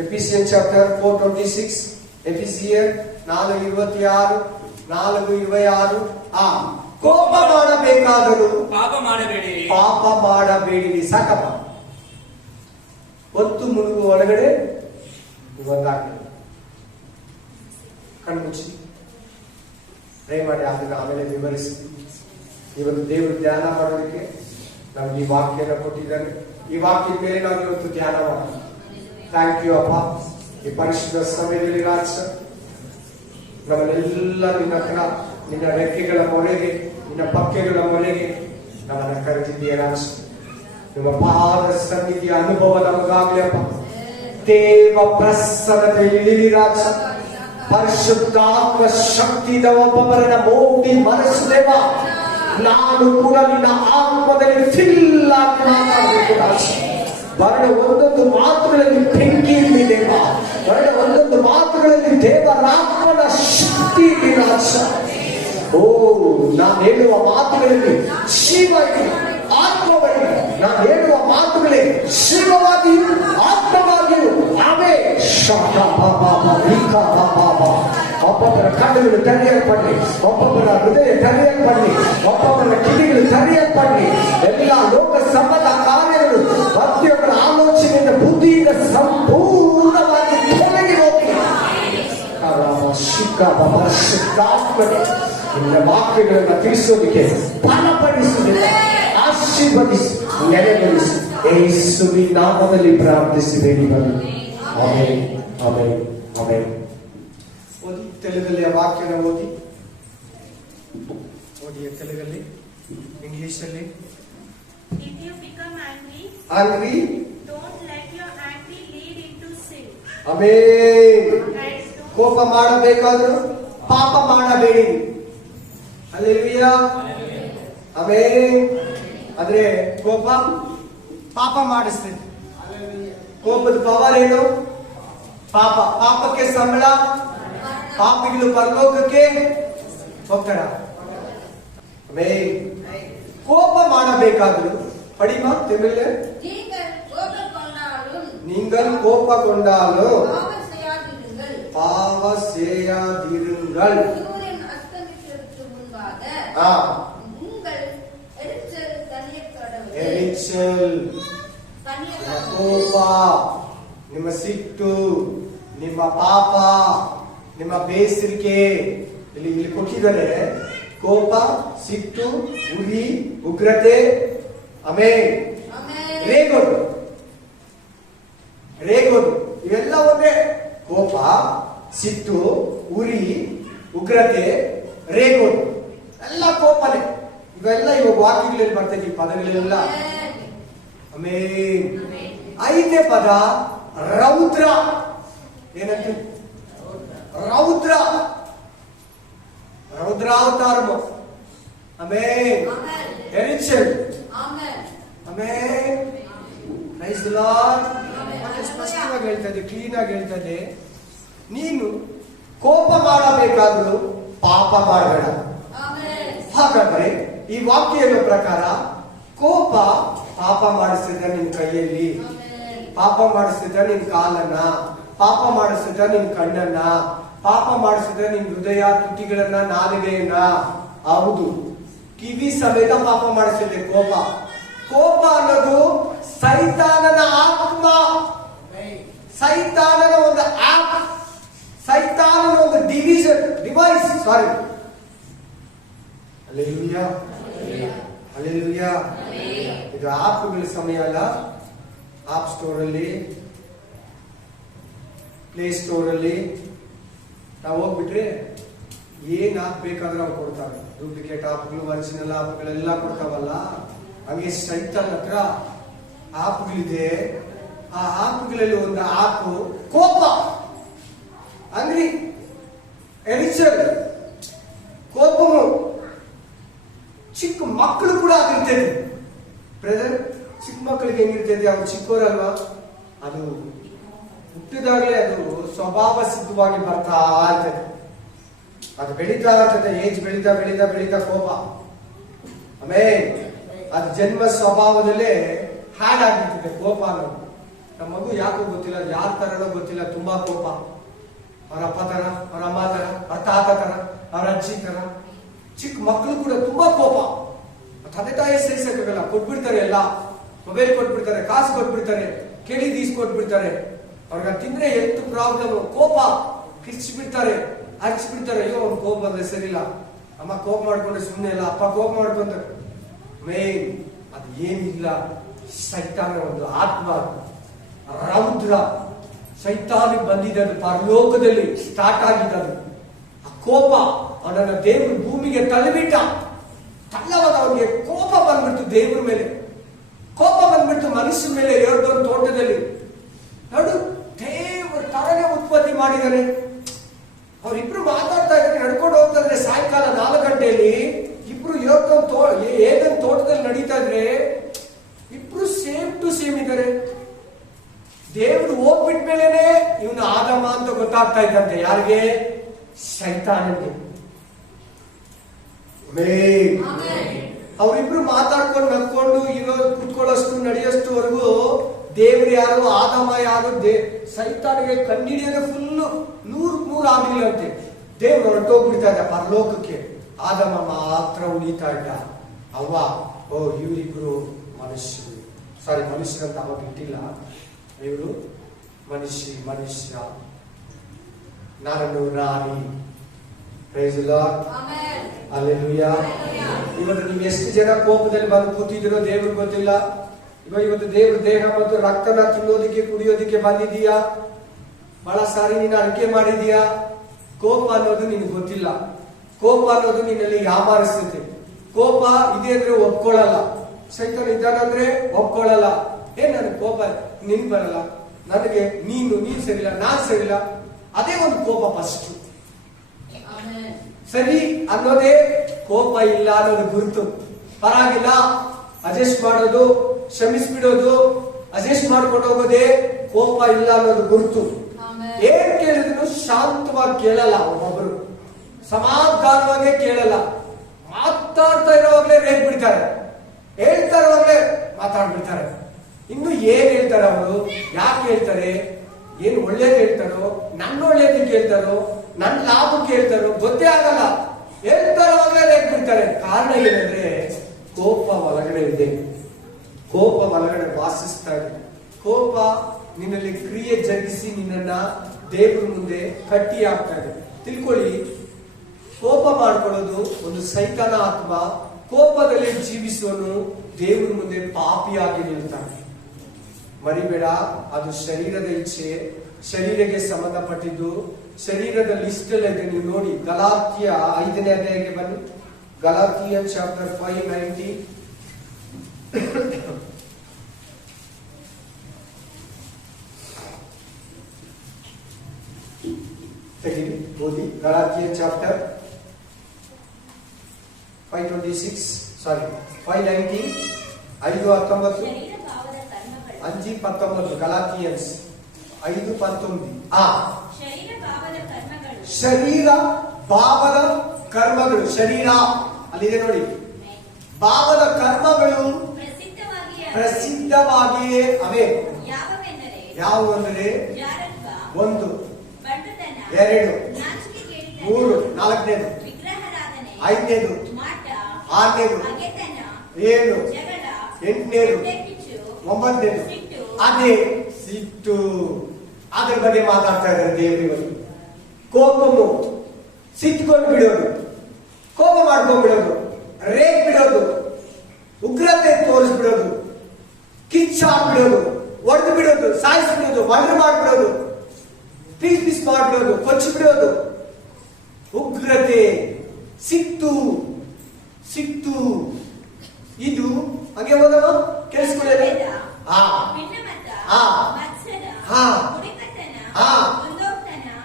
Ephesians chapter 4:26. ಎಫೆಸಿಯರ್ 4:26 4:26. ಕೋಪ ಮಾಡಬೇಕಾದರೂ ಪಾಪ ಮಾಡಬೇಡಿರಿ. ಸಾಕಪ್ಪ. ಒತ್ತು ಮುಳುಗು ಒಳಗಡೆ ಒಂದಾಗ್ತದೆ. ಕಣ್ಮುಚ್ಚಿ ದಯಮಾಡಿ ಅದನ್ನು ಆಮೇಲೆ ವಿವರಿಸಿ. ಇವತ್ತು ದೇವರು ಧ್ಯಾನ ಮಾಡೋದಕ್ಕೆ ನಮ್ಗೆ ಈ ವಾಕ್ಯನ ಕೊಟ್ಟಿದ್ದಾನೆ. ಈ ವಾಕ್ಯದ ಮೇಲೆ ನಾವು ಇವತ್ತು ಧ್ಯಾನ ಮಾಡೋಣ. ಥ್ಯಾಂಕ್ ಯು ಅಪ್ಪ. ಈ ಪರಿಶುದ್ಧ ಸಮಯದಲ್ಲಿ ರಾಜ ನಮ್ಮನ್ನೆಲ್ಲ ನಿನ್ನ ಹತ್ರ, ನಿನ್ನ ರೆಕ್ಕೆಗಳ ಮೊಳೆಗೆ, ನಿನ್ನ ಪಕ್ಕೆಗಳ ಮೊಳೆಗೆ ನಮ್ಮನ್ನ ಕರೆದಿದ್ದೀಯ ರಾಜ. ನಿಮ್ಮ ಪಾದ ಸನ್ನಿಧಿಯ ಅನುಭವ ನಮಗಾಗಲಿ ಅಪ್ಪ. ದೇವ ಪ್ರಸನ್ನತೆ ಇಳಿರಿ ರಾಜ. ಪರಿಶುದ್ಧಾತ್ಮ ಶಕ್ತಿದ ಒಬ್ಬೊಬ್ಬರನ್ನ ಮೋಡಿ ಮನಸ್ಸುದೇವ. ನಾನು ಕೂಡ ನಿನ್ನ ಆತ್ಮದಲ್ಲಿ ಫಿಲ್ ಆಗಿ ಮಾತಾಡಬೇಕು ರಾಜ. ಬರಡ ಒಂದೊಂದು ಮಾತುಗಳಲ್ಲಿ ಬೆಂಕಿ ಇರಲಿ ದೇವ. ಬರಡ ಒಂದೊಂದು ಮಾತುಗಳಲ್ಲಿ ದೇವರಾತ್ಮನ ಶಕ್ತಿ ಇರಲಿ ರಾಜ. ಓ, ನಾನು ಹೇಳುವ ಮಾತುಗಳಲ್ಲಿ ಶಿವ ಆತ್ಮವಾಗಿ, ನಾನು ಹೇಳುವ ಮಾತುಗಳೇ ಶಿವವಾಗಿಯೂ ಆತ್ಮವಾಗಿಯೂ ಅವೇ. ಒಬ್ಬೊಬ್ಬರ ಕಣ್ಣುಗಳು ತೆರೆಯಲ್ಪಡಲಿ, ಒಬ್ಬೊಬ್ಬರ ಹೃದಯ ತೆರೆಯಲ್ಪಡಲಿ, ಒಬ್ಬೊಬ್ಬರ ಕಿವಿಗಳು ತೆರೆಯಲ್ಪಡಲಿ. ಎಲ್ಲ ಲೋಕ ಸಂಬಂಧ ಕಾರ್ಯಗಳು ಪ್ರತಿಯೊಬ್ಬರ ಆಲೋಚನೆಯಿಂದ ಬುದ್ಧಿಯಿಂದ ಸಂಪೂರ್ಣವಾಗಿ ತೊಲಗಿ ಹೋಗಿ ಶಿಕ್ಷಾತ್ಮನೆ ನಿನ್ನ ವಾಕ್ಯಗಳನ್ನು ತಿಳಿಸೋದಕ್ಕೆ ಬಲಪಡಿಸುವುದಿಲ್ಲ. ಆಶೀರ್ವದಿಸಿ, ನೆಲೆಗೊಳಿಸಿ, ಯೇಸುವಿನ ನಾಮದಲ್ಲಿ ಪ್ರಾರ್ಥಿಸಿದ್ದೇನೆ. Amen, amen, amen. ಓದಿ ತೆಲುಗಲ್ಲಿ ಆ ವಾಕ್ಯನ ಓದಿ ತೆಲುಗಲ್ಲಿ, ಇಂಗ್ಲಿಷಲ್ಲಿ. Angry, don't let your anger lead into sin. Amen. ಕೋಪ ಮಾಡಬೇಕಾದರೂ ಪಾಪ ಮಾಡಬೇಡಿ. Hallelujah, amen. ಅಂದ್ರೆ ಕೋಪ ಪಾಪ ಮಾಡಿಸ್ತದೆ. ಕೋಪದ ಪವರ್ ಏನು? ಪಾಪ. ಪಾಪಕ್ಕೆ ಸಂಬಳ, ಪಾಪಿಗಳು ಪರಲೋಕಕ್ಕೆ ಹೋಗ್ತಾರ. ಕೋಪ ಮಾಡಬೇಕಾದ್ರು படிமா தமிழ்ல. நீங்கள் கோப கொண்டாலும் பாவ செய்யாதிருங்கள். ಎರಿಚಲ್, ಕೋಪ, ನಿಮ್ಮ ಸಿಟ್ಟು, ನಿಮ್ಮ ಪಾಪ, ನಿಮ್ಮ ಬೇಸರಿಕೆ ಇಲ್ಲಿ ಕೊಟ್ಟಿದ್ದಾರೆ. ಕೋಪ, ಸಿಟ್ಟು, ಉರಿ, ಉಗ್ರತೆ, ಆಮೆನ್, ರೇಗೋದು, ಇವೆಲ್ಲ ಒಂದೇ. ಕೋಪ, ಸಿಟ್ಟು, ಉರಿ, ಉಗ್ರತೆ, ರೇಗೋದು ಎಲ್ಲ ಕೋಪನೆ. ಇವೆಲ್ಲ ಇವಾಗ ವಾಕ್ಯಗಳಲ್ಲಿ ಬರ್ತದೆ ಈ ಪದಗಳೆಲ್ಲ. ಆಮೆನ್. ಐದನೇ ಪದ ರೌದ್ರ. ಏನಂತ? ರೌದ್ರ, ರೌದ್ರಾವತಾರಮ. ಆಮೆನ್. ಎರಿಚಲ್, ಆಮೆನ್. Praise the lord. ಸ್ಪಷ್ಟವಾಗಿ ಹೇಳ್ತದೆ, ಕ್ಲೀನ್ ಆಗಿ ಹೇಳ್ತದೆ. ನೀನು ಕೋಪ ಮಾಡಬೇಕಾದ್ರೂ ಪಾಪ ಮಾಡಬೇಡ. ಹಾಗಾದ್ರೆ ಈ ವಾಕ್ಯದ ಪ್ರಕಾರ ಕೋಪ ಪಾಪ ಮಾಡಿಸಿದ ನಿನ್ ಕೈಯಲ್ಲಿ, ಪಾಪ ಮಾಡಿಸಿದ ನಿನ್ ಕಾಲನ್ನ, ಪಾಪ ಮಾಡಿಸಿದ ನಿನ್ ಕಣ್ಣನ್ನ, ಪಾಪ ಮಾಡಿಸಿದ ನಿನ್ ಹೃದಯ ತುಟಿಗಳನ್ನ, ನಾಲಿಗೆಯನ್ನ. ಹೌದು, ಕಿವಿ ಸಮೇತ ಪಾಪ ಮಾಡಿಸಿದೆ ಕೋಪ. ಕೋಪ ಅನ್ನೋದು ಸೈತಾನನ ಆತ್ಮ, ಸೈತಾನನ ಒಂದು ಆಪ್, ಸೈತಾನನ ಒಂದು ಡಿವೈಸ್. ಸಾರಿ, ಹಲ್ಲೆಲೂಯಾ, ಹಲ್ಲೆಲೂಯಾ. ಇದು ಆಪ್ಗಳ ಸಮಯ ಅಲ್ಲ. ಆಪ್ ಸ್ಟೋರ್ ಅಲ್ಲಿ, ಪ್ಲೇ ಸ್ಟೋರ್ ಅಲ್ಲಿ ನಾವು ಹೋಗ್ಬಿಟ್ರೆ ಏನ್ ಆಪ್ ಬೇಕಾದ್ರೆ ಅವ್ರು ಕೊಡ್ತಾರೆ. ಡೂಪ್ಲಿಕೇಟ್ ಆಪ್ಗಳು, ಒರಿಜಿನಲ್ ಆಪ್ಗಳೆಲ್ಲ ಕೊಡ್ತಾವಲ್ಲ. ಹಂಗೆ ಸೈತಾನ್ ಹತ್ರ ಆಪ್ಗಳಿದೆ. ಆ ಆಪ್ಗಳಲ್ಲಿ ಒಂದು ಆಪ್ ಕೋಪ, ಅಂಗ್ರಿ, ಎರಿಚಲ್, ಕೋಪವು. ಚಿಕ್ಕ ಮಕ್ಕಳು ಕೂಡ ಆಗಿರ್ತದೆ ಬ್ರದರ್. ಚಿಕ್ಕ ಮಕ್ಕಳಿಗೆ ಹೆಂಗಿರ್ತದೆ? ಅವ್ರು ಚಿಕ್ಕವರಲ್ವಾ, ಅದು ಹುಟ್ಟಿದಾಗಲೇ ಅದು ಸ್ವಭಾವ ಸಿದ್ಧವಾಗಿ ಬರ್ತಾ ಇರ್ತದೆ. ಅದು ಬೆಳೀತಾ ಇರ್ತದೆ. ಏಜ್ ಬೆಳೀತಾ ಬೆಳೀತಾ ಬೆಳೀತಾ ಕೋಪ. ಆಮೇಲೆ ಅದು ಜನ್ಮ ಸ್ವಭಾವದಲ್ಲೇ ಹಾಡಾಗಿರ್ತದೆ ಕೋಪ ಅನ್ನೋದು. ನಮ್ಮ ಮಗು ಯಾಕೋ ಗೊತ್ತಿಲ್ಲ, ಯಾರ ತರನೋ ಗೊತ್ತಿಲ್ಲ, ತುಂಬಾ ಕೋಪ. ಅವ್ರ ಅಪ್ಪ ತರ, ಅವ್ರ ಅಮ್ಮ ತರ, ಅವ್ರ ತಾತ ತರ, ಅವ್ರ ಅಜ್ಜಿ ತರ. ಚಿಕ್ಕ ಮಕ್ಕಳು ಕೂಡ ತುಂಬಾ ಕೋಪ. ತಂದೆ ತಾಯಿ ಸಹಿಸಕ್ಕಾಗಲ್ಲ, ಕೊಟ್ಬಿಡ್ತಾರೆ. ಎಲ್ಲ ಮೊಬೈಲ್ ಕೊಟ್ಬಿಡ್ತಾರೆ, ಕಾಸು ಕೊಟ್ಬಿಡ್ತಾರೆ, ಕೇಳಿದ್ ಕೊಟ್ಬಿಡ್ತಾರೆ. ಅವ್ರಿಗೆ ತಿಂದ್ರೆ ಎಷ್ಟು ಪ್ರಾಬ್ಲಮ್. ಕೋಪ ಕಿರ್ಚಿಬಿಡ್ತಾರೆ, ಹರಿಚ್ಬಿಡ್ತಾರೆ. ಅಯ್ಯೋ ಅವ್ನು ಕೋಪ ಬಂದ್ರೆ ಸರಿಲ್ಲ, ಅಮ್ಮ ಕೋಪ ಮಾಡ್ಕೊಂಡ್ರೆ ಸುಮ್ಮನೆ ಇಲ್ಲ, ಅಪ್ಪ ಕೋಪ ಮಾಡ್ಕೊಂತಾರೆ. ಮೇನ್ ಅದು ಏನಿಲ್ಲ, ಸೈತಾನ ಒಂದು ಆತ್ಮ, ರೌದ್ರ ಸೈತಾನಿಗೆ ಬಂದಿದ್ದು ಪರಲೋಕದಲ್ಲಿ ಸ್ಟಾರ್ಟ್ ಆಗಿದ್ದು. ಆ ಕೋಪ ಅವನನ್ನ ದೇವರು ಭೂಮಿಗೆ ತಳ್ಳಿಬಿಟ್ಟ. ತಳ್ಳವಾಗ ಅವನಿಗೆ ಕೋಪ ಬಂದ್ಬಿಡ್ತು, ದೇವರ ಮೇಲೆ ಕೋಪ ಬಂದ್ಬಿಡ್ತು, ಮನುಷ್ಯನ ಮೇಲೆ. ಎರಡೊಂದು ತೋಟದಲ್ಲಿ ನೋಡು, ದೇವರು ತರನೇ ಉತ್ಪತ್ತಿ ಮಾಡಿದಾನೆ. ಅವರಿಬ್ರು ಮಾತಾಡ್ತಾ ಇದ್ದಾರೆ, ನಡ್ಕೊಂಡು ಹೋಗ್ತಾ ಇದ್ರೆ ಸಾಯಂಕಾಲ 4 ಗಂಟೆಯಲ್ಲಿ ಇಬ್ರು ಏದನ್ ತೋಟದಲ್ಲಿ ನಡೀತಾ ಇದ್ರೆ ಇಬ್ರು ಸೇಮ್ ಟು ಸೇಮ್ ಇದ್ದಾರೆ. ದೇವ್ರು ಹೋಗ್ಬಿಟ್ಟ ಮೇಲೆನೆ ಇವನು ಆದಮ ಅಂತ ಗೊತ್ತಾಗ್ತಾ ಇದ್ದಂತೆ. ಯಾರಿಗೆ? ಶೈತಾನನಿಗೆ. ಅವರಿಬ್ರು ಮಾತಾಡ್ಕೊಂಡು ನಕ್ಕೊಂಡು ಇರೋ ಕುತ್ಕೊಳ್ಳೋಷ್ಟು ನಡೆಯೋಷ್ಟುವರೆಗೂ ದೇವ್ರು ಯಾರು, ಆದಮ ಯಾರು, ಸೈತಾನಿಗೆ ಕಂಡಿಡಿಯೋದೇ ಫುಲ್ಲು 100 ಆಗ್ಲಿಲ್ಲಂತೆ. ದೇವ್ರು ಹೊರಟೋಗ್ಬಿಡ್ತಾ ಇದ್ದ ಪರಲೋಕಕ್ಕೆ. ಆದಮ ಮಾತ್ರ ಉಳಿತಾ ಇದ್ದ. ಅವ್ವ ಇವರಿಬ್ರು ಮನುಷ್ಯರು, ಸಾರಿ ಮನುಷ್ಯರಂತ ಅವ ಬಿಟ್ಟಿಲ್ಲ, ಇವರು ಮನುಷ್ಯ ನಾನು ರಾಣಿ. Praise the lord, hallelujah. ಇವತ್ತು ನೀವು ಎಷ್ಟು ಜನ ಕೋಪದಲ್ಲಿ ಬಂದು ಕೂತಿದ್ದೀರೋ ದೇವ್ರಿಗೆ ಗೊತ್ತಿಲ್ಲ. ಇವತ್ತು ದೇವ್ರ ದೇಹ ಮತ್ತು ರಕ್ತನ ತಿನ್ನೋದಿಕ್ಕೆ ಕುಡಿಯೋದಿಕ್ಕೆ ಬಂದಿದೀಯಾ? ಬಹಳ ಸಾರಿ ನೀನು ಅರಿಕೆ ಮಾಡಿದೀಯಾ? ಕೋಪ ಅನ್ನೋದು ನಿನ್ಗೆ ಗೊತ್ತಿಲ್ಲ. ಕೋಪ ಅನ್ನೋದು ನಿನ್ನಲ್ಲಿ ಯಾಮಾರಿಸ್ತೈತೆ. ಕೋಪ ಇದೆ ಅಂದ್ರೆ ಒಪ್ಕೊಳ್ಳಲ್ಲ. ಸೈತಾನ ಇದ್ದಾನಂದ್ರೆ ಒಪ್ಕೊಳ್ಳಲ್ಲ. ನನಗೆ ಕೋಪ ನಿನ್ ಬರಲ್ಲ, ನನಗೆ ನೀನ್ ಸರಿಲ್ಲ, ನಾನ್ ಸರಿಲ್ಲ. ಅದೇ ಒಂದು ಕೋಪ ಫಸ್ಟ್. ಸರಿ ಅನ್ನೋದೇ ಕೋಪ ಇಲ್ಲ ಅನ್ನೋದು ಗುರುತು. ಪರವಾಗಿಲ್ಲ ಅಡ್ಜಸ್ಟ್ ಮಾಡೋದು, ಕ್ಷಮಿಸ್ಬಿಡೋದು, ಅಡ್ಜಸ್ಟ್ ಮಾಡ್ಕೊಂಡು ಹೋಗೋದೇ ಕೋಪ ಇಲ್ಲ ಅನ್ನೋದು ಗುರುತು. ಏನ್ ಕೇಳಿದ್ರು ಶಾಂತವಾಗಿ ಕೇಳಲ್ಲ. ಒಬ್ಬೊಬ್ರು ಸಮಾಧಾನವಾಗೇ ಕೇಳಲ್ಲ. ಮಾತಾಡ್ತಾ ಇರೋವಾಗ್ಲೇ ರೇಗ್ ಬಿಡ್ತಾರೆ, ಹೇಳ್ತಾ ಇರೋವಾಗ್ಲೇ ಮಾತಾಡ್ಬಿಡ್ತಾರೆ. ಇನ್ನು ಏನ್ ಹೇಳ್ತಾರೆ ಅವರು, ಯಾಕೆ ಹೇಳ್ತಾರೆ, ಏನ್ ಒಳ್ಳೇದು ಹೇಳ್ತಾರೋ, ನನ್ನ ಒಳ್ಳೇದಕ್ಕೆ ಹೇಳ್ತಾರೋ, ನನ್ನ ಲಾಭಕ್ಕೆ ಹೇಳ್ತಾರೋ ಗೊತ್ತೇ ಆಗಲ್ಲ. ಹೇಳ್ತಾರವಾಗ್ಲೇ ರೇಗ್ ಬಿಡ್ತಾರೆ. ಕಾರಣ ಏನಂದ್ರೆ ಕೋಪ ಒಳಗಡೆ ಇದೆ, ಕೋಪ ಒಳಗಡೆ ವಾಸಿಸ್ತಾ ಇದೆ. ಕೋಪ ನಿನ್ನಲ್ಲಿ ಕ್ರಿಯೆ ಜರುಗಿಸಿ ನಿನ್ನನ್ನ ದೇವ್ರ ಮುಂದೆ ಕಟ್ಟಿ ಹಾಕ್ತಾ ಇದೆ. ತಿಳ್ಕೊಳ್ಳಿ, ಕೋಪ ಮಾಡ್ಕೊಳ್ಳೋದು ಒಂದು ಸೈತಾನ ಆತ್ಮ. ಕೋಪದಲ್ಲಿ ಜೀವಿಸುವನು ದೇವ್ರ ಮುಂದೆ ಪಾಪಿಯಾಗಿ ನಿಲ್ತಾನೆ. ಮರಿಬೇಡ, ಅದು ಶರೀರದ ಇಚ್ಛೆ, ಶರೀರಕ್ಕೆ ಸಂಬಂಧಪಟ್ಟಿದ್ದು. ಶರೀರದ ಲಿಸ್ಟ್ ಎಲ್ಲ ಇದೆ, ನೀವು ನೋಡಿ. ಗಲಾತ್ಯ 5ನೇ ಅಧ್ಯಾಯಕ್ಕೆ ಬನ್ನಿ. ಗಲಾತ್ಯ ಚಾಪ್ಟರ್ 5:19. ತೆಗೀರಿ, ಓದಿ. ಗಲಾತ್ಯ ಚಾಪ್ಟರ್ 5:26, ಸಾರಿ 5:19, 5:19, 5:19. ಗಲಾತಿಯನ್ಸ್ 5:19. ಶರೀರ ಭಾವದ ಕರ್ಮಗಳು. ಶರೀರ ಅಲ್ಲಿದೆ ನೋಡಿ. ಭಾವದ ಕರ್ಮಗಳು ಪ್ರಸಿದ್ಧವಾಗಿಯೇ ಅವೇ. ಯಾವುವು ಅಂದರೆ 1, 2, 3, 4ನೇದು, 5ನೇದು, 6ನೇದು, 7, 8ನೇದು, 9ನೇದು. ಅದೇ ಸಿಟ್ಟು. ಅದ್ರ ಬಗ್ಗೆ ಮಾತಾಡ್ತಾ ಇದ್ದಾರೆ ದೇವರಿವರು. ಕೋಪವು ಸಿಟ್ಕೊಂಡು ಬಿಡೋದು, ಕೋಪ ಮಾಡ್ಕೊಂಡ್ಬಿಡೋದು, ರೇಗ್ ಬಿಡೋದು, ಉಗ್ರತೆ ತೋರಿಸ್ಬಿಡೋದು, ಕಿಚ್ಚಾಕ್ಬಿಡೋದು, ಒಡೆದು ಬಿಡೋದು, ಸಾಯಿಸ್ಬಿಡೋದು, ಮರ್ಡರ್ ಮಾಡ್ಬಿಡೋದು, ಪೀಸ್ ಮಾಡ್ಬಿಡೋದು, ಕೊಚ್ಚಿ ಬಿಡೋದು. ಉಗ್ರತೆ, ಸಿಟ್ಟು ಇದು ಹಾಗೆ ಹೋದವ ಕೇಳಿಸ್ಕೊಳ್ಳೇನೆ.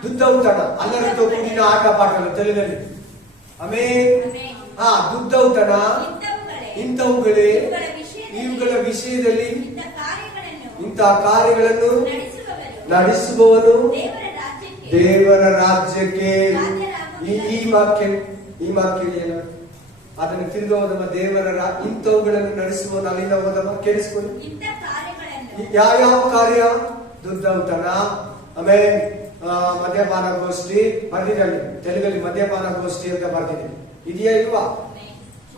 ದುದ್ದೌತಣ, ಅಲ್ಲರಿతో ಕೂಡಿನ ಆಟ ಪಾಠಗಳು ತೆಲುಗಲ್ಲಿ. ದುದ್ದೌತಣ, ಇಂಥವುಗಳೇ, ಇವುಗಳ ವಿಷಯದಲ್ಲಿ ಇಂತಹ ಕಾರ್ಯಗಳನ್ನು ನಡೆಸುವವನು ದೇವರ ರಾಜ್ಯಕ್ಕೆ. ಈ ವಾಕ್ಯ ಏನು? ಅದನ್ನು ತಿರುಗಿ ಹೋದಮ್ಮ. ದೇವರ ಇಂಥವುಗಳನ್ನು ನಡೆಸುವವನು ಅಲ್ಲಿಂದ ಹೋದಮ್ಮ. ಕೇಳಿಸ್ಕೊಳ್ಳಿ. ಯಾವ್ಯಾವ ಕಾರ್ಯ? ದುರ್ದೌತಣ, ಆಮೇಲೆ ಮದ್ಯಪಾನ ಗೋಷ್ಠಿ ಬರ್ದಿದೆ, ತೆಲುಗಲ್ಲಿ ಮದ್ಯಪಾನ ಗೋಷ್ಠಿ ಅಂತ ಬರ್ದಿದೆ. ಇದೆಯಾ ಇಲ್ವಾ?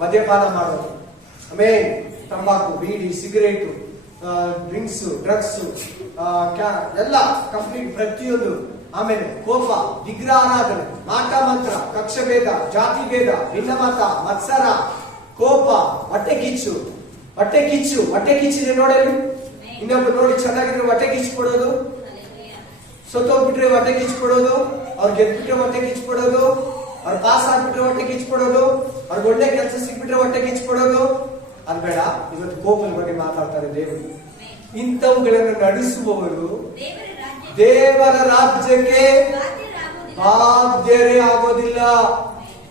ಮದ್ಯಪಾನ ಮಾಡೋದು, ಆಮೇಲೆ ತಂಬಾಕು, ಬೀಡಿ, ಸಿಗರೇಟು, ಡ್ರಿಂಕ್ಸ್, ಡ್ರಗ್ಸ್ ಎಲ್ಲ ಕಂಪ್ಲೀಟ್ ಪ್ರತಿಯೊಂದು. ಆಮೇಲೆ ಕೋಪ, ವಿಗ್ರಹಾರಾಧನೆ, ಮಾಟ ಮಂತ್ರ, ಕಕ್ಷ ಭೇದ, ಜಾತಿ ಭೇದ, ಭಿನ್ನಮತ, ಮತ್ಸರ, ಕೋಪ, ಹೊಟ್ಟೆ ಕಿಚ್ಚು. ಹೊಟ್ಟೆ ಕಿಚ್ಚಿದೆ ನೋಡಲು. ಇನ್ನೊಬ್ರು ನೋಡಿ ಚೆನ್ನಾಗಿದ್ರೆ ಹೊಟ್ಟೆ ಕಿಚ್ಚು ಕೊಡೋದು, ಸೊತ್ತೋಗ್ಬಿಟ್ರೆ ಹೊಟ್ಟೆ ಕಿಚ್ಚು ಕೊಡೋದು, ಅವ್ರು ಗೆದ್ಬಿಟ್ರೆ ಹೊಟ್ಟೆ ಕಿಚ್ಚು ಕೊಡೋದು, ಅವ್ರು ಪಾಸ್ ಆಗ್ಬಿಟ್ರೆ ಹೊಟ್ಟೆ ಕಿಚ್ಚು ಕೊಡೋದು, ಅವ್ರಿಗೆ ಒಳ್ಳೆ ಕೆಲಸ ಸಿಕ್ಬಿಟ್ರೆ ಹೊಟ್ಟೆ ಕಿಚ್ಚು ಕೊಡೋದು. ಅದ್ ಬೇಡ. ಇವತ್ತು ಕೋಪದ ಬಗ್ಗೆ ಮಾತಾಡ್ತಾರೆ ದೇವರು. ಇಂಥವುಗಳನ್ನು ನಡೆಸುವವರು ದೇವರ ರಾಜ್ಯಕ್ಕೆ ಬಾಧ್ಯರೇ ಆಗೋದಿಲ್ಲ.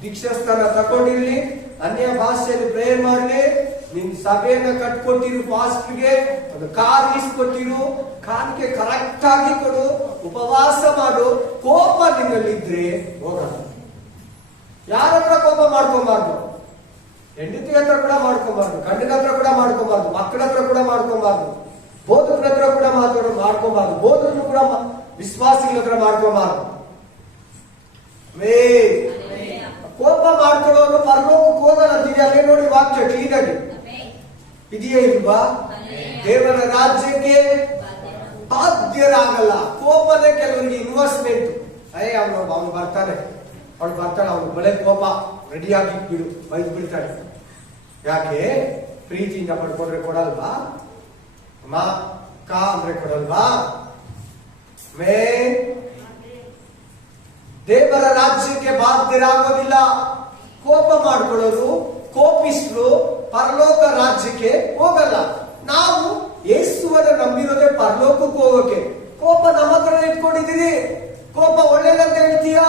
ದೀಕ್ಷಾಸ್ಥಾನ ತಗೊಂಡಿರ್ಲಿ, ಅನ್ಯ ಭಾಷೆಯಲ್ಲಿ ಪ್ರೇಯರ್ ಮಾಡಲಿ, ನಿನ್ ಸಭೆಯನ್ನ ಕಟ್ಕೊಟ್ಟಿರು, ಪಾಸ್ಟ್ರಿಗೆ ಒಂದು ಕಾರ್ ಇಸ್ಕೊಟ್ಟಿರು, ಕಾಣಿಕೆ ಕರೆಕ್ಟ್ ಆಗಿ ಕೊಡು, ಉಪವಾಸ ಮಾಡು. ಕೋಪ ನಿನ್ನಲ್ಲಿದ್ರೆ ಹೋಗಲ್ಲ. ಯಾರ ಹತ್ರ ಕೋಪ ಮಾಡ್ಕೊಬಾರ್ದು. ಹೆಂಡತಿ ಹತ್ರ ಕೂಡ ಮಾಡ್ಕೊಬಾರ್ದು, ಗಂಡನ ಹತ್ರ ಕೂಡ ಮಾಡ್ಕೊಬಾರ್ದು, ಮಕ್ಕಳ ಹತ್ರ ಕೂಡ ಮಾಡ್ಕೊಬಾರ್ದು, ಬೋಧಕರ ಹತ್ರ ಕೂಡ ಮಾಡ್ಕೊಬಾರ್ದು, ಬೋಧಕರು ಕೂಡ ವಿಶ್ವಾಸಿಗಳ ಹತ್ರ ಮಾಡ್ಕೊಬಾರ್ದು. ಕೋಪ ಮಾಡ್ಕೊಳ್ಳೋರು ಪರಲೋಕಕ್ಕೆ ಹೋಗಲ್ಲ ಅಂತಿದೆ. ಅಲ್ಲೇ ನೋಡಿ ವಾಕ್ಯ ಕ್ಲೀನ್ ಆಗಿ ಇದೆಯೇ ಇಲ್ವಾ? ದೇವರ ರಾಜ್ಯಕ್ಕೆ ಬಾಧ್ಯರಾಗಲ್ಲ. ಕೋಪದ ಕೆಲವರಿಗೆ ಇನ್ವೆಸ್ಟ್ಮೆಂಟ್. ಅವನು ಬರ್ತಾನೆ, ಅವಳು ಬರ್ತಾಳೆ, ಅವನು ಬಳೆ ಕೋಪ ರೆಡಿಯಾಗಿ ಬಿಡು, ಬೈದು ಬಿಡ್ತಾಳೆ. ಯಾಕೆ? ಪ್ರೀತಿಯಿಂದ ಪಡ್ಕೊಂಡ್ರೆ ಕೊಡಲ್ವಾ? ಮಾ ಕಾ ಅಂದ್ರೆ ಕೊಡಲ್ವಾ? ದೇವರ ರಾಜ್ಯಕ್ಕೆ ಬಾಧ್ಯರಾಗೋದಿಲ್ಲ. ಕೋಪ ಮಾಡ್ಕೊಳ್ಳೋರು, ಕೋಪಿಸ್ರು ಪರಲೋಕ ರಾಜ್ಯಕ್ಕೆ ಹೋಗಲ್ಲ. ನಾವು ಯೇಸುವನ್ನು ನಂಬಿರೋದೇ ಪರಲೋಕಕ್ಕೆ ಹೋಗೋಕೆ. ಕೋಪ ನಮ್ಮ ಹತ್ರ ಇಟ್ಕೊಂಡಿದ್ದೀರಿ. ಕೋಪ ಒಳ್ಳೇದಂತ ಹೇಳ್ತೀಯಾ?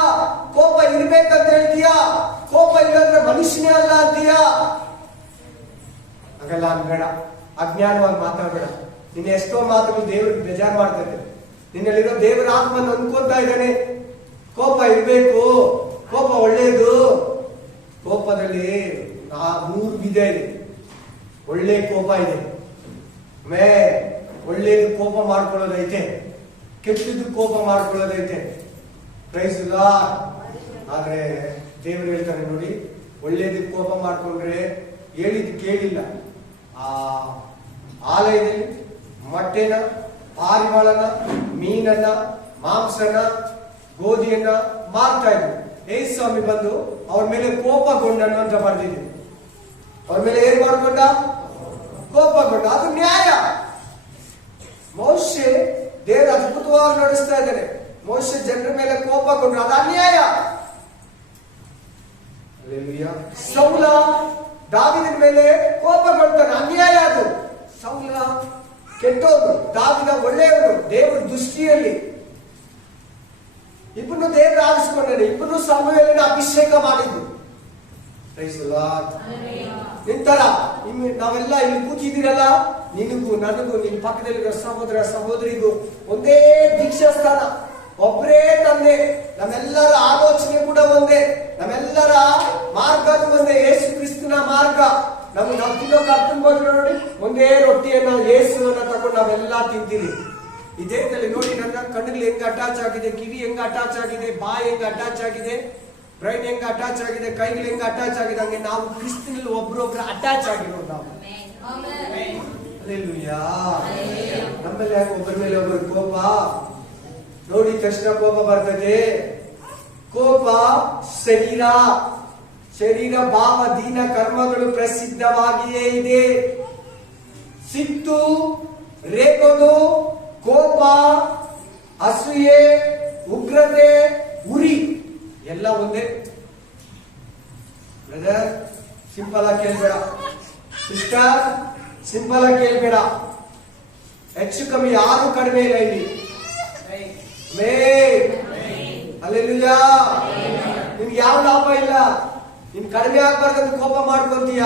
ಕೋಪ ಇರ್ಬೇಕಂತ ಹೇಳ್ತೀಯಾ? ಕೋಪ ಇಲ್ಲಂದ್ರೆ ಮನುಷ್ಯನೇ ಅಲ್ಲ ಅಂತೀಯಾ? ಹಾಗಲ್ಲ ಅನ್ಬೇಡ. ಅಜ್ಞಾನವಾಗಿ ಮಾತಾಡಬೇಡ. ನಿನ್ನ ಎಷ್ಟೋ ಮಾತುಗಳು ದೇವರಿಗೆ ಬೇಜಾರು ಮಾಡ್ತದೆ. ನಿನ್ನಲ್ಲಿರೋ ದೇವರ ಆತ್ಮನ್ನು ಅನ್ಕೊಂತಾ ಇದ್ದಾನೆ. ಕೋಪ ಇರ್ಬೇಕು, ಕೋಪ ಒಳ್ಳೇದು. ಕೋಪದಲ್ಲಿ 3 ವಿಧ ಇದೆ. ಒಳ್ಳೆ ಕೋಪ ಇದೆ, ಒಳ್ಳೇದು ಕೋಪ ಮಾಡ್ಕೊಳ್ಳೋದೈತೆ, ಕೆಟ್ಟದ್ದು ಕೋಪ ಮಾಡ್ಕೊಳ್ಳೋದೈತೆ. Price lord. ಆದ್ರೆ ದೇವರು ಹೇಳ್ತಾರೆ ನೋಡಿ, ಒಳ್ಳೇದಕ್ಕೆ ಕೋಪ ಮಾಡ್ಕೊಂಡ್ರೆ ಹೇಳಿದ್ ಕೇಳಿಲ್ಲ. ಆ ಆಲಯದಲ್ಲಿ ಮೊಟ್ಟೆನ, ಪಾರಿವಾಳನ, ಮೀನನ್ನ, ಮಾಂಸನ, ಗೋಧಿಯನ್ನ ಮಾರ್ತಾ ಇದ್ರು. ಯೇಸು ಸ್ವಾಮಿ ಬಂದು ಅವ್ರ ಮೇಲೆ ಕೋಪಗೊಂಡನು ಅಂತ ಬರ್ದಿದೆ. ಅವ್ರ ಮೇಲೆ ಏನ್ ಮಾಡ್ಕೊಂಡ? ಕೋಪಗೊಂಡ. ಅದು ನ್ಯಾಯ. ಮೋಶೆ ದೇವರು ಅದ್ಭುತವಾಗಿ ನಡೆಸ್ತಾ ಇದ್ದಾನೆ. ಮೋಶೆ ಜನರ ಮೇಲೆ ಕೋಪಗೊಂಡ್ರು, ಅದು ಅನ್ಯಾಯ. ಸೌಲ ದಾವಿದನ ಮೇಲೆ ಕೋಪಗೊಳ್ತಾನೆ, ಅನ್ಯಾಯ ಅದು. ಸೌಲ ಕೆಟ್ಟವನು, ದಾವಿದ ಒಳ್ಳೆಯವನು ದೇವರ ದೃಷ್ಟಿಯಲ್ಲಿ. ಇಬ್ಬರನ್ನು ದೇವರು ಆರಿಸಿಕೊಂಡಾನೆ, ಇಬ್ಬರನ್ನು ಸಮುವೇಲನ ಅಭಿಷೇಕ ಮಾಡಿದ್ದು. ನಿಂತರ ನಾವೆಲ್ಲ ಇಲ್ಲಿ ಕೂತಿದ್ದೀರಲ್ಲ, ನಿನಗೂ ನನಗೂ ನಿನ್ನ ಪಕ್ಕದಲ್ಲಿರೋ ಸಹೋದರ ಸಹೋದರಿಗೂ ಒಂದೇ ದೀಕ್ಷಾ ಸ್ಥಾನ, ಒಬ್ಬರೇ ತಂದೆ. ನಮ್ಮೆಲ್ಲರ ಆಲೋಚನೆ ಕೂಡ ಒಂದೇ, ನಮ್ಮೆಲ್ಲರ ಮಾರ್ಗ ಒಂದೇ, ಯೇಸು ಕ್ರಿಸ್ತನ ಮಾರ್ಗ. ನಾವು ತಿನ್ನೋ ಕರ್ತನ್ ಬಂದ್ರೆ ನೋಡಿ, ಒಂದೇ ರೊಟ್ಟಿಯನ್ನ ಯೇಸುವನ್ನ ತಗೊಂಡು ನಾವೆಲ್ಲ ತಿಂತೀವಿ. ಈ ದೇಹದಲ್ಲಿ ನೋಡಿ, ನನ್ನ ಕಣ್ಣಲ್ಲಿ ಹೆಂಗ್ ಅಟ್ಯಾಚ್ ಆಗಿದೆ, ಕಿವಿ ಹೆಂಗ್ ಅಟ್ಯಾಚ್ ಆಗಿದೆ, ಬಾಯಿ ಹೆಂಗ್ ಅಟ್ಯಾಚ್ ಆಗಿದೆ, ಬ್ರೈನ್ ಹೆಂಗ್ ಅಟ್ಯಾಚ್ ಆಗಿದೆ, ಕೈಗಳು ಹೆಂಗ್ ಅಟ್ಯಾಚ್ ಆಗಿದೆ, ಹಂಗೆ ನಾವು ಕ್ರಿಸ್ತನಲ್ಲಿ ಒಬ್ರೊಬ್ರು ಅಟ್ಯಾಚ್ ಆಗಿರೋದು ನಾವು. ಹಲ್ಲೆಲೂಯಾ. ನಮ್ಮಲ್ಲಿ ಯಾಕೆ ಒಬ್ಬರ ಮೇಲೆ ಒಬ್ಬರು ಕೋಪ? ನೋಡಿದ ತಕ್ಷಣ ಕೋಪ ಬರ್ತದೆ. ಕೋಪ ಶರೀರ ಭಾವ ದೀನ ಕರ್ಮಗಳು ಪ್ರಸಿದ್ಧವಾಗಿಯೇ ಇದೆ. ಸಿಟ್ಟು, ರೇಗೋದು, ಕೋಪ, ಅಸೂಯೆ, ಉಗ್ರತೆ, ಉರಿ ಎಲ್ಲ ಒಂದೇ. ಬ್ರದರ್, ಸಿಂಪಲ್ ಆಗಿ ಕೇಳ್ಬೇಡ. ಸಿಸ್ಟರ್, ಸಿಂಪಲ್ ಆಗಿ ಕೇಳ್ಬೇಡ. ಹೆಚ್ಚು ಕಮ್ಮಿ ಯಾರು ಕಡಿಮೆ ಇಲ್ಲ ಇಲ್ಲಿ. ಹಲ್ಲೆಲೂಯಾ. ನಿನ್ಗೆ ಯಾವ ಲಾಭ ಇಲ್ಲ. ನಿನ್ ಕಡಿಮೆ ಆಗ್ಬಾರ್ದಂತ ಕೋಪ ಮಾಡ್ಕೊಂತೀಯ.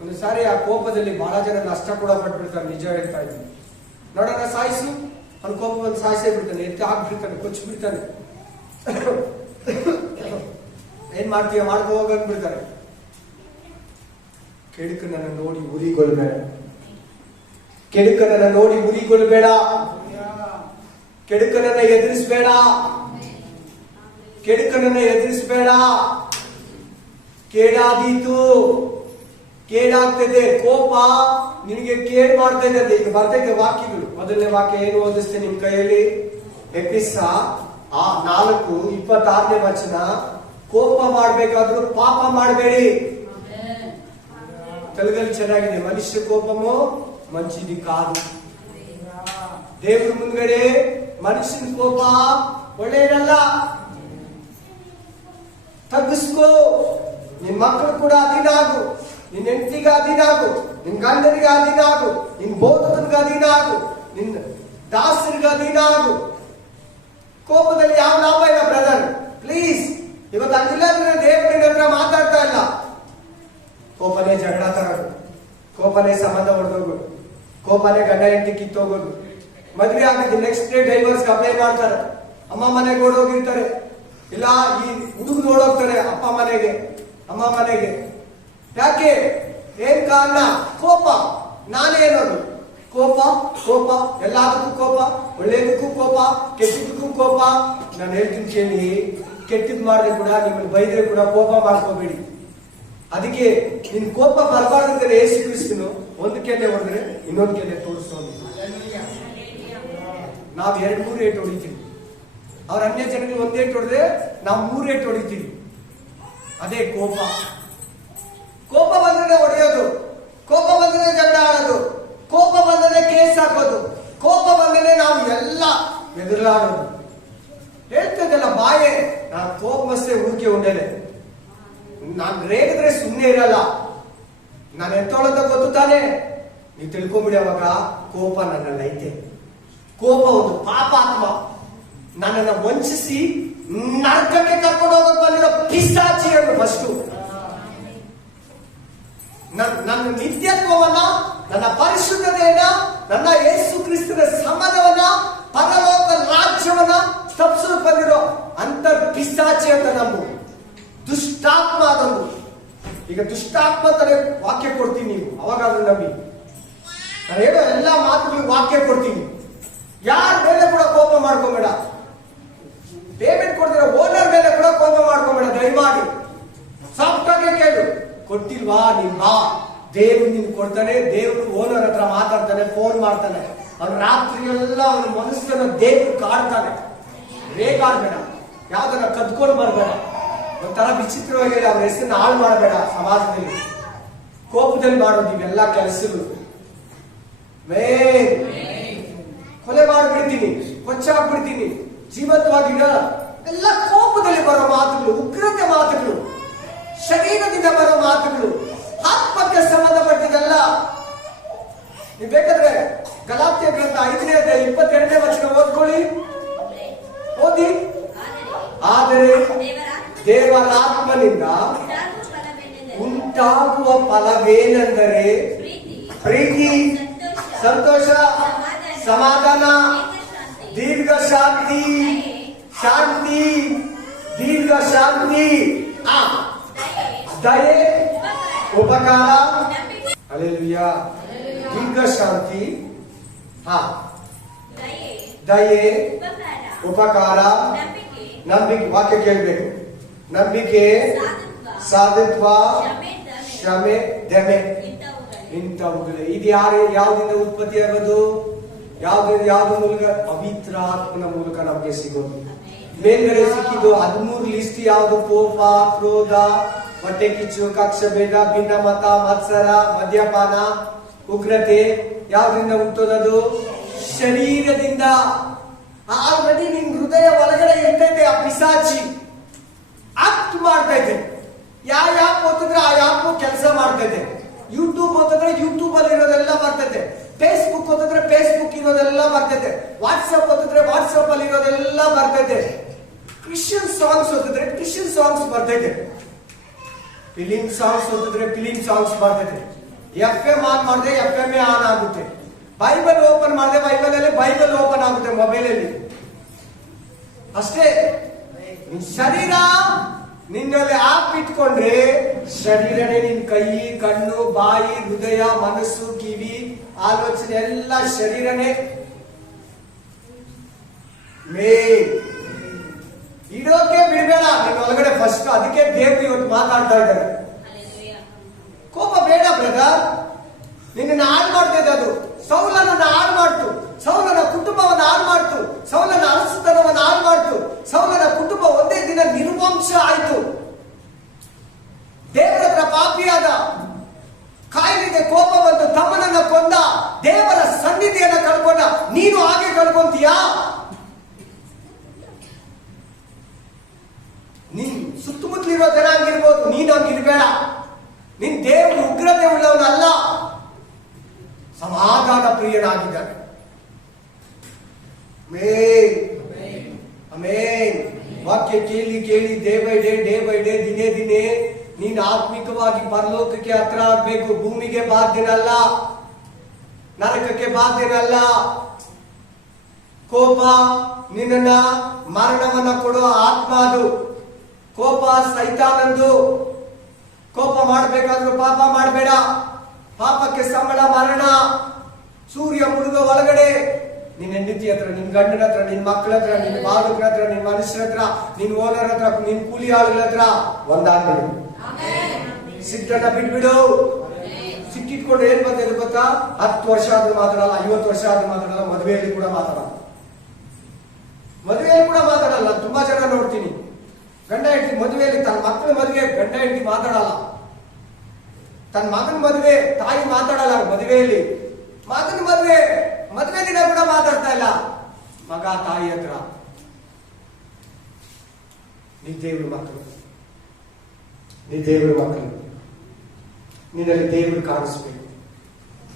ಒಂದು ಸಾರಿ ಆ ಕೋಪದಲ್ಲಿ ಬಹಳ ಜನ ನಷ್ಟ ಕೂಡ ಪಟ್ಬಿಡ್ತಾರೆ. ನಿಜ ಹೇಳ್ತಾ ಇದ್ದೀನಿ. ನೋಡೋಣ, ಸಾಯಿಸು ಅವ್ನ ಕೋಪ ಬಂದು ಸಾಯಿಸೇ ಬಿಡ್ತಾನೆ, ಎತ್ತಿ ಹಾಕ್ಬಿಡ್ತಾನೆ, ಕೊಚ್ಚಿ ಬಿಡ್ತಾನೆ. ಏನ್ ಮಾಡ್ತೀಯ ಮಾಡ್ಕೋ ಹೋಗ್ಬಿಡ್ತಾರೆ. ಕೆಡುಕು ನನ್ನ ನೋಡಿ ಉರಿಗೊಳ್ಬೇಡ. ಕೆಡುಕನನ್ನ ನೋಡಿ ಮುರಿಗೊಳ್ಬೇಡ, ಕೆಡುಕನನ್ನ ಎದುರಿಸಬೇಡ, ಕೆಡುಕನನ್ನ ಎದುರಿಸಬೇಡ. ಕೇಡಾದೀತು, ಕೇಡಾಗ್ತದೆ. ಕೋಪ ನಿನಗೆ ಕೇಡ್ ಮಾಡ್ತಾ ಇದೆ. ಈಗ ಬರ್ತೈತೆ ವಾಕ್ಯಗಳು. ಮೊದಲನೇ ವಾಕ್ಯ ಏನು ಓದಿಸ್ತೇನೆ ನಿಮ್ ಕೈಯಲ್ಲಿ? ಎಫೆಸ 4:26 ಕೋಪ ಮಾಡ್ಬೇಕಾದ್ರೂ ಪಾಪ ಮಾಡಬೇಡಿ. తెలుగులో ಚೆನ್ನಾಗಿದೆ. ಮನುಷ್ಯ ಕೋಪಮೋ ಮಂಚಿది ಕಾದು. ದೇವ್ರ ಮುಂದ್ಗಡೆ ಮನುಷ್ಯನ ಕೋಪ ಒಳ್ಳೆಯದಲ್ಲ. ತಗ್ಗಿಸ್ಕೋ. ನಿನ್ ಮಕ್ಕಳು ಕೂಡ ಅಧೀನಾಗು, ನಿನ್ ಹೆಂಡತಿಗೆ ಅಧೀನಾಗು, ನಿನ್ ಗಂಡನಿಗೆ ಅಧೀನಾಗು, ನಿನ್ ಬೋಧಕನಿಗೆ ಅಧೀನಾಗು, ನಿನ್ ದಾಸರಿಗೆ ಅಧೀನಾಗು. ಕೋಪದಲ್ಲಿ ಯಾವ ಲಾಭ ಇಲ್ಲ ಬ್ರದರ್, ಪ್ಲೀಸ್. ಇವತ್ತು ಅದಿಲ್ಲದ್ರೆ ದೇವ್ರ ನಿನ್ನ ಹತ್ರ ಮಾತಾಡ್ತಾ ಇಲ್ಲ. ಕೋಪನೇ ಜಗಳ ತರೋದು, ಕೋಪನೇ ಸಂಬಂಧ ಹೊಡೆದೋಗೋದು, ಕೋಪನೇ ಗಂಡ ಹೆಂಡತಿ ಕಿತ್ತೋಗೋದು. ಮದ್ವೆ ಆಗಿದ್ದು ನೆಕ್ಸ್ಟ್ ಡೇ ಡೈವರ್ಸ್ ಅಪ್ಲೈ ಮಾಡ್ತಾರೆ. ಅಮ್ಮ ಮನೆಗೆ ಓಡೋಗಿರ್ತಾರೆ, ಇಲ್ಲ ಈ ಹುಡುಗ ನೋಡೋಗ್ತಾರೆ ಅಪ್ಪ ಮನೆಗೆ, ಅಮ್ಮ ಮನೆಗೆ. ಯಾಕೆ? ಏನ್ ಕಾರಣ? ಕೋಪ. ನಾನೇ ಅನ್ನೋದು ಕೋಪ. ಕೋಪ ಎಲ್ಲದಕ್ಕೂ ಕೋಪ, ಒಳ್ಳೇದಕ್ಕೂ ಕೋಪ, ಕೆಟ್ಟದಕ್ಕೂ ಕೋಪ. ನಾನು ಹೇಳ್ತೀನಿ ಕೇಳಿ, ಕೆಟ್ಟದ್ ಮಾಡಿದ್ರೆ ಕೂಡ, ನಿಮ್ಮನ್ನು ಬೈದ್ರೆ ಕೂಡ ಕೋಪ ಮಾಡ್ಕೋಬೇಡಿ. ಅದಕ್ಕೆ ನಿನ್ ಕೋಪ ಬರಬಾರ್ದು ಅಂತ ಯೇಸು ಕ್ರಿಸ್ತನು ಒಂದು ಕೆಲೆ ಹೊಡೆದ್ರೆ ಇನ್ನೊಂದು ಕೆಲೆ ತೋರಿಸೋದು. ನಾವ್ 2-3 ಏಟು ಹೊಡಿತೀವಿ. ಅವ್ರ ಅನ್ಯ ಜನಗಳು 1 ಏಟು ಹೊಡೆದ್ರೆ ನಾವು 3 ಏಟು ಹೊಡಿತೀವಿ. ಅದೇ ಕೋಪ. ಕೋಪ ಬಂದ್ರೆ ಹೊಡೆಯೋದು, ಕೋಪ ಬಂದ್ರೆ ಜಗಳ ಆಡೋದು, ಕೋಪ ಬಂದ್ರೆ ಕೇಸ್ ಹಾಕೋದು, ಕೋಪ ಬಂದ್ರೆ ನಾವು ಎಲ್ಲ ಎದುರಾಡೋದು. ಹೇಳ್ತದಲ್ಲ ಬಾಯೇ, ನಾನು ಕೋಪಮಷ್ಟೇ ಊರಿಕೆ ಉಂಡಲೆ. ನಾನು ರೇಗಿದ್ರೆ ಸುಮ್ಮನೆ ಇರಲ್ಲ. ನಾನು ಎಂತೋಳಂತ ಗೊತ್ತು ತಾನೆ. ನೀವು ತಿಳ್ಕೊಂಬಿಡಿ. ಅವಾಗ ಕೋಪ ನನ್ನಲ್ಲಿ ಐತೆ. ಕೋಪ ಒಂದು ಪಾಪಾತ್ಮ. ನನ್ನನ್ನು ವಂಚಿಸಿ ನರಕಕ್ಕೆ ಕರ್ಕೊಂಡು ಹೋಗಕ್ಕೆ ಬಂದಿರೋ ಪಿಶಾಚಿ ಅನ್ನು ಫಸ್ಟು. ನನ್ನ ನಿತ್ಯತ್ವವನ್ನ, ನನ್ನ ಪರಿಶುದ್ಧತೆಯನ್ನ, ನನ್ನ ಯೇಸು ಕ್ರಿಸ್ತನ ಸಮಾನವನ್ನ, ಪರಲೋಕ ರಾಜ್ಯವನ್ನ ತಪ್ಪಿಸೋಕೆ ಬಂದಿರೋ ಅಂತ ಪಿಶಾಚಿ ಅಂತ ನಂಬು. ದುಷ್ಟಾತ್ಮ ಅದೊಂದು. ಈಗ ದುಷ್ಟಾತ್ಮ ತರ ವಾಕ್ಯ ಕೊಡ್ತೀನಿ, ನೀವು ಅವಾಗ ಅದನ್ನ ನಂಬಿ. ನಾನು ಹೇಳೋ ಎಲ್ಲಾ ಮಾತುಗಳಿಗೆ ವಾಕ್ಯ ಕೊಡ್ತೀನಿ. ಯಾರ ಮೇಲೆ ಕೂಡ ಕೋಪ ಮಾಡ್ಕೊಂಬೇಡ. ಪೇಮೆಂಟ್ ಕೊಡ್ತೀರ ಓನರ್ ಮೇಲೆ ಕೂಡ ಕೋಪ ಮಾಡ್ಕೊಂಬೇಡ. ದಯಮಾಡಿ ಸಾಫ್ಟ್ ಆಗಿ ಕೇಳು. ಕೊಟ್ಟಿಲ್ವಾ ನೀನ್ ಬಾ, ದೇವ್ರು ನಿನ್ ಕೊಡ್ತಾನೆ. ದೇವ್ರು ಓನರ್ ಹತ್ರ ಮಾತಾಡ್ತಾನೆ, ಫೋನ್ ಮಾಡ್ತಾನೆ. ಅವ್ನು ರಾತ್ರಿ ಎಲ್ಲ ಅವನ ಮನಸ್ಸನ್ನ ದೇವ್ರು ಕಾಡ್ತಾನೆ. ರೇಗಾಡ್ಬೇಡ, ಯಾವ್ದನ್ನ ಕದ್ಕೊಂಡು ಬರ್ಬೇಡ. ಒಂಥರ ವಿಚಿತ್ರವಾಗಿ ಅವ್ರ ಹೆಸರನ್ನ ಹಾಳು ಮಾಡಬೇಡ. ಸಮಾಜದಲ್ಲಿ ಕೋಪದಲ್ಲಿ ಮಾಡೋದು ಇವೆಲ್ಲ ಕೆಲಸಗಳು. ಕೊಲೆ ಮಾಡ್ಬಿಡ್ತೀನಿ, ಕೊಚ್ಚಾಕ್ಬಿಡ್ತೀನಿ, ಜೀವಂತವಾಗಿಡ ಎಲ್ಲ ಕೋಪದಲ್ಲಿ ಬರೋ ಮಾತುಗಳು, ಉಗ್ರತೆ ಮಾತುಗಳು, ಶರೀರದಿಂದ ಬರೋ ಮಾತುಗಳು, ಆತ್ಮಕ್ಕೆ ಸಂಬಂಧಪಟ್ಟಿದ್ದಲ್ಲ. ನೀವು ಬೇಕಾದ್ರೆ ಗಲಾತ್ಯ ಗ್ರಂಥ 5ನೇ ಅಧ್ಯಾಯ 22ನೇ ಓದ್ಕೊಳ್ಳಿ, ಓದಿ. ಆದರೆ ದೇವರ ಆತ್ಮನಿಂದ ಉಂಟಾಗುವ ಫಲವೇನೆಂದರೆ ಪ್ರೀತಿ, ಸಂತೋಷ, ಸಮಾಧಾನ, ದೀರ್ಘ ಶಾಂತಿ, ಶಾಂತಿ, ದೀರ್ಘ ಶಾಂತಿ, ದಯೆ, ಉಪಕಾರ. ಹಲ್ಲೆಲೂಯಾ. ದೀರ್ಘ ಶಾಂತಿ, ದಯೆ, ಉಪಕಾರ, ನಂಬಿಕೆ. ವಾಕ್ಯ ಕೇಳಬೇಕು. ನಂಬಿಕೆ, ಸಾಧುತ್ವ, ಕ್ಷಮೆ, ದಮೆ, ಇಂಥವುಗಳು. ಇದು ಯಾವ್ದಿಂದ ಉತ್ಪತ್ತಿ ಆಗೋದು? ಯಾವ್ದು ಮೂಲಕ? ಪವಿತ್ರ ಆತ್ಮನ ಮೂಲಕ ನಮ್ಗೆ ಸಿಗೋದು. ಮೇಲ್ಗಡೆ ಸಿಕ್ಕಿದ್ದು 13 ಲಿಸ್ಟ್ ಯಾವುದು? ಕೋಪ, ಕ್ರೋಧ, ಹೊಟ್ಟೆ ಕಿಚ್ಚು, ಕಕ್ಷ ಭೇದ, ಭಿನ್ನಮತ, ಮತ್ಸರ, ಮದ್ಯಪಾನ, ಉಗ್ರತೆ. ಯಾವ್ದ್ರಿಂದ ಹುಟ್ಟೋದದು? ಶರೀರದಿಂದ. ಆಲ್ರೆಡಿ ನಿನ್ ಹೃದಯ ಒಳಗಡೆ ಇರ್ತೈತೆ ಆ ಪಿಶಾಚಿ, ಆಕ್ಟ್ ಮಾಡ್ತೈತೆ. ಯಾವ ಆಪ್ ಓದಿದ್ರೆ ಆ ಆಪ್ ಕೆಲಸ ಮಾಡ್ತೈತೆ. ಯೂಟ್ಯೂಬ್ ಓದಿದ್ರೆ ಯೂಟ್ಯೂಬ್ ಅಲ್ಲಿ ಇರೋದೆಲ್ಲ ಬರ್ತೈತೆ. ಫೇಸ್ಬುಕ್ ಓದಿದ್ರೆ ಫೇಸ್ಬುಕ್ ಇರೋದೆಲ್ಲ ಬರ್ತೈತೆ. ವಾಟ್ಸ್ಆಪ್ ಓದಿದ್ರೆ ವಾಟ್ಸ್ಆಪ್ ಅಲ್ಲಿ ಇರೋದೆಲ್ಲ ಬರ್ತೈತೆ. ಕ್ರಿಶ್ಚಿಯನ್ ಸಾಂಗ್ಸ್ ಓದಿದ್ರೆ ಕ್ರಿಶ್ಚಿಯನ್ ಸಾಂಗ್ಸ್ ಬರ್ತೈತೆ. ಫಿಲಿಂ ಸಾಂಗ್ಸ್ ಓದಿದ್ರೆ ಫಿಲಿಂ ಸಾಂಗ್ಸ್ ಬರ್ತೈತೆ. FM ಆನ್ ಮಾಡಿದ್ರೆ FM ಆನ್ ಆಗುತ್ತೆ. ಬೈಬಲ್ ಓಪನ್ ಮಾಡಿದ್ರೆ ಬೈಬಲ್ ಅಲ್ಲಿ ಬೈಬಲ್ ಓಪನ್ ಆಗುತ್ತೆ ಮೊಬೈಲ್ ಅಲ್ಲಿ. ಅಷ್ಟೇ. ನಿನ್ ಶರೀರ ನಿನ್ನಲ್ಲಿ ಆಪ್ ಇಟ್ಕೊಂಡ್ರೆ ಶರೀರನೇ ನಿನ್ ಕೈ, ಕಣ್ಣು, ಬಾಯಿ, ಹೃದಯ, ಮನಸ್ಸು, ಕಿವಿ, ಆಲೋಚನೆ ಎಲ್ಲ ಶರೀರನೇ ಮೇನ್. ಇಡೋಕೆ ಬಿಡಬೇಡ ನಿನ್ನ ಒಳಗಡೆ ಫಸ್ಟ್. ಅದಕ್ಕೆ ದೇವರು ಇವತ್ತು ಮಾತಾಡ್ತಾ ಇದ್ದಾರೆ. ಕೋಪ ಬೇಡ ಬ್ರದರ್, ನಿನ್ನ ಹಾಳು ಮಾಡ್ತಿದ್ದ ಅದು. ಸೌಲನನ್ನ ಹಾಳು ಮಾಡ್ತು, ಸೌಲನ ಕುಟುಂಬವನ್ನು ಹಾಳು ಮಾಡ್ತು, ಸೌಲನ ಅರಸುತನವನ್ನು ಹಾಳು ಮಾಡ್ತು. ಸೌಲನ ಕುಟುಂಬ ಒಂದೇ ದಿನ ನಿರ್ವಂಶ ಆಯ್ತು. ದೇವರ ಹತ್ರ ಪಾಪಿಯಾದ, ಕಾಯಿಲೆಗೆ ಕೋಪ ಬಂದು ತಮ್ಮನನ್ನ ಕೊಂದ, ದೇವರ ಸನ್ನಿಧಿಯನ್ನ ಕಳ್ಕೊಂಡ. ನೀನು ಹಾಗೆ ಕಳ್ಕೊಂತೀಯಾ? ನೀನ್ ಸುತ್ತಮುತ್ತಲಿರೋ ಜನ ಹಂಗಿರ್ಬೋದು, ನೀನು ಹಂಗಿರ್ಬೇಡ. ನಿನ್ ದೇವರು ಉಗ್ರತೆ ಉಳ್ಳವನಲ್ಲ, ಸಮಾಧಾನ ಪ್ರಿಯನಾಗಿದ್ದಾನೆ. ಆಮೆನ್. ವಾಕ್ಯ ಕೇಳಿ ಕೇಳಿ ಡೇ ಬೈ ಡೇ ದಿನೇ ದಿನೇ ನೀನು ಆತ್ಮಿಕವಾಗಿ ಪರಲೋಕಕ್ಕೆ ಹತ್ರ ಆಗ್ಬೇಕು. ಭೂಮಿಗೆ ಬಾಧ್ಯನಲ್ಲ, ನರಕಕ್ಕೆ ಬಾಧ್ಯನಲ್ಲ. ಕೋಪ ನಿನ್ನ ಮರಣವನ್ನ ಕೊಡುವ ಆತ್ಮ ಅದು. ಕೋಪ ಸೈತಾನಂದು. ಕೋಪ ಮಾಡಬೇಕಾದ್ರೂ ಪಾಪ ಮಾಡಬೇಡ. ಪಾಪಕ್ಕೆ ಸಂಬಳ ಮರಣ. ಸೂರ್ಯ ಮುಳುಗೋ ಒಳಗಡೆ ನಿನ್ನ ಹೆಂಡತಿ ಹತ್ರ, ನಿನ್ ಗಂಡನ ಹತ್ರ, ನಿನ್ ಮಕ್ಕಳ ಹತ್ರ, ನಿನ್ ಬಾಲಕರ ಹತ್ರ, ನಿನ್ ಮನುಷ್ಯರ ಹತ್ರ, ನಿನ್ ಓನರ್ ಹತ್ರ, ನಿನ್ ಕೂಲಿ ಆಳುಗಳ ಹತ್ರ ಒಂದಾಗ್ಬಿಡು. ಸಿಟ್ಟನ್ನ ಬಿಟ್ಬಿಡು. ಸಿಕ್ಕಿಟ್ಕೊಂಡು ಏನ್ ಬಂದಿದೆ ಗೊತ್ತಾ? 10 ವರ್ಷ ಆದ್ರೂ ಮಾತಾಡಲ್ಲ, 50 ವರ್ಷ ಆದ್ರೂ ಮಾತಾಡಲ್ಲ, ಮದುವೆಯಲ್ಲಿ ಕೂಡ ಮಾತಾಡಲ್ಲ. ಮದುವೆಯಲ್ಲಿ ಕೂಡ ಮಾತಾಡಲ್ಲ. ತುಂಬಾ ಜನ ನೋಡ್ತೀನಿ, ಗಂಡ ಹೆಂಡತಿ ಮದುವೆಯಲ್ಲಿ, ತನ್ನ ಮಕ್ಕಳ ಮದುವೆ ಗಂಡ ಹೆಂಡತಿ ಮಾತಾಡಲ್ಲ. ತನ್ನ ಮಗನ ಮದುವೆ ತಾಯಿ ಮಾತಾಡಲ್ಲ. ಮದುವೆಯಲ್ಲಿ ಮಗನ ಮದುವೆ ದಿನ ಕೂಡ ಮಾತಾಡ್ತಾ ಇಲ್ಲ ಮಗ ತಾಯಿ ಹತ್ರ. ನೀ ದೇವ್ರ ಮಕ್ಕಳು, ನಿನ್ನಲ್ಲಿ ದೇವರು ಕಾಣಿಸ್ಬೇಕು.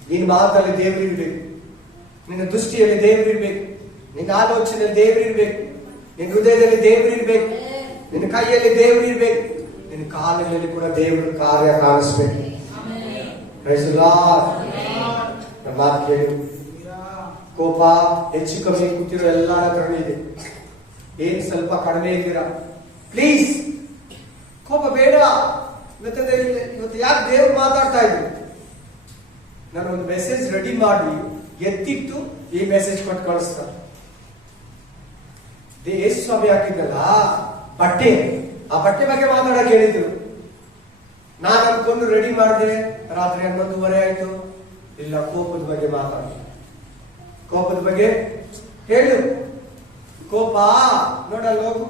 ನಿನ್ನ ಮಾತಲ್ಲಿ ದೇವರು ಇರ್ಬೇಕು, ನಿನ್ನ ದೃಷ್ಟಿಯಲ್ಲಿ ದೇವರು ಇರ್ಬೇಕು, ನಿನ್ನ ಆಲೋಚನೆಯಲ್ಲಿ ದೇವರು ಇರ್ಬೇಕು, ನಿನ್ನ ಹೃದಯದಲ್ಲಿ ದೇವರು ಇರ್ಬೇಕು, ನಿನ್ನ ಕೈಯಲ್ಲಿ ದೇವರು ಇರ್ಬೇಕು, ನಿನ್ನ ಕಾಲದಲ್ಲಿ ಕೂಡ ದೇವರ ಕಾರ್ಯ ಕಾಣಿಸ್ಬೇಕು. ಮಾತು ಕೇಳಿ. ಕೋಪ ಹೆಚ್ಚು ಕಮ್ಮಿ ಕೂತಿರೋ ಎಲ್ಲರ ಕಡಿಮೆ ಇದೆ. ಏನ್ ಸ್ವಲ್ಪ ಕಡಿಮೆ ಇದ್ದೀರಾ? ಪ್ಲೀಸ್ ಕೋಪ ಬೇಡ. ಇವತ್ತು ಯಾಕೆ ದೇವ್ರು ಮಾತಾಡ್ತಾ ಇದ್ರು? ನಾನು ಒಂದು ಮೆಸೇಜ್ ರೆಡಿ ಮಾಡಿ ಎತ್ತಿಟ್ಟು ಈ ಮೆಸೇಜ್ ಕೊಟ್ಟು ಕಳಿಸ್ತಾರೆ. ಯೇಸು ಸ್ವಾಮಿ ಹಾಕಿದ್ದಲ್ಲ ಬಟ್ಟೆ, ಆ ಬಟ್ಟೆ ಬಗ್ಗೆ ಮಾತಾಡಕ್ ಹೇಳಿದ್ರು. ನಾನು ಅನ್ಕೊಂಡು ರೆಡಿ ಮಾಡಿದೆ, ರಾತ್ರಿ 11:30 ಆಯ್ತು. ಇಲ್ಲ, ಕೋಪದ ಬಗ್ಗೆ ಮಾತಾಡ. ಕೋಪದ ಬಗ್ಗೆ ಹೇಳು. ಕೋಪ ನೋಡಲ್ಲ, ಹೋಗು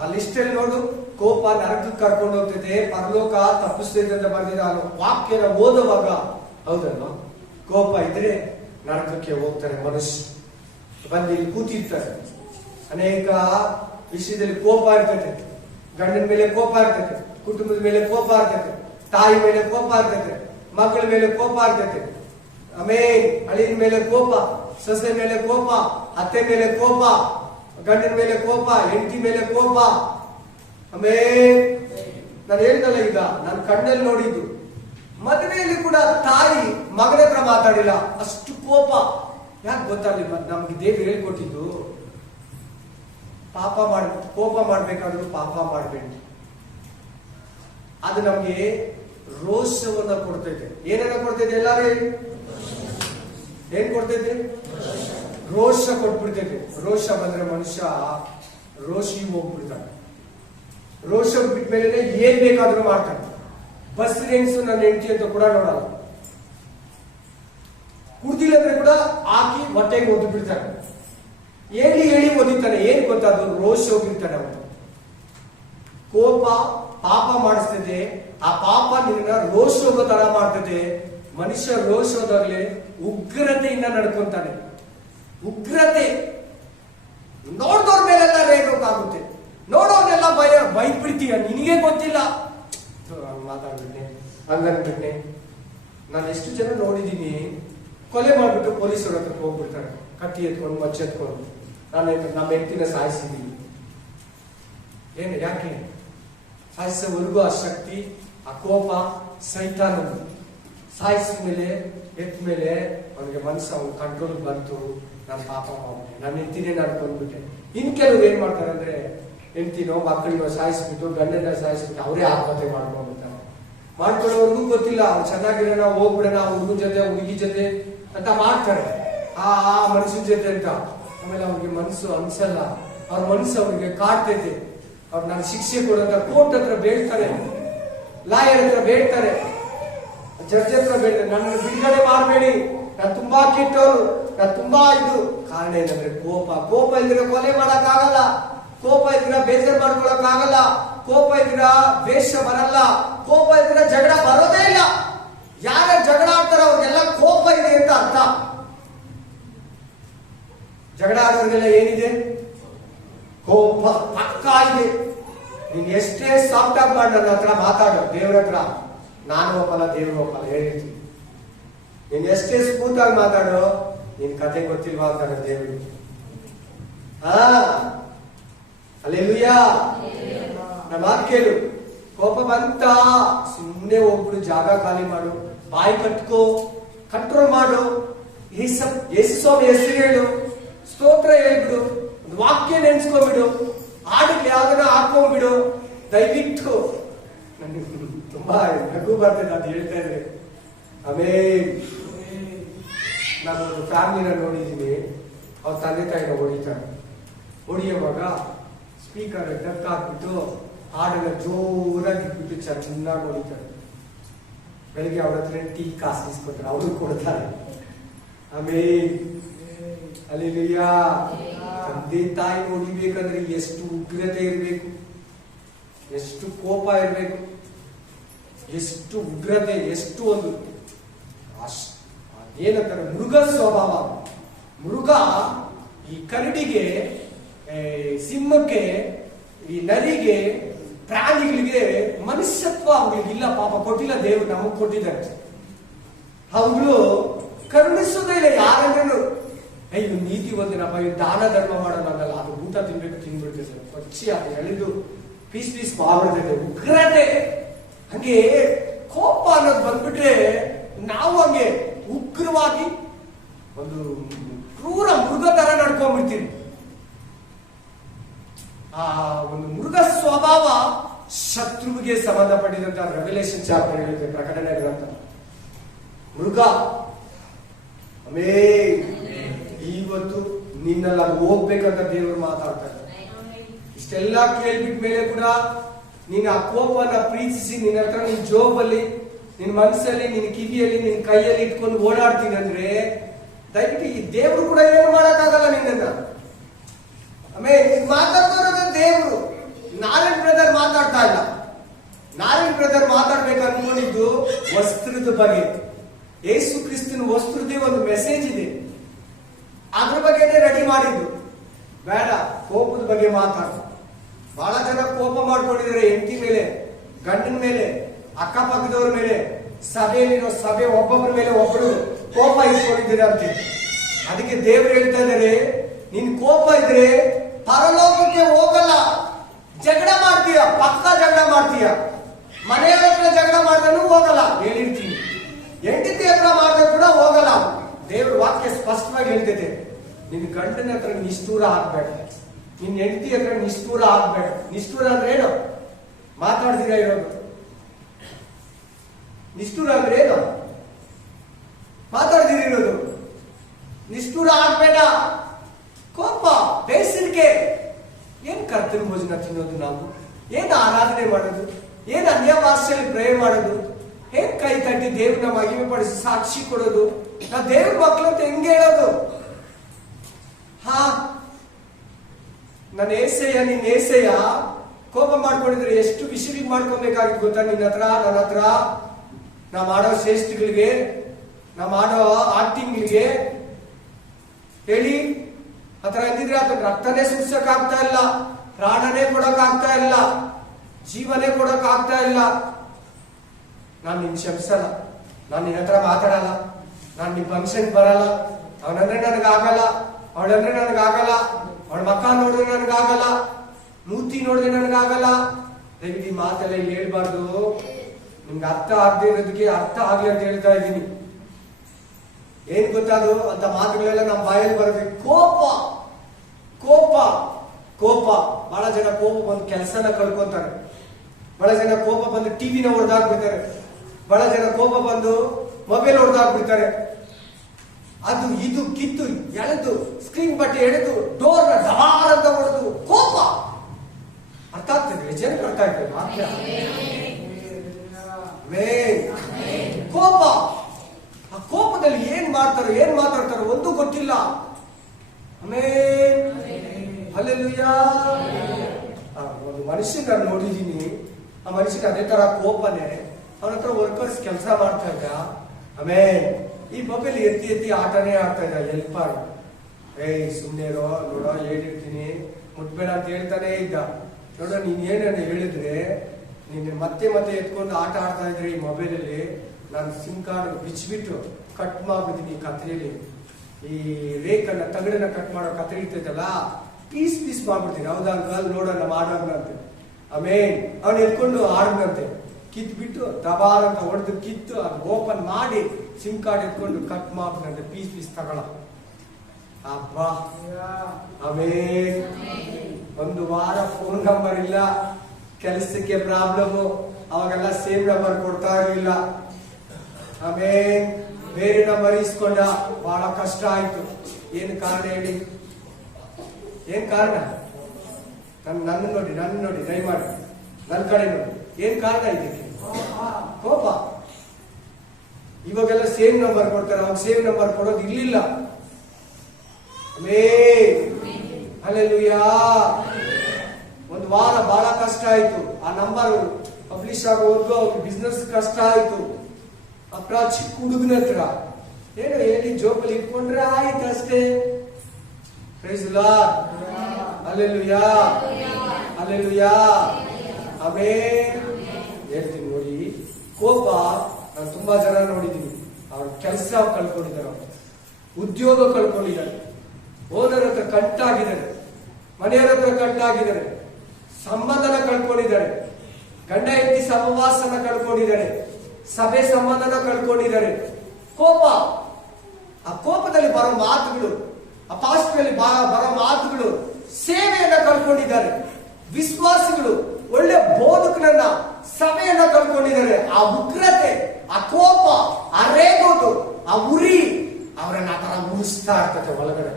ಆ ಲಿಸ್ಟಲ್ಲಿ ನೋಡು. ಕೋಪ ನರಕಕ್ಕೆ ಕರ್ಕೊಂಡು ಹೋಗ್ತೈತೆ, ಪರಲೋಕ ತಪ್ಪಿಸ್ತೈತೆ ಅಂತ ಬರ್ದಿದೆ. ಆ ವಾಕ್ಯನ ಓದುವಾಗ ಹೌದಲ್ವಾ? ಕೋಪ ಇದ್ರೆ ನರಕಕ್ಕೆ ಹೋಗ್ತಾರೆ ಮನುಷ್ಯ. ಬಂದು ಇಲ್ಲಿ ಕೂತಿರ್ತಾರೆ. ಅನೇಕ ವಿಷಯದಲ್ಲಿ ಕೋಪ ಇರ್ತೈತೆ. ಗಂಡನ ಮೇಲೆ ಕೋಪ ಇರ್ತೈತೆ, ಕುಟುಂಬದ ಮೇಲೆ ಕೋಪ ಇರ್ತೈತೆ, ತಾಯಿ ಮೇಲೆ ಕೋಪ ಇರ್ತೈತೆ, ಮಕ್ಕಳ ಮೇಲೆ ಕೋಪ ಇರ್ತೈತೆ. ಆಮೇಲೆ ಅಳಿನ ಮೇಲೆ ಕೋಪ, ಸೊಸೆ ಮೇಲೆ ಕೋಪ, ಅತ್ತೆ ಮೇಲೆ ಕೋಪ, ಗಂಡನ ಮೇಲೆ ಕೋಪ, ಹೆಂಡತಿ ಮೇಲೆ ಕೋಪ. ಆಮೇಲೆ ನಾನು ಹೇಳ್ದಲ್ಲ, ಈಗ ನಾನು ಕಣ್ಣಲ್ಲಿ ನೋಡಿದ್ದು, ಮದುವೆಯಲ್ಲಿ ಕೂಡ ತಾಯಿ ಮಗನ ಹತ್ರ ಮಾತಾಡಿಲ್ಲ, ಅಷ್ಟು ಕೋಪ. ಯಾಕೆ ಗೊತ್ತಾಗ್ಲಿಲ್ಲ? ನಮ್ಗೆ ದೇವ್ರು ಹೇಳ್ಕೊಟ್ಟಿದ್ದು ಕೋಪ ಮಾಡ್ಬೇಕಾದ್ರೂ ಪಾಪ ಮಾಡ್ಬೇಡಿ. ಅದು ನಮ್ಗೆ ರೋಷವನ್ನ ಕೊಡ್ತೈತೆ. ಏನನ್ನ ಕೊಡ್ತೈತೆ? ಎಲ್ಲಾರು ಏನ್ ಕೊಡ್ತೈತೆ? ರೋಷ ಕೊಟ್ಬಿಡ್ತೈತೆ. ರೋಷ ಬಂದ್ರೆ ಮನುಷ್ಯ ರೋಷಿ ಹೋಗ್ಬಿಡ್ತಾನೆ. ರೋಷ ಬಿಟ್ಮೇಲೆ ಏನ್ ಬೇಕಾದ್ರೂ ಮಾಡ್ತಾನೆ. ಬಸ್ ರೇಂಗ್ಸು ನನ್ನ ಹೆಂಡತಿ ಅಂತ ಕೂಡ ನೋಡಲ್ಲ. ಕುಡ್ದಿಲ್ಲ ಅಂದ್ರೆ ಕೂಡ ಹಾಕಿ ಹೊಟ್ಟೆಗೆ ಒದ್ದು ಬಿಡ್ತಾನೆ. ಹೇಳಿ ಓದಿತಾನೆ. ಏನ್ ಗೊತ್ತಾದ್ರು? ರೋಷ ಹೋಗಿರ್ತಾನೆ ಅವನು. ಕೋಪ ಪಾಪ ಮಾಡಿಸ್ತದೆ. ಆ ಪಾಪ ನಿನ್ನ ರೋಷ ಹೋಗೋ ತರ ಮಾಡ್ತದೆ. ಮನುಷ್ಯ ರೋಷ ಹೋದಾಗ್ಲೆ ಉಗ್ರತೆಯಿಂದ ನಡ್ಕೊಂತಾನೆ. ಉಗ್ರತೆ ನೋಡ್ದವ್ರ ಮೇಲೆಲ್ಲ ರೇಗೋಕ್ಕಾಗುತ್ತೆ. ನೋಡೋನೆಲ್ಲ ಬೈದ್ಬಿಡ್ತೀಯ. ನಿನಗೆ ಗೊತ್ತಿಲ್ಲ, ಮಾತಾಡ್ಬಿಟ್ಟೆ, ಹಂಗನ್ಬಿಟ್ಟೆ. ನಾನು ಎಷ್ಟು ಜನ ನೋಡಿದೀನಿ, ಕೊಲೆ ಮಾಡ್ಬಿಟ್ಟು ಪೊಲೀಸರ ಹತ್ರ ಹೋಗ್ಬಿಡ್ತಾರೆ, ಕತ್ತಿ ಎತ್ಕೊಂಡು ಮಚ್ಚ ಎತ್ಕೊಂಡು. ನಾನು ನಮ್ಮ ಹೆಂಡತಿನ ಸಾಯಿಸಿದ್ದೀನಿ. ಏನು ಯಾಕೆ ಸಾಯಿಸೋವರೆಗೂ ಆ ಶಕ್ತಿ, ಆ ಕೋಪ ಸೈತಾನ. ಸಾಯಿಸಿದ ಮೇಲೆ ಎತ್ತ ಮೇಲೆ ಅವನಿಗೆ ಮನಸ್ಸು ಅವನ ಕಂಟ್ರೋಲ್ ಬಂತು. ನಾನು ಪಾಪ ಮಾಡ್ಬಿಟ್ಟೆ, ನನ್ನ ಹೆಂಡತಿನೇ ನಾನು ಕೊಂಡ್ಬಿಟ್ಟೆ. ಇನ್ ಕೆಲವ್ರು ಏನ್ ಮಾಡ್ತಾರೆ ಅಂದ್ರೆ, ಹೆಂಡತಿನೋ ಮಕ್ಕಳಿನೋ ಸಾಯಿಸ್ಬಿಟ್ಟು, ಗಂಡನ ಸಾಯಿಸ್ಬಿಟ್ಟು ಅವರೇ ಆತ್ಮಹತ್ಯೆ ಮಾಡ್ಕೊಂಡ್ಬಿಡ್ತಾರೆ. ಮಾಡ್ಕೊಳ್ಳೋವರೆಗೂ ಗೊತ್ತಿಲ್ಲ, ಅವ್ನು ಚೆನ್ನಾಗಿರೋಣ, ಹೋಗ್ಬಿಡೋಣ, ಹುಡುಗನ ಜೊತೆ ಹುಡುಗಿ ಜೊತೆ ಅಂತ ಮಾಡ್ತಾರೆ ಆ ಮನುಷ್ಯನ ಜೊತೆ ಅಂತ. ಆಮೇಲೆ ಅವ್ರಿಗೆ ಮನಸ್ಸು ಅನ್ಸಲ್ಲ, ಅವ್ರ ಮನಸ್ಸು ಅವ್ರಿಗೆ ಕಾಡ್ತೈತೆ. ಅವ್ರು ನಾನು ಶಿಕ್ಷೆ ಕೊಡಂತ ಕೋರ್ಟ್ ಹತ್ರ ಬೇಡ್ತಾರೆ, ಲಾಯರ್ ಹತ್ರ ಬೇಡ್ತಾರೆ, ಜಡ್ಜ್ ಹತ್ರ ಬೇಡ್ತಾರೆ, ನನ್ನ ಬಿಡುಗಡೆ ಮಾಡಬೇಡಿ, ನಾನು ತುಂಬಾ ಕೆಟ್ಟವರು, ನಾನು ತುಂಬಾ ಇದು. ಕಾರಣ ಏನಂದ್ರೆ ಕೋಪ ಇದ್ರೆ ಕೊಲೆ ಮಾಡಕ್ ಆಗಲ್ಲ, ಕೋಪ ಇದ್ರೆ ಬೇಜಾರು ಮಾಡ್ಕೊಳಕ್ ಆಗಲ್ಲ, ಕೋಪ ಇದ್ರೆ ದ್ವೇಷ ಬರಲ್ಲ, ಕೋಪ ಇದ್ರೆ ಜಗಳ ಬರೋದೇ ಇಲ್ಲ. ಯಾರ ಜಗಳ ಆಡ್ತಾರ ಅವ್ರಿಗೆಲ್ಲ ಕೋಪ ಇದೆ ಅಂತ ಅರ್ಥ. ಜಗಳ ಆಡೋರಿಗೆಲ್ಲ ಏನಿದೆ? ಕೋಪ ಪಕ್ಕ ಇದೆ. ನೀನ್ ಎಷ್ಟೇ ಸಾಫ್ಟ್ ಆಗಿ ಮಾಡಿ ನನ್ನ ಹತ್ರ ಮಾತಾಡೋ, ದೇವ್ರ ಹತ್ರ ನಾನು ಒಪ್ಪಲ್ಲ, ದೇವ್ರು ಒಪ್ಪಲ್ಲ ಹೇಳಿರ್ತೀನಿ. ನೀನ್ ಎಷ್ಟೇ ಸ್ಮೂತ್ ಆಗಿ ಮಾತಾಡೋ, ನಿನ್ ಕತೆ ಗೊತ್ತಿಲ್ವಾ ಅಂತಾನೆ ದೇವ್ರು. ಹಲ್ಲೆಲೂಯಾ. ನಮ್ಮ ಮಾತು ಕೇಳು. ಕೋಪ ಬಂತ ಸುಮ್ಮನೆ ಹೋಗ್ಬಿಡು, ಜಾಗ ಖಾಲಿ ಮಾಡು, ಬಾಯಿ ಕಟ್ಕೋ, ಕಂಟ್ರೋಲ್ ಮಾಡು, ಯೇಸು ಸ್ವಾಮಿ ಹೆಸರು ಹೇಳು, ಸ್ತೋತ್ರ ಹೇಳ್ಬಿಡು, ಒಂದು ವಾಕ್ಯ ನೆನ್ಸ್ಕೊಂಡ್ಬಿಡು, ಹಾಡಿಗೆ ಯಾವ್ದನ್ನ ಹಾಕೊಂಡ್ಬಿಡು. ದಯವಿಟ್ಟು ನನಗೆ ತುಂಬಾ ನಗು ಬರ್ತದೆ ಅದು ಹೇಳ್ತಾ ಇದ್ರೆ. ಆಮೇಲೆ ನಾನು ಫ್ಯಾಮಿಲಿನ ನೋಡಿದ್ದೀನಿ, ಅವ್ರ ತಂದೆ ತಾಯಿನ ಹೊಡಿತಾರೆ. ಹೊಡಿಯುವಾಗ ಸ್ಪೀಕರ್ ಡಕ್ ಹಾಕ್ಬಿಟ್ಟು ಹಾಡನ್ನ ಜೋರಾಗಿ ಇಟ್ಬಿಟ್ಟು ಚೆನ್ನಾಗಿ ಹೊಡಿತಾರೆ. ಬೆಳಿಗ್ಗೆ ಅವ್ರ ಹತ್ರ ಟೀ ಕಾಸು ಇಸ್ಕೊತಾರೆ, ಅವರು ಕೊಡ್ತಾರೆ. ಆಮೇಲೆ ಹಲ್ಲೆಲೂಯಾ. ತಂದೆ ತಾಯಿ ಹೊಡಿಬೇಕಂದ್ರೆ ಎಷ್ಟು ಉಗ್ರತೆ ಇರಬೇಕು, ಎಷ್ಟು ಕೋಪ ಇರಬೇಕು, ಎಷ್ಟು ಉಗ್ರತೆ, ಎಷ್ಟು ಒಂದು ಏನಂತಾರೆ ಮೃಗ ಸ್ವಭಾವ. ಮೃಗ ಈ ಕರಡಿಗೆ, ಸಿಂಹಕ್ಕೆ, ಈ ನರಿಗೆ, ಪ್ರಾಣಿಗಳಿಗೆ ಮನುಷ್ಯತ್ವ ಅವ್ಗಳಿಗಿಲ್ಲ. ಪಾಪ ಕೊಟ್ಟಿಲ್ಲ, ದೇವರು ನಮಗ್ ಕೊಟ್ಟಿದ್ದಾರೆ. ಅವುಗಳು ಕರುಣಿಸೋದೇ ಇಲ್ಲ ಯಾರಂದ್ರೂ. ಇವ್ ನೀತಿ ಒಂದಿನಪ್ಪ, ಇವ್ ದಾನ ಧರ್ಮ ಮಾಡೋಣ ಅನ್ನಲ್ಲ, ಅದು ಊಟ ತಿನ್ಬೇಕು ತಿನ್ಬಿಡ್ತೇವೆ ಸರ್, ಕೊಚ್ಚಿ ಅದು ಎಳೆದು ಪೀಸ್ ಮಾಡ್ಬಿಡ್ತೈತೆ. ಉಗ್ರತೆ, ಹಂಗೆ ಕೋಪ ಅನ್ನೋದು ಬಂದ್ಬಿಟ್ರೆ ನಾವು ಹಂಗೆ ಉಗ್ರವಾಗಿ ಒಂದು ಕ್ರೂರ ಮೃಗ ತರ ನಡ್ಕೊಂಡ್ಬಿಡ್ತೀವಿ. ಆ ಒಂದು ಮೃಗ ಸ್ವಭಾವ ಶತ್ರುವಿಗೆ ಸಂಬಂಧಪಟ್ಟಿದಂತ ರೆವಲ್ಯೂಷನ್ ಚಾಪ್ಟರ್ ಹೇಳುತ್ತೆ, ಪ್ರಕಟಣೆ ಗ್ರಂಥ. ಮೃಗ ಇವತ್ತು ನಿನ್ನೆಲ್ಲ ಹೋಗ್ಬೇಕಂತ ದೇವರು ಮಾತಾಡ್ತಾರೆ. ಇಷ್ಟೆಲ್ಲ ಕೇಳ್ಬಿಟ್ ಮೇಲೆ ಕೂಡ ನೀನು ಆ ಕೋಪನ ಪ್ರೀತಿಸಿ ನಿನ್ನ ಹತ್ರ ನಿನ್ ಜೋಬಲ್ಲಿ, ನಿನ್ ಮನಸ್ಸಲ್ಲಿ, ನಿನ್ ಕಿವಿಯಲ್ಲಿ, ನಿನ್ ಕೈಯಲ್ಲಿ ಇಟ್ಕೊಂಡು ಓಡಾಡ್ತೀನಿ ಅಂದ್ರೆ ದಯವಿಟ್ಟು ಈ ದೇವ್ರು ಕೂಡ ಏನು ಮಾಡಕ್ಕಾಗಲ್ಲ ನಿನ್ನ. ಆಮೇಲೆ ಮಾತಾಡ್ತಾ ದೇವ್ರು. ನಾರಾಯಣ್ ಬ್ರದರ್ ಮಾತಾಡ್ತಾ ಇಲ್ಲ. ನಾರಾಯಣ್ ಬ್ರದರ್ ಮಾತಾಡ್ಬೇಕು ಅನ್ಕೊಂಡಿದ್ದು ವಸ್ತ್ರದ ಬಗ್ಗೆ. ಯೇಸು ಕ್ರಿಸ್ತನ ವಸ್ತ್ರದೇ ಒಂದು ಮೆಸೇಜ್ ಇದೆ, ಅದ್ರ ಬಗ್ಗೆನೇ ರೆಡಿ ಮಾಡಿದ್ದು. ಬೇಡ, ಕೋಪದ ಬಗ್ಗೆ ಮಾತಾಡ. ಬಹಳ ಜನ ಕೋಪ ಮಾಡ್ಕೊಂಡಿದ್ದಾರೆ ಹೆಂಡತಿ ಮೇಲೆ, ಗಂಡನ ಮೇಲೆ, ಅಕ್ಕಪಕ್ಕದವ್ರ ಮೇಲೆ, ಸಭೆಯಲ್ಲಿರೋ ಒಬ್ಬೊಬ್ಬರ ಮೇಲೆ ಒಬ್ಬರು ಕೋಪ ಇಟ್ಕೊಂಡಿದ್ದೀರಂತೆ. ಅದಕ್ಕೆ ದೇವರು ಹೇಳ್ತಾ ಇದ್ದಾರೆ, ನಿನ್ ಕೋಪ ಇದ್ರೆ ಪರಲೋಕಕ್ಕೆ ಹೋಗಲ್ಲ. ಜಗಳ ಮಾಡ್ತೀಯ, ಪಕ್ಕ ಜಗಳ ಮಾಡ್ತೀಯ, ಮನೆಯವ್ರ ಹತ್ರ ಜಗಳ ಮಾಡಿದ್ರೂ ಹೋಗಲ್ಲ, ಹೇಳಿರ್ತೀನಿ. ಹೆಂಡತಿ ಹತ್ರ ಮಾಡಿದ್ರೆ ಕೂಡ ಹೋಗಲ್ಲ. ದೇವ್ರ ವಾಕ್ಯ ಸ್ಪಷ್ಟವಾಗಿ ಹೇಳ್ತೈತೆ, ನಿನ್ ಗಂಡನ ಹತ್ರ ನಿಷ್ಠೂರ ಆಗ್ಬೇಡ, ನಿನ್ ಹೆಂಡತಿ ಹತ್ರ ನಿಷ್ಠೂರ ಆಗ್ಬೇಡ. ನಿಷ್ಠೂರ ಅಂದ್ರೆ ಏನು? ಮಾತಾಡ್ತೀರ ಇರೋದು. ನಿಷ್ಠೂರ ಅಂದ್ರೆ ಏನು? ಮಾತಾಡ್ದಿರೋದು. ನಿಷ್ಠೂರ ಆಗ್ಬೇಡ. ಕೋಪ, ಬೇಸರಿಕೆ. ಏನ್ ಕರ್ತನ ಭೋಜನ ತಿನ್ನೋದು ನಾವು? ಏನ್ ಆರಾಧನೆ ಮಾಡೋದು? ಏನ್ ಅನ್ಯ ಭಾಷೆಯಲ್ಲಿ ಪ್ರೇ ಮಾಡೋದು? ಹೇಗ್ ಕೈ ತಟ್ಟಿ ದೇವ್ರನ್ನ ಮಹಿಮೆ ಪಡಿಸಿ ಸಾಕ್ಷಿ ಕೊಡೋದು? ನಾವು ದೇವ್ರ ಮಕ್ಕಳು ಅಂತ ಹೆಂಗೆ ಹೇಳೋದು? ನನ್ನ ಏಸಯ್ಯ, ನಿನ್ ಏಸಯ್ಯ ಕೋಪ ಮಾಡ್ಕೊಂಡಿದ್ರೆ ಎಷ್ಟು ವಿಷಯ ಮಾಡ್ಕೊಬೇಕಾಗಿತ್ತು ಗೊತ್ತಾ? ನಿನ್ನ ಹತ್ರ, ನನ್ನ ಹತ್ರ, ನಾ ಮಾಡೋ ಶ್ರೇಷ್ಠಗಳಿಗೆ, ನಾ ಮಾಡೋ ಆಕ್ಟಿಂಗ್ಗಳಿಗೆ ಹೇಳಿ ಹತ್ರ ಅಂದಿದ್ರೆ ಆತ ರಕ್ತನೇ ಸುರ್ಸಕ್ ಆಗ್ತಾ ಇಲ್ಲ, ಪ್ರಾಣನೇ ಕೊಡಕ್ ಆಗ್ತಾ ಇಲ್ಲ, ಜೀವನೇ ಕೊಡಕ್ ಆಗ್ತಾ ಇಲ್ಲ. ನಾನು ನಿನ್ ಕ್ಷಮಿಸಲ್ಲ, ನಾನು ನಿನ್ನ ಹತ್ರ ಮಾತಾಡಲ್ಲ, ನಾನು ನಿಮ್ ಫಂಕ್ಷನ್ ಬರಲ್ಲ, ಅವನಂದ್ರೆ ನನಗಾಗಲ್ಲ, ಅವಳಂದ್ರೆ ನನಗಾಗಲ್ಲ, ಅವಳ ಮಕ್ಕ ನೋಡಿದ್ರೆ ನನಗಾಗಲ್ಲ, ಮೂರ್ತಿ ನೋಡಿದ್ರೆ ನನಗಾಗಲ್ಲ. ದಯವಿಟ್ಟು ಈ ಮಾತೆಲ್ಲ ಇಲ್ಲಿ ಹೇಳ್ಬಾರ್ದು. ನಿಮ್ಗೆ ಅರ್ಥ ಆಗದೆ ಇರೋದಕ್ಕೆ ಅರ್ಥ ಆಗ್ಲಿ ಅಂತ ಹೇಳ್ತಾ ಇದ್ದೀನಿ. ಏನ್ ಗೊತ್ತಾದು ಅಂತ ಮಾತುಗಳೆಲ್ಲ ನಮ್ಮ ಬಾಯಲ್ಲಿ ಬರಬೇಕು. ಕೋಪ ಕೋಪ ಕೋಪ. ಬಹಳ ಜನ ಕೋಪ ಬಂದು ಕೆಲಸನ ಕಳ್ಕೊಂತಾರೆ, ಬಹಳ ಜನ ಕೋಪ ಬಂದು ಟಿವಿನ ಹೊಡೆದಾಕ್ಬಿಡ್ತಾರೆ, ಬಹಳ ಜನ ಕೋಪ ಬಂದು ಮೊಬೈಲ್ ಹೊಡೆದಾಕ್ಬಿಡ್ತಾರೆ. ಅದು ಇದು ಕಿತ್ತು ಎಳೆದು ಸ್ಕ್ರೀನ್ ಬಟ್ಟೆ ಎಳೆದು ಡೋರ್ ಡಬಾರ್ ಅಂತ ಹೊಡೆದು ಕೋಪ. ಅರ್ಥ ಆಗ್ತದೆ ಜನಕ್ಕೆ ಅರ್ಥ ಆಗ್ತದೆ ವಾಕ್ಯ. ಕೋಪ. ಆ ಕೋಪದಲ್ಲಿ ಏನ್ ಮಾಡ್ತಾರೋ ಏನ್ ಮಾತಾಡ್ತಾರೋ ಒಂದು ಗೊತ್ತಿಲ್ಲ. ಹಲ್ಲೆಲೂಯಾ. ಒಂದು ಮನುಷ್ಯನ ನಾನು ನೋಡಿದೀನಿ. ಆ ಮನುಷ್ಯನ ಅದೇ ತರ ಕೋಪನೆ. ಅವನ ಹತ್ರ ವರ್ಕರ್ಸ್ ಕೆಲಸ ಮಾಡ್ತಾ ಇದ್ದ. ಈ ಮೊಬೈಲ್ ಎತ್ತಿ ಎತ್ತಿ ಆಟನೇ ಆಡ್ತಾ ಇದ್ದ. ಹೆಲ್ಪರ್ ಸುಮ್ಮನೆ ನೋಡೋ ಹೇಳಿರ್ತೀನಿ ಮುಟ್ಬೇಡ ಅಂತ ಹೇಳ್ತಾನೆ ಇದ್ದ. ನೋಡ ನೀನ್ ಏನೇನು ಹೇಳಿದ್ರೆ ನೀನ್ ಮತ್ತೆ ಮತ್ತೆ ಎತ್ಕೊಂಡು ಆಟ ಆಡ್ತಾ ಇದ್ರೆ ಈ ಮೊಬೈಲಲ್ಲಿ ನಾನು ಸಿಮ್ ಕಾರ್ಡ್ ಬಿಚ್ಚಿಬಿಟ್ಟು ಕಟ್ ಮಾಡ್ಬಿಡ್ತೀನಿ ಕತ್ರಿಯಲ್ಲಿ. ಈ ರೇಕನ್ನ ತಗಡನ್ನ ಕಟ್ ಮಾಡೋ ಕತ್ರಿ ಇರ್ತೈತಲ್ಲ ಪೀಸ್ ಪೀಸ್ ಮಾಡ್ಬಿಡ್ತೀನಿ. ಹೌದಾ ಅಂಕಲ್ ನೋಡೋಣ ಮಾಡೋಣಂತೆ. ಅವನು ಎತ್ಕೊಂಡು ಆಡನಂತೆ. ಕಿತ್ ಬಿಟ್ಟು ದಬಾರ್ ಅಂತ ಹೊಡೆದು ಕಿತ್ತು ಅದು ಓಪನ್ ಮಾಡಿ ಸಿಮ್ ಕಾರ್ಡ್ ಎತ್ಕೊಂಡು ಕಟ್ ಮಾಡ್ಬಿಟ್ಟಂತೆ ಪೀಸ್ ಪೀಸ್ ತಗೊಳ. ಅಬ್ಬಾ ಒಂದು ವಾರ ಫೋನ್ ನಂಬರ್ ಇಲ್ಲ. ಕೆಲಸಕ್ಕೆ ಪ್ರಾಬ್ಲಮ್. ಅವಾಗೆಲ್ಲ ಸೇಮ್ ನಂಬರ್ ಕೊಡ್ತಾ ಇರಲಿಲ್ಲ. ಬೇರೆ ನಂಬರ್ ಇಸ್ಕೊಂಡ. ಬಹಳ ಕಷ್ಟ ಆಯ್ತು. ಏನು ಕಾರಣ ಹೇಳಿ? ಏನ್ ಕಾರಣ? ನನ್ನ ನೋಡಿ ದಯಮಾಡಿ ನನ್ನ ಕಡೆ ನೋಡಿ. ಏನ್ ಕಾರಣ ಇದಕ್ಕೆ? ಕೋಪ. ಇವಾಗೆಲ್ಲ ಸೇಮ್ ನಂಬರ್ ಕೊಡ್ತಾರೆ. ಅವಾಗ ಸೇಮ್ ನಂಬರ್ ಕೊಡೋದು ಇರ್ಲಿಲ್ಲ. ಹಲ್ಲೆಲೂಯಾ. ಒಂದು ವಾರ ಬಹಳ ಕಷ್ಟ ಆಯ್ತು. ಆ ನಂಬರ್ ಪಬ್ಲಿಷ್ ಆಗೋವರೆಗೂ ಅವ್ರ ಬಿಸ್ನೆಸ್ ಕಷ್ಟ ಆಯ್ತು. ಅಪ್ರ ಚಿಕ್ಕ ಹುಡುಗನ ಹತ್ರ ಏನೋ ಹೇಳಿ ಜೋಬಲ್ಲಿ ಇಟ್ಕೊಂಡ್ರೆ ಆಯ್ತು ಅಷ್ಟೇ. Praise the lord. Hallelujah. Hallelujah. ಹೇಳ್ತೀನಿ ನೋಡಿ, ಕೋಪ ನಾನು ತುಂಬಾ ಜನ ನೋಡಿದೀನಿ. ಅವ್ರ ಕೆಲಸ ಕಳ್ಕೊಂಡಿದ್ದಾರೆ, ಉದ್ಯೋಗ ಕಳ್ಕೊಂಡಿದ್ದಾರೆ, ಓನರ್ ಹತ್ರ ಕಟ್ಟಾಗಿದ್ದಾರೆ, ಮನೆಯವರ ಹತ್ರ ಕಟ್ಟಾಗಿದ್ದಾರೆ, ಸಂಬಂಧನ ಕಳ್ಕೊಂಡಿದ್ದಾರೆ, ಗಂಡ ಹೆಂಡತಿ ಸಹವಾಸನ ಕಳ್ಕೊಂಡಿದ್ದಾರೆ, ಸಭೆ ಸಂಬಂಧನ ಕಳ್ಕೊಂಡಿದ್ದಾರೆ. ಕೋಪ. ಆ ಕೋಪದಲ್ಲಿ ಬರೋ ಮಾತುಗಳು, ಆ ಪಾಸ್ಟ್ನಲ್ಲಿ ಬರೋ ಮಾತುಗಳು, ಸೇವೆಯನ್ನ ಕಳ್ಕೊಂಡಿದ್ದಾರೆ. ವಿಶ್ವಾಸಿಗಳು ಒಳ್ಳೆ ಬೋಧಕನನ್ನ, ಸಭೆಯನ್ನ ಕಳ್ಕೊಂಡಿದ್ದಾರೆ. ಆ ಉಗ್ರತೆ, ಆ ಕೋಪ, ಆ ರೇಗೋದು, ಆ ಉರಿ ಅವರನ್ನ ಆ ತರ ಮುಗಿಸ್ತಾ ಇರ್ತದೆ ಒಳಗಡೆ.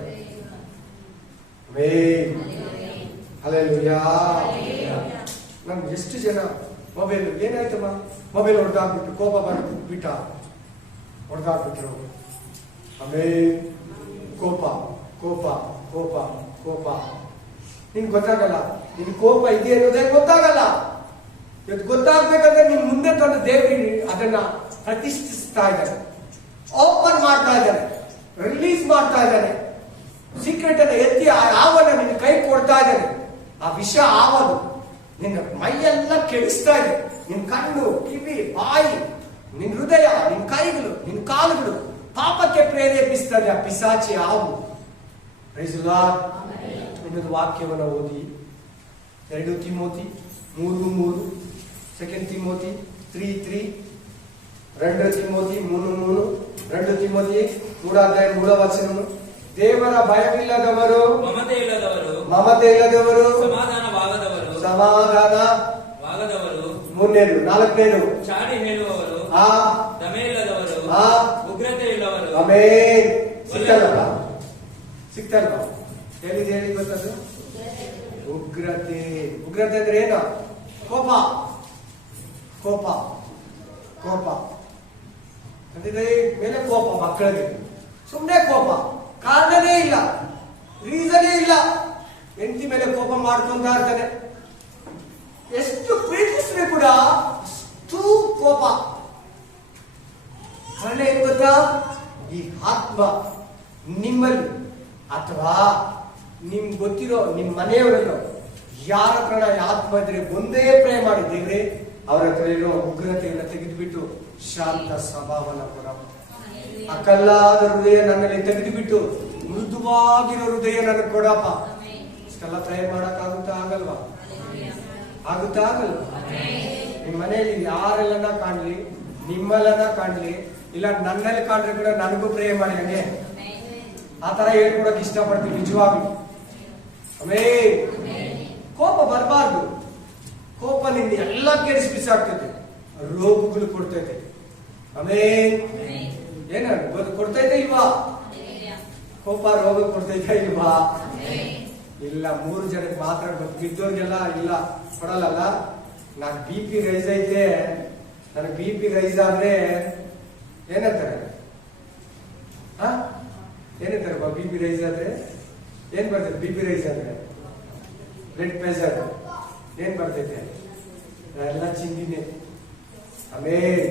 ಹಲ್ಲೆಲೂಯಾ. ನಮ್ಗೆ ಎಷ್ಟು ಜನ ಮೊಬೈಲ್ ಏನಾಯ್ತಮ್ಮ ಮೊಬೈಲ್ ಹೊಡೆದಾಕ್ಬಿಟ್ಟು ಕೋಪ ಬಿಟ್ಟ ಹೊಡೆದಾಕ್ಬಿಟ್ರು. ಕೋಪ ಕೋಪ ಕೋಪ ಕೋಪ. ನಿನ್ ಗೊತ್ತಾಗಲ್ಲ ನಿನ್ ಕೋಪ ಇದೆ ಅನ್ನೋದೇ ಗೊತ್ತಾಗಲ್ಲ. ಇವತ್ತು ಗೊತ್ತಾಗ್ಬೇಕಂದ್ರೆ ನಿನ್ ಮುಂದೆ ತಂದು ದೇವರಿಗೆ ಅದನ್ನ ಪ್ರತಿಷ್ಠಿಸ್ತಾ ಇದ್ದಾರೆ, ಓಪನ್ ಮಾಡ್ತಾ ಇದ್ದಾರೆ, ರಿಲೀಸ್ ಮಾಡ್ತಾ ಇದ್ದಾನೆ. ಸೀಕ್ರೆಟ್ ಅನ್ನ ಎತ್ತಿ ಆ ಆವನ್ನ ನಿನ್ನ ಕೈ ಕೊಡ್ತಾ ಇದ್ದಾನೆ. ಆ ವಿಷ ಆವದು ನಿನ್ನ ಮೈಯೆಲ್ಲ ಕೆಡಿಸ್ತಾ ಇದೆ. ನಿನ್ ಕಣ್ಣು, ಕಿವಿ, ಬಾಯಿ, ನಿನ್ ಹೃದಯ, ನಿನ್ ಕೈಗಳು, ನಿನ್ ಕಾಲುಗಳು ಪಾಪಕ್ಕೆ ಪ್ರೇರೇಪಿಸ್ತದೆ ಆ ಪಿಸಾಚಿ ಆವು. Praise the lord. ಇನ್ನೊಂದು ವಾಕ್ಯವನ್ನು ಓದಿ 2 ತಿಮೋತಿ 3:3, 2 ತಿಮೋತಿ 3:3, 2 ತಿಮೋತಿ 3:3, 2 ತಿಮೋತಿ 3:3. ದೇವರ ಭಯವಿಲ್ಲದವರು, ಮಮತೆ ಇಲ್ಲದವರು, ಸಮಾಧಾನವಾಗದವರು, 3ನೇದು 4ನೇದು ಚಾಡಿ ಹೇಳುವವರು, ದಮೆ ಇಲ್ಲದವರು, ಉಗ್ರತೆ ಇಲ್ಲವರು. ಆಮೆನ್. ಸಿಕ್ತಲ್ವಾ ಹೇಳಿ ಗೊತ್ತದು? ಉಗ್ರತೆ. ಉಗ್ರತೆ ಅಂದ್ರೆ ಏನು? ಕೋಪ ಕೋಪ ಕೋಪ. ಮೇಲೆ ಕೋಪ. ಮಕ್ಕಳಿಗೆ ಸುಮ್ಮನೆ ಕೋಪ, ಕಾರಣನೇ ಇಲ್ಲ, ರೀಸನೇ ಇಲ್ಲ. ಹೆಂಡತಿ ಮೇಲೆ ಕೋಪ ಮಾಡ್ಕೊಂತ ಇರ್ತಾನೆ. ಎಷ್ಟು ಪ್ರೀತಿಸಿದ್ರೆ ಕೂಡ ಅಷ್ಟು ಕೋಪ. ಕಾರಣ ಏನು ಗೊತ್ತಾ? ಈ ಆತ್ಮ ನಿಮ್ಮಲ್ಲಿ ಅಥವಾ ನಿಮ್ಗೆ ಗೊತ್ತಿರೋ ನಿಮ್ಮ ಮನೆಯವರನ್ನು ಯಾರ ಹತ್ರ ಆತ್ಮ ಇದ್ರೆ ಒಂದೇ ಪ್ರೇ ಮಾಡಿ ದೇವ್ರೆ ಅವ್ರ ಹತ್ರ ಇರೋ ಉಗ್ರತೆಯನ್ನು ತೆಗೆದುಬಿಟ್ಟು ಶಾಂತ ಸ್ವಭಾವನ ಕೊಡ. ಆ ಕಲ್ಲಾದ ಹೃದಯ ನನ್ನಲ್ಲಿ ತೆಗೆದುಬಿಟ್ಟು ಮೃದುವಾಗಿರೋ ಹೃದಯ ನನಗೆ ಕೊಡಪ್ಪ. ಇಷ್ಟೆಲ್ಲ ಪ್ರೇ ಮಾಡಕ್ಕಾಗುತ್ತಾ? ಆಗಲ್ವಾ? ಆಗುತ್ತಾ? ಆಗಲ್ವಾ? ನಿಮ್ಮ ಮನೆಯಲ್ಲಿ ಯಾರೆಲ್ಲನ ಕಾಣ್ಲಿ, ನಿಮ್ಮಲ್ಲನ ಕಾಣ್ಲಿ, ಇಲ್ಲ ನನ್ನಲ್ಲಿ ಕಾಣ್ರೆ ಕೂಡ ನನಗೂ ಪ್ರೇ ಮಾಡಿ. ಹಂಗೆ ಆ ತರ ಹೇಳ್ಕೊಡಕ್ ಇಷ್ಟಪಡ್ತೀವಿ ನಿಜವಾಗಿ. ಕೋಪ ಬರಬಾರ್ದು. ಕೋಪ ನಿಂದ ಎಲ್ಲ ಕೆಡಿಸಿ ಬಿಸಾಕ್ತೈತೆ, ರೋಗಗಳು ಕೊಡ್ತೈತೆ. ಏನ ಕೊಡ್ತೈತೆ ಇಲ್ವಾ? ಕೋಪ ರೋಗ ಕೊಡ್ತೈತಾ ಇಲ್ವಾ? ಇಲ್ಲ. 3 ಜನಕ್ಕೆ ಮಾತ್ರ ಗೊತ್ತು, ಬಿದ್ದೋರ್ಗೆಲ್ಲ ಇಲ್ಲ ಕೊಡಲ್ಲ. ನಾನ್ BP ರೈಸ್ ಐತೆ, ನನಗೆ BP ರೈಸ್ ಆದ್ರೆ ಏನಂತಾರೆ? ಏನಂತಾರೆ BP ರೈಸ್ ಆದ್ರೆ? ಏನ್ ಬರ್ತೈತೆ? BP ರೈಸ್ ಆದ್ರೆ ಬ್ಲಡ್ ಪ್ರೆಷರ್ ಏನ್ ಬರ್ತೈತೆ? ಎಲ್ಲ ಚಿಂದಿನೇ. ಆಮೇನ್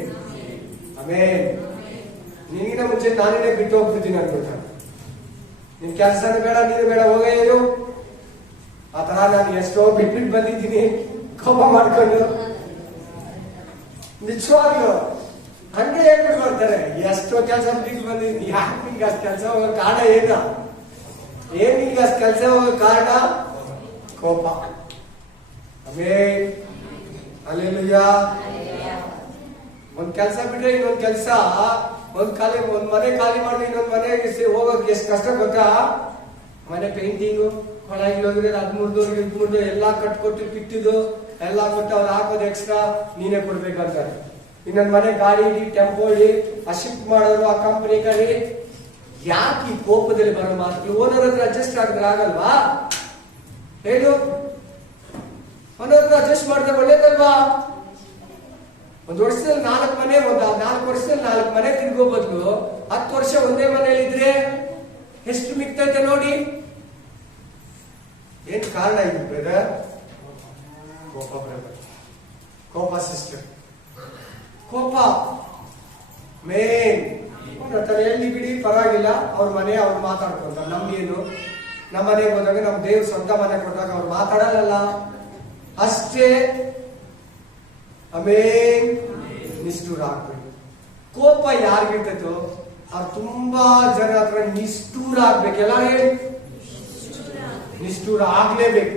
ಆಮೇನ್. ನಿನಗಿನ ಮುಂಚೆ ನಾನೇ ಬಿಟ್ಟು ಹೋಗ್ಬಿಡ್ತೀನಿ ಅನ್ಬಿಟ್ಟ. ನಿನ್ ಕೆಲಸನೂ ಬೇಡ, ನೀನು ಬೇಡ, ಹೋಗೇನು. ಆ ತರ ನಾನು ಎಷ್ಟೋ ಬಿಟ್ಬಿಟ್ಟು ಬಂದಿದ್ದೀನಿ ಕೋಪ ಮಾಡ್ಕೊಂಡು. ನಿಜವಾಗ್ಲು ಹಂಗೆ ಹೇಳ್ಬಿಟ್ಟು ಬರ್ತಾರೆ, ಎಷ್ಟೋ ಕೆಲಸ ಬಿಟ್ಟು ಬಂದಿದ್ದೀನಿ. ಯಾಕೆ ನಿನ್ಗೆ ಅಷ್ಟು ಕೆಲಸ ಹೋಗೋ ಕಾರಣ ಏನ್ ನಿನ್ಗೆ ಅಷ್ಟು ಕೆಲಸ ಹೋಗೋ ಕಾರಣ? ಕೋಪ. ಆಮೇನ್ ಹಲ್ಲೆಲೂಯಾ. ಒಂದ್ ಕೆಲಸ ಬಿಟ್ರೆ ಇನ್ನೊಂದ್ ಕೆಲಸ, ಒಂದ್ ಮನೆ ಖಾಲಿ ಮಾಡಿ ಇನ್ನೊಂದ್ ಮನೆಗೆ ಹೋಗೋಕೆ ಎಷ್ಟು ಕಷ್ಟ ಗೊತ್ತಾ? ಮನೆ ಪೇಂಟಿಂಗು, ಹೊಳಗೆ ಹೋಗಿದ್ರೆ 13 ಎಲ್ಲಾ ಕಟ್ಕೊಟ್ಟು ಕಿಟ್ಟಿದ್ದು ಎಲ್ಲಾ ಕೊಟ್ಟು ಅವ್ರು ಹಾಕೋದು ಎಕ್ಸ್ಟ್ರಾ ನೀನೇ ಕೊಡ್ಬೇಕಂತಾರೆ. ಇನ್ನೊಂದ್ ಮನೆ ಗಾಡಿ ಟೆಂಪೋ ಶಿಫ್ಟ್ ಮಾಡೋರು ಆ ಕಂಪನಿ ಕಡೆ. ಯಾಕೆ ಈ ಕೋಪದಲ್ಲಿ ಬರೋ ಮಾತು? ಓನರ್ ಹತ್ರ ಅಡ್ಜಸ್ಟ್ ಆಗಿದ್ರೆ ಆಗಲ್ವಾ? ಹೇಳು, ಓನರ್ ಹತ್ರ ಅಡ್ಜಸ್ಟ್ ಮಾಡಿದ್ರೆ ಒಳ್ಳೇದಲ್ವಾ? ಒಂದ್ ವರ್ಷದಲ್ಲಿ 4 ಮನೆ, 4 ವರ್ಷದಲ್ಲಿ 4 ಮನೆ ತಿರ್ಗೋ ಬದಲು 10 ವರ್ಷ ಒಂದೇ ಮನೇಲಿ ಇದ್ರೆ ಎಷ್ಟು ಮಿಕ್ತೈತೆ ನೋಡಿ. ಏನ್ ಕಾರಣ ಇದು ಬ್ರದರ್? ಕೋಪ ಬ್ರದರ್, ಕೋಪ ಸಿಸ್ಟರ್, ಕೋಪ ಮೇನ್. ಎಲ್ಲಿ ಬಿಡಿ ಪರವಾಗಿಲ್ಲ, ಅವ್ರ ಮನೆ ಅವ್ರು ಮಾತಾಡ್ಕೊಂತಾರೆ. ನಮ್ಗೇನು? ನಮ್ಮ ಮನೆಗೆ ಹೋದಾಗ ನಮ್ ದೇವ್ರ ಸ್ವಂತ ಮನೆ ಕೊಟ್ಟಾಗ ಅವ್ರು ಮಾತಾಡಲ್ಲ ಅಷ್ಟೇ. ಆಮೇನ್. ನಿಷ್ಠೂರ ಆಗ್ಬೇಕು. ಕೋಪ ಯಾರಿಗಿರ್ತೈತೋ ಅವ್ರು ತುಂಬಾ ಜನ ಹತ್ರ ನಿಷ್ಠೂರ ಆಗ್ಬೇಕು. ಎಲ್ಲ ಹೇಳಿ, ನಿಷ್ಠೂರ ಆಗ್ಲೇಬೇಕು.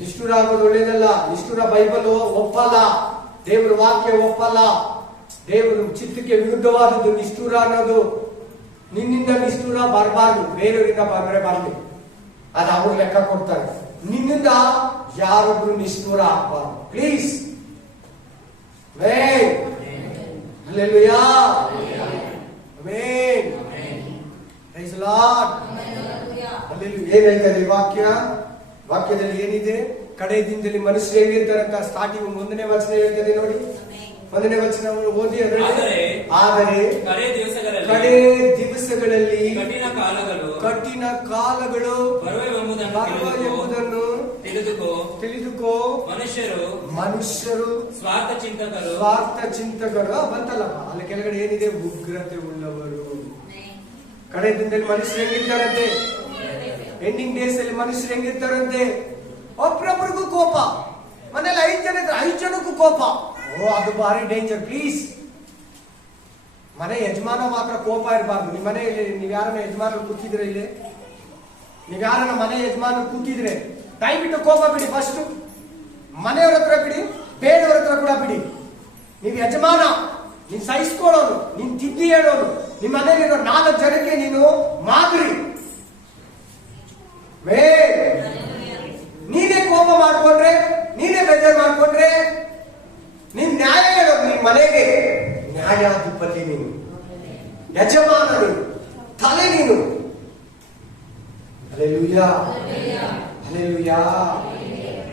ನಿಷ್ಠೂರ ಆಗೋದು ಒಳ್ಳೇದಲ್ಲ. ನಿಷ್ಠೂರ ಬೈಬಲ್ ಒಪ್ಪಲ್ಲ, ದೇವ್ರ ವಾಕ್ಯ ಒಪ್ಪಲ್ಲ. ದೇವರು ಚಿತ್ತಕ್ಕೆ ವಿರುದ್ಧವಾದದ್ದು ನಿಷ್ಠೂರ ಅನ್ನೋದು. ನಿನ್ನಿಂದ ನಿಷ್ಠೂರ ಬರಬಾರ್ದು, ಬೇರೆಯವರಿಂದ ಬಂದ್ರೆ ಬರ್ಲಿ, ಅದು ಅವ್ರು ಲೆಕ್ಕ ಕೊಡ್ತಾರೆ. ನಿನ್ನಿಂದ ಯಾರೊಬ್ರು ನಿಷ್ಠೂರ ಆಗ್ಬಾರ್ದು please. Hallelujah. Amen. Praise the lord. Hallelujah. ಏನ್ ಹೇಳ್ತಾರೆ ವಾಕ್ಯ? ವಾಕ್ಯದಲ್ಲಿ ಏನಿದೆ? ಕಡೆ ದಿನದಲ್ಲಿ ಮನುಷ್ಯರು ಹೇಗಿರ್ತಾರೆ ಅಂತ ಸ್ಟಾರ್ಟಿಂಗ್ 1ನೇ ವಚನ ಹೇಳ್ತದೆ ನೋಡಿ. 1ನೇ ವಚನ ಓದಿ. ಆದರೆ ಕಡೆ ದಿವಸಗಳಲ್ಲಿ ಕಠಿಣ ಕಾಲಗಳು ಬರುವೆಂಬುದನ್ನು ತಿಳಿದುಕೋ. ಮನುಷ್ಯರು ಸ್ವಾರ್ಥ ಚಿಂತಕರು ಬಂತಲ್ಲಪ್ಪ. ಅಲ್ಲಿ ಕೆಳಗಡೆ ಏನಿದೆ? ಉಗ್ರತೆ ಉಳ್ಳವರು. ಕಡೆ ದಿನದಲ್ಲಿ ಮನುಷ್ಯರು ಹೆಂಗಿರ್ತಾರಂತೆ? ಎಂಡಿಂಗ್ ಡೇಸ್ ಅಲ್ಲಿ ಮನುಷ್ಯರು ಹೆಂಗಿರ್ತಾರಂತೆ? ಒಬ್ಬರೊಬ್ಬರಿಗೂ ಕೋಪ. ಮನೇಲಿ 5 ಜನಕ್ಕೂ ಕೋಪ. ಅದು ಭಾರಿ ಡೇಂಜರ್ ಪ್ಲೀಸ್. ಮನೆ ಯಜಮಾನ ಮಾತ್ರ ಕೋಪ ಇರಬಾರ್ದು. ನಿಮ್ಮ ಮನೆಯಲ್ಲಿ ನೀವ್ ಯಾರನ್ನ ಯಜಮಾನರು ಕೂತಿದ್ರೆ, ಇಲ್ಲಿ ನೀವ್ ಯಾರನ್ನ ಮನೆ ಯಜಮಾನರು ಕೂತಿದ್ರೆ ದಯವಿಟ್ಟು ಕೋಪ ಬಿಡಿ. ಫಸ್ಟ್ ಮನೆಯವ್ರ ಹತ್ರ ಬಿಡಿ, ಬೇರೆಯವ್ರ ಹತ್ರ ಕೂಡ ಬಿಡಿ. ನೀವ್ ಯಜಮಾನ, ನೀನ್ ಸಹಿಸ್ಕೊಳ್ಳೋನು, ನೀನ್ ತಿದ್ದಿ ಹೇಳೋನು. ನಿಮ್ಮ ಮನೆಯಲ್ಲಿರೋ 4 ಜನಕ್ಕೆ ನೀನು ಮಾದರಿ. ನೀನೇ ಕೋಪ ಮಾಡ್ಕೊಂಡ್ರೆ, ನೀನೇ ಬೇಜಾರು ಮಾಡ್ಕೊಂಡ್ರೆ ನೀನ್ ನ್ಯಾಯ ಹೇಳೋದು. ನಿನ್ ಮನೆಗೆ ನ್ಯಾಯಾಧಿಪತಿ ನೀನು, ಯಜಮಾನ ನೀನು, ತಲೆ ನೀನು. Hallelujah, hallelujah.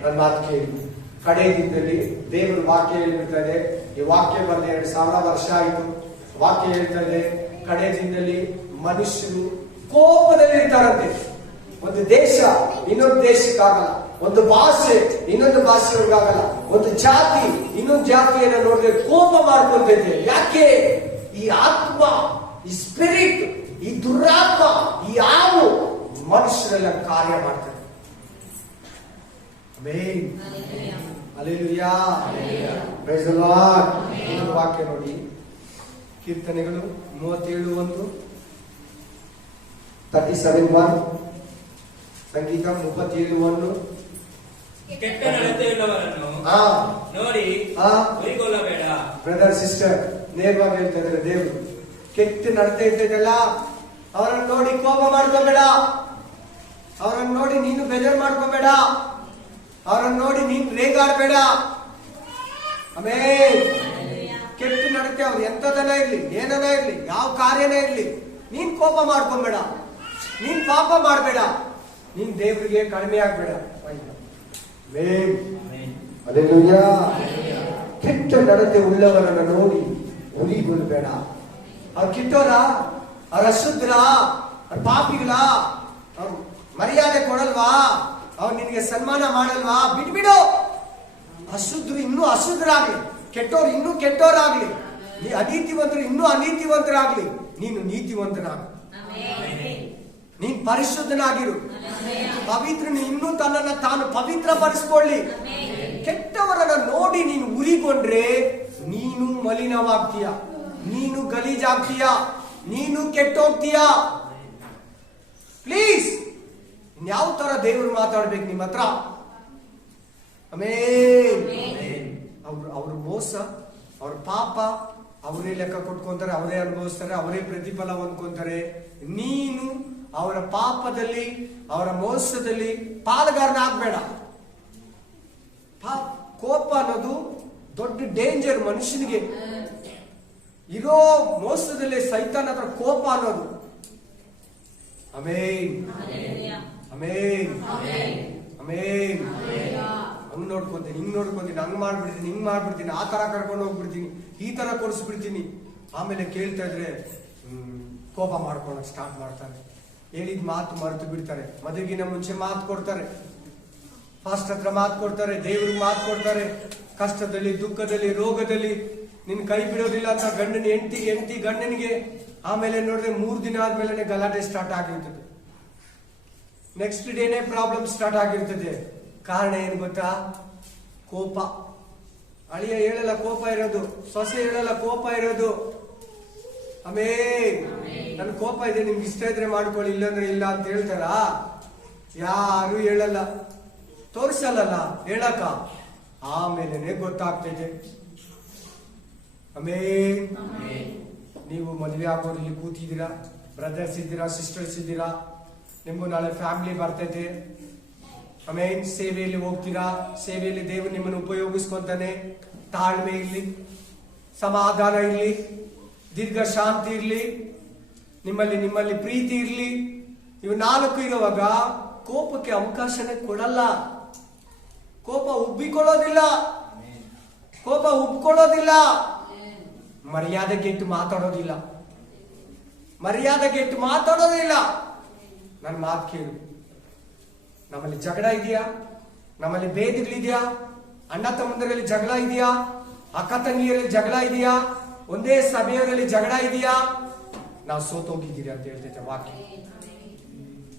ನನ್ನ ಮಾತು ಕೇಳಿ. ಕಡೆ ದಿನದಲ್ಲಿ ದೇವರ ವಾಕ್ಯ ಹೇಳ್ಬಿಡ್ತಾರೆ. ಈ ವಾಕ್ಯ ಬಂದ 2000 ವರ್ಷ ಆಯಿತು. ವಾಕ್ಯ ಹೇಳ್ತಾರೆ, ಕಡೆ ದಿನದಲ್ಲಿ ಮನುಷ್ಯರು ಕೋಪದಲ್ಲಿ ಇರ್ತಾರಂತೆ. ಒಂದು ದೇಶ ಇನ್ನೊಂದು ದೇಶಕ್ಕಾಗಲ್ಲ, ಒಂದು ಭಾಷೆ ಇನ್ನೊಂದು ಭಾಷೆಗಳಿಗಾಗಲ್ಲ, ಒಂದು ಜಾತಿ ಇನ್ನೊಂದು ಜಾತಿಯನ್ನು ನೋಡಿದ್ರೆ ಕೋಪ ಮಾಡ್ಕೊಂತೈತೆ. ಯಾಕೆ? ಈ ಆತ್ಮ, ಈ ಸ್ಪಿರಿಟ್, ಈ ದುರಾತ್ಮ, ಈ ಹಾವು ಮನುಷ್ಯರೆಲ್ಲ ಕಾರ್ಯ ಮಾಡ್ತಾರೆ. Amen. Hallelujah. Praise the lord. ಈ ವಾಕ್ಯ ನೋಡಿ, ಕೀರ್ತನೆಗಳು 37:1, 37:1, ಸಂಗೀತ 37:1. ಕೆಟ್ಟ ನಡತೆಯುಳ್ಳವರನ್ನು ನೋಡಿ ಉರಿಗೊಳ್ಳಬೇಡ. ಬ್ರದರ್ ಸಿಸ್ಟರ್, ನೇರವಾಗಿ ಹೇಳ್ತಾ ಇದ್ದಾರೆ ದೇವರು. ಕೆಟ್ಟ ನಡತೆ ಇರ್ತೈತಲ್ಲ, ಅವರನ್ನು ನೋಡಿ ಕೋಪ ಮಾಡ್ಕೋಬೇಡ. ಅವರನ್ನು ನೋಡಿ ನೀನು ಬೇಜಾರು ಮಾಡ್ಕೋಬೇಡ. ಅವರನ್ನು ನೋಡಿ ನೀನು ರೇಗಾಡ್ಬೇಡ. ಆಮೇಲೆ ಕೆಟ್ಟ ನಡತೆ ಅವ್ರು ಎಂತದನ ಇರ್ಲಿ, ಏನನ ಇರ್ಲಿ, ಯಾವ ಕಾರ್ಯನೇ ಇರ್ಲಿ, ನೀನ್ ಕೋಪ ಮಾಡ್ಕೊಂಬೇಡ. ನೀನ್ ಪಾಪ ಮಾಡಬೇಡ, ನೀನ್ ದೇವರಿಗೆ ಕಡಿಮೆ ಆಗ್ಬೇಡ. ಅಲ್ಲೇಲೂಯಾ. ಕೆಟ್ಟ ನಡತೆ ಉಳ್ಳವರನ್ನು ನೋಡಿ ಉರಿಗೊಳ್ಳಬೇಡ. ಅವ್ರು ಕಿಟ್ಟೋರ, ಅವ್ರ ಅಶುದ್ಧರ, ಅವ್ರ ಪಾಪಿಗಳ, ಅವ್ರು ಮರ್ಯಾದೆ ಕೊಡಲ್ವಾ, ಅವ್ರು ನಿನ್ಗೆ ಸನ್ಮಾನ ಮಾಡಲ್ವಾ, ಬಿಟ್ಬಿಡು. ಅಶುದ್ಧರು ಇನ್ನೂ ಅಶುದ್ಧರಾಗ್ಲಿ, ಕೆಟ್ಟೋರು ಇನ್ನೂ ಕೆಟ್ಟೋರಾಗ್ಲಿ, ಅನೀತಿವಂತರು ಇನ್ನೂ ಅನೀತಿವಂತರಾಗ್ಲಿ, ನೀನು ನೀತಿವಂತನಾಗ, ನೀನ್ ಪರಿಶುದ್ಧನಾಗಿರು. ಪವಿತ್ರನು ಇನ್ನೂ ತನ್ನನ್ನ ತಾನು ಪವಿತ್ರ ಪಡಿಸ್ಕೊಳ್ಳಿ. ಕೆಟ್ಟವರನ್ನ ನೋಡಿ ನೀನು ಉರಿಗೊಂಡ್ರೆ ನೀನು ಮಲಿನವಾಗ್ತೀಯ, ನೀನು ಗಲೀಜಾಗ್ತೀಯ, ನೀನು ಕೆಟ್ಟೋಗ್ತೀಯ. ಪ್ಲೀಸ್, ಯಾವ ತರ ದೇವರು ಮಾತಾಡ್ಬೇಕು ನಿಮ್ಮ ಹತ್ರ? ಅವ್ರ ಮೋಸ, ಅವ್ರ ಪಾಪ ಅವರೇ ಲೆಕ್ಕ ಕೊಟ್ಕೊಂತಾರೆ, ಅವರೇ ಅನುಭವಿಸ್ತಾರೆ, ಅವರೇ ಪ್ರತಿಫಲ ಹೊಂದ್ಕೊಂತಾರೆ. ನೀನು ಅವರ ಪಾಪದಲ್ಲಿ, ಅವರ ಮೋಸದಲ್ಲಿ ಪಾಲುಗಾರನಾಗಬೇಡ. ಕೋಪ ಅನ್ನೋದು ದೊಡ್ಡ ಡೇಂಜರ್ ಮನುಷ್ಯನಿಗೆ. ಇರೋ ಮೋಸದಲ್ಲಿ ಸೈತಾನ್ ಹತ್ರ ಕೋಪ ಅನ್ನೋದು. Amen, amen, amen. ಹಂಗ್ ನೋಡ್ಕೊಂತೀನಿ, ಹಿಂಗ್ ನೋಡ್ಕೊಂತೀನಿ, ಹಂಗ್ ಮಾಡ್ಬಿಡ್ತೀನಿ, ಹಿಂಗ್ ಮಾಡ್ಬಿಡ್ತೀನಿ, ಆ ತರ ಕರ್ಕೊಂಡು ಹೋಗ್ಬಿಡ್ತೀನಿ, ಈ ತರ ಕೊಡಿಸ್ಬಿಡ್ತೀನಿ. ಆಮೇಲೆ ಕೇಳ್ತಾ ಇದ್ರೆ ಕೋಪ ಮಾಡ್ಕೊಳಕ್ ಸ್ಟಾರ್ಟ್ ಮಾಡ್ತಾರೆ. ಹೇಳಿದ ಮಾತು ಮರೆತು ಬಿಡ್ತಾರೆ. ಮದುವೆಗಿನ ಮುಂಚೆ ಮಾತು ಕೊಡ್ತಾರೆ, ಫಾಸ್ಟ್ ಹತ್ರ ಮಾತು ಕೊಡ್ತಾರೆ, ದೇವ್ರಿಗೆ ಮಾತು ಕೊಡ್ತಾರೆ. ಕಷ್ಟದಲ್ಲಿ, ದುಃಖದಲ್ಲಿ, ರೋಗದಲ್ಲಿ ನಿನ್ ಕೈ ಬಿಡೋದಿಲ್ಲ ಅಂತ ಗಂಡನ ಹೆಂಡತಿ ಗಂಡನಿಗೆ. ಆಮೇಲೆ ನೋಡಿದ್ರೆ 3 ದಿನ ಆದ್ಮೇಲೆ ಗಲಾಟೆ ಸ್ಟಾರ್ಟ್ ಆಗಿರ್ತದೆ. ನೆಕ್ಸ್ಟ್ ಡೇನೇ ಪ್ರಾಬ್ಲಮ್ ಸ್ಟಾರ್ಟ್ ಆಗಿರ್ತದೆ. ಕಾರಣ ಏನು ಗೊತ್ತಾ? ಕೋಪ. ಅಳಿಯ ಹೇಳಲ್ಲ ಕೋಪ ಇರೋದು, ಸೊಸೆ ಹೇಳಲ್ಲ ಕೋಪ ಇರೋದು. ನನ್ ಕೋಪ ಇದೆ, ನಿಮ್ಗೆ ಇಷ್ಟ ಇದ್ರೆ ಮಾಡ್ಕೊಳ್ಳಿ, ಇಲ್ಲಾಂದ್ರೆ ಇಲ್ಲ ಅಂತ ಹೇಳ್ತಾರ? ಯಾರು ಹೇಳಲ್ಲ, ತೋರ್ಸಲ್ಲ ಹೇಳಕ. ಆಮೇಲೆ ಗೊತ್ತಾಗ್ತೈತೆ. ನೀವು ಮದುವೆ ಆಗೋರು ಇಲ್ಲಿ ಕೂತಿದ್ದೀರಾ, ಬ್ರದರ್ಸ್ ಇದ್ದೀರಾ, ಸಿಸ್ಟರ್ಸ್ ಇದ್ದೀರಾ, ನಿಮ್ಗೂ ನಾಳೆ ಫ್ಯಾಮಿಲಿ ಬರ್ತೈತೆ. ಸೇವೆಯಲ್ಲಿ ಹೋಗ್ತೀರಾ, ಸೇವೆಯಲ್ಲಿ ದೇವರು ನಿಮ್ಮನ್ನು ಉಪಯೋಗಿಸ್ಕೊಂತಾನೆ. ತಾಳ್ಮೆ ಇರ್ಲಿ, ಸಮಾಧಾನ ಇರ್ಲಿ, ದೀರ್ಘ ಶಾಂತಿ ಇರ್ಲಿ, ನಿಮ್ಮಲ್ಲಿ ಪ್ರೀತಿ ಇರ್ಲಿ. ಇವು 4 ಇರುವಾಗ ಕೋಪಕ್ಕೆ ಅವಕಾಶನೇ ಕೊಡಲ್ಲ. ಕೋಪ ಉಬ್ಬಿಕೊಳ್ಳೋದಿಲ್ಲ, ಕೋಪ ಉಬ್ಕೊಳ್ಳೋದಿಲ್ಲ. ಮರ್ಯಾದೆಗೆಟ್ಟು ಮಾತಾಡೋದಿಲ್ಲ, ಮರ್ಯಾದೆಗೆಟ್ಟು ಮಾತಾಡೋದಿಲ್ಲ. ನನ್ನ ಮಾತು ಕೇಳು. ನಮ್ಮಲ್ಲಿ ಜಗಳ ಇದೆಯಾ? ನಮ್ಮಲ್ಲಿ ಭೇದಗಳಿದೆಯಾ? ಅಣ್ಣ ತಮ್ಮಂದರಲ್ಲಿ ಜಗಳ ಇದೆಯಾ? ಅಕ್ಕ ತಂಗಿಯರಲ್ಲಿ ಜಗಳ ಇದೆಯಾ? ಒಂದೇ ಸಭೆಯವರಲ್ಲಿ ಜಗಳ ಇದೆಯಾ? ನಾವು ಸೋತೋಗಿದ್ದೀರಿ ಅಂತ ಹೇಳ್ತೈತೆ ವಾಕ್ಯ.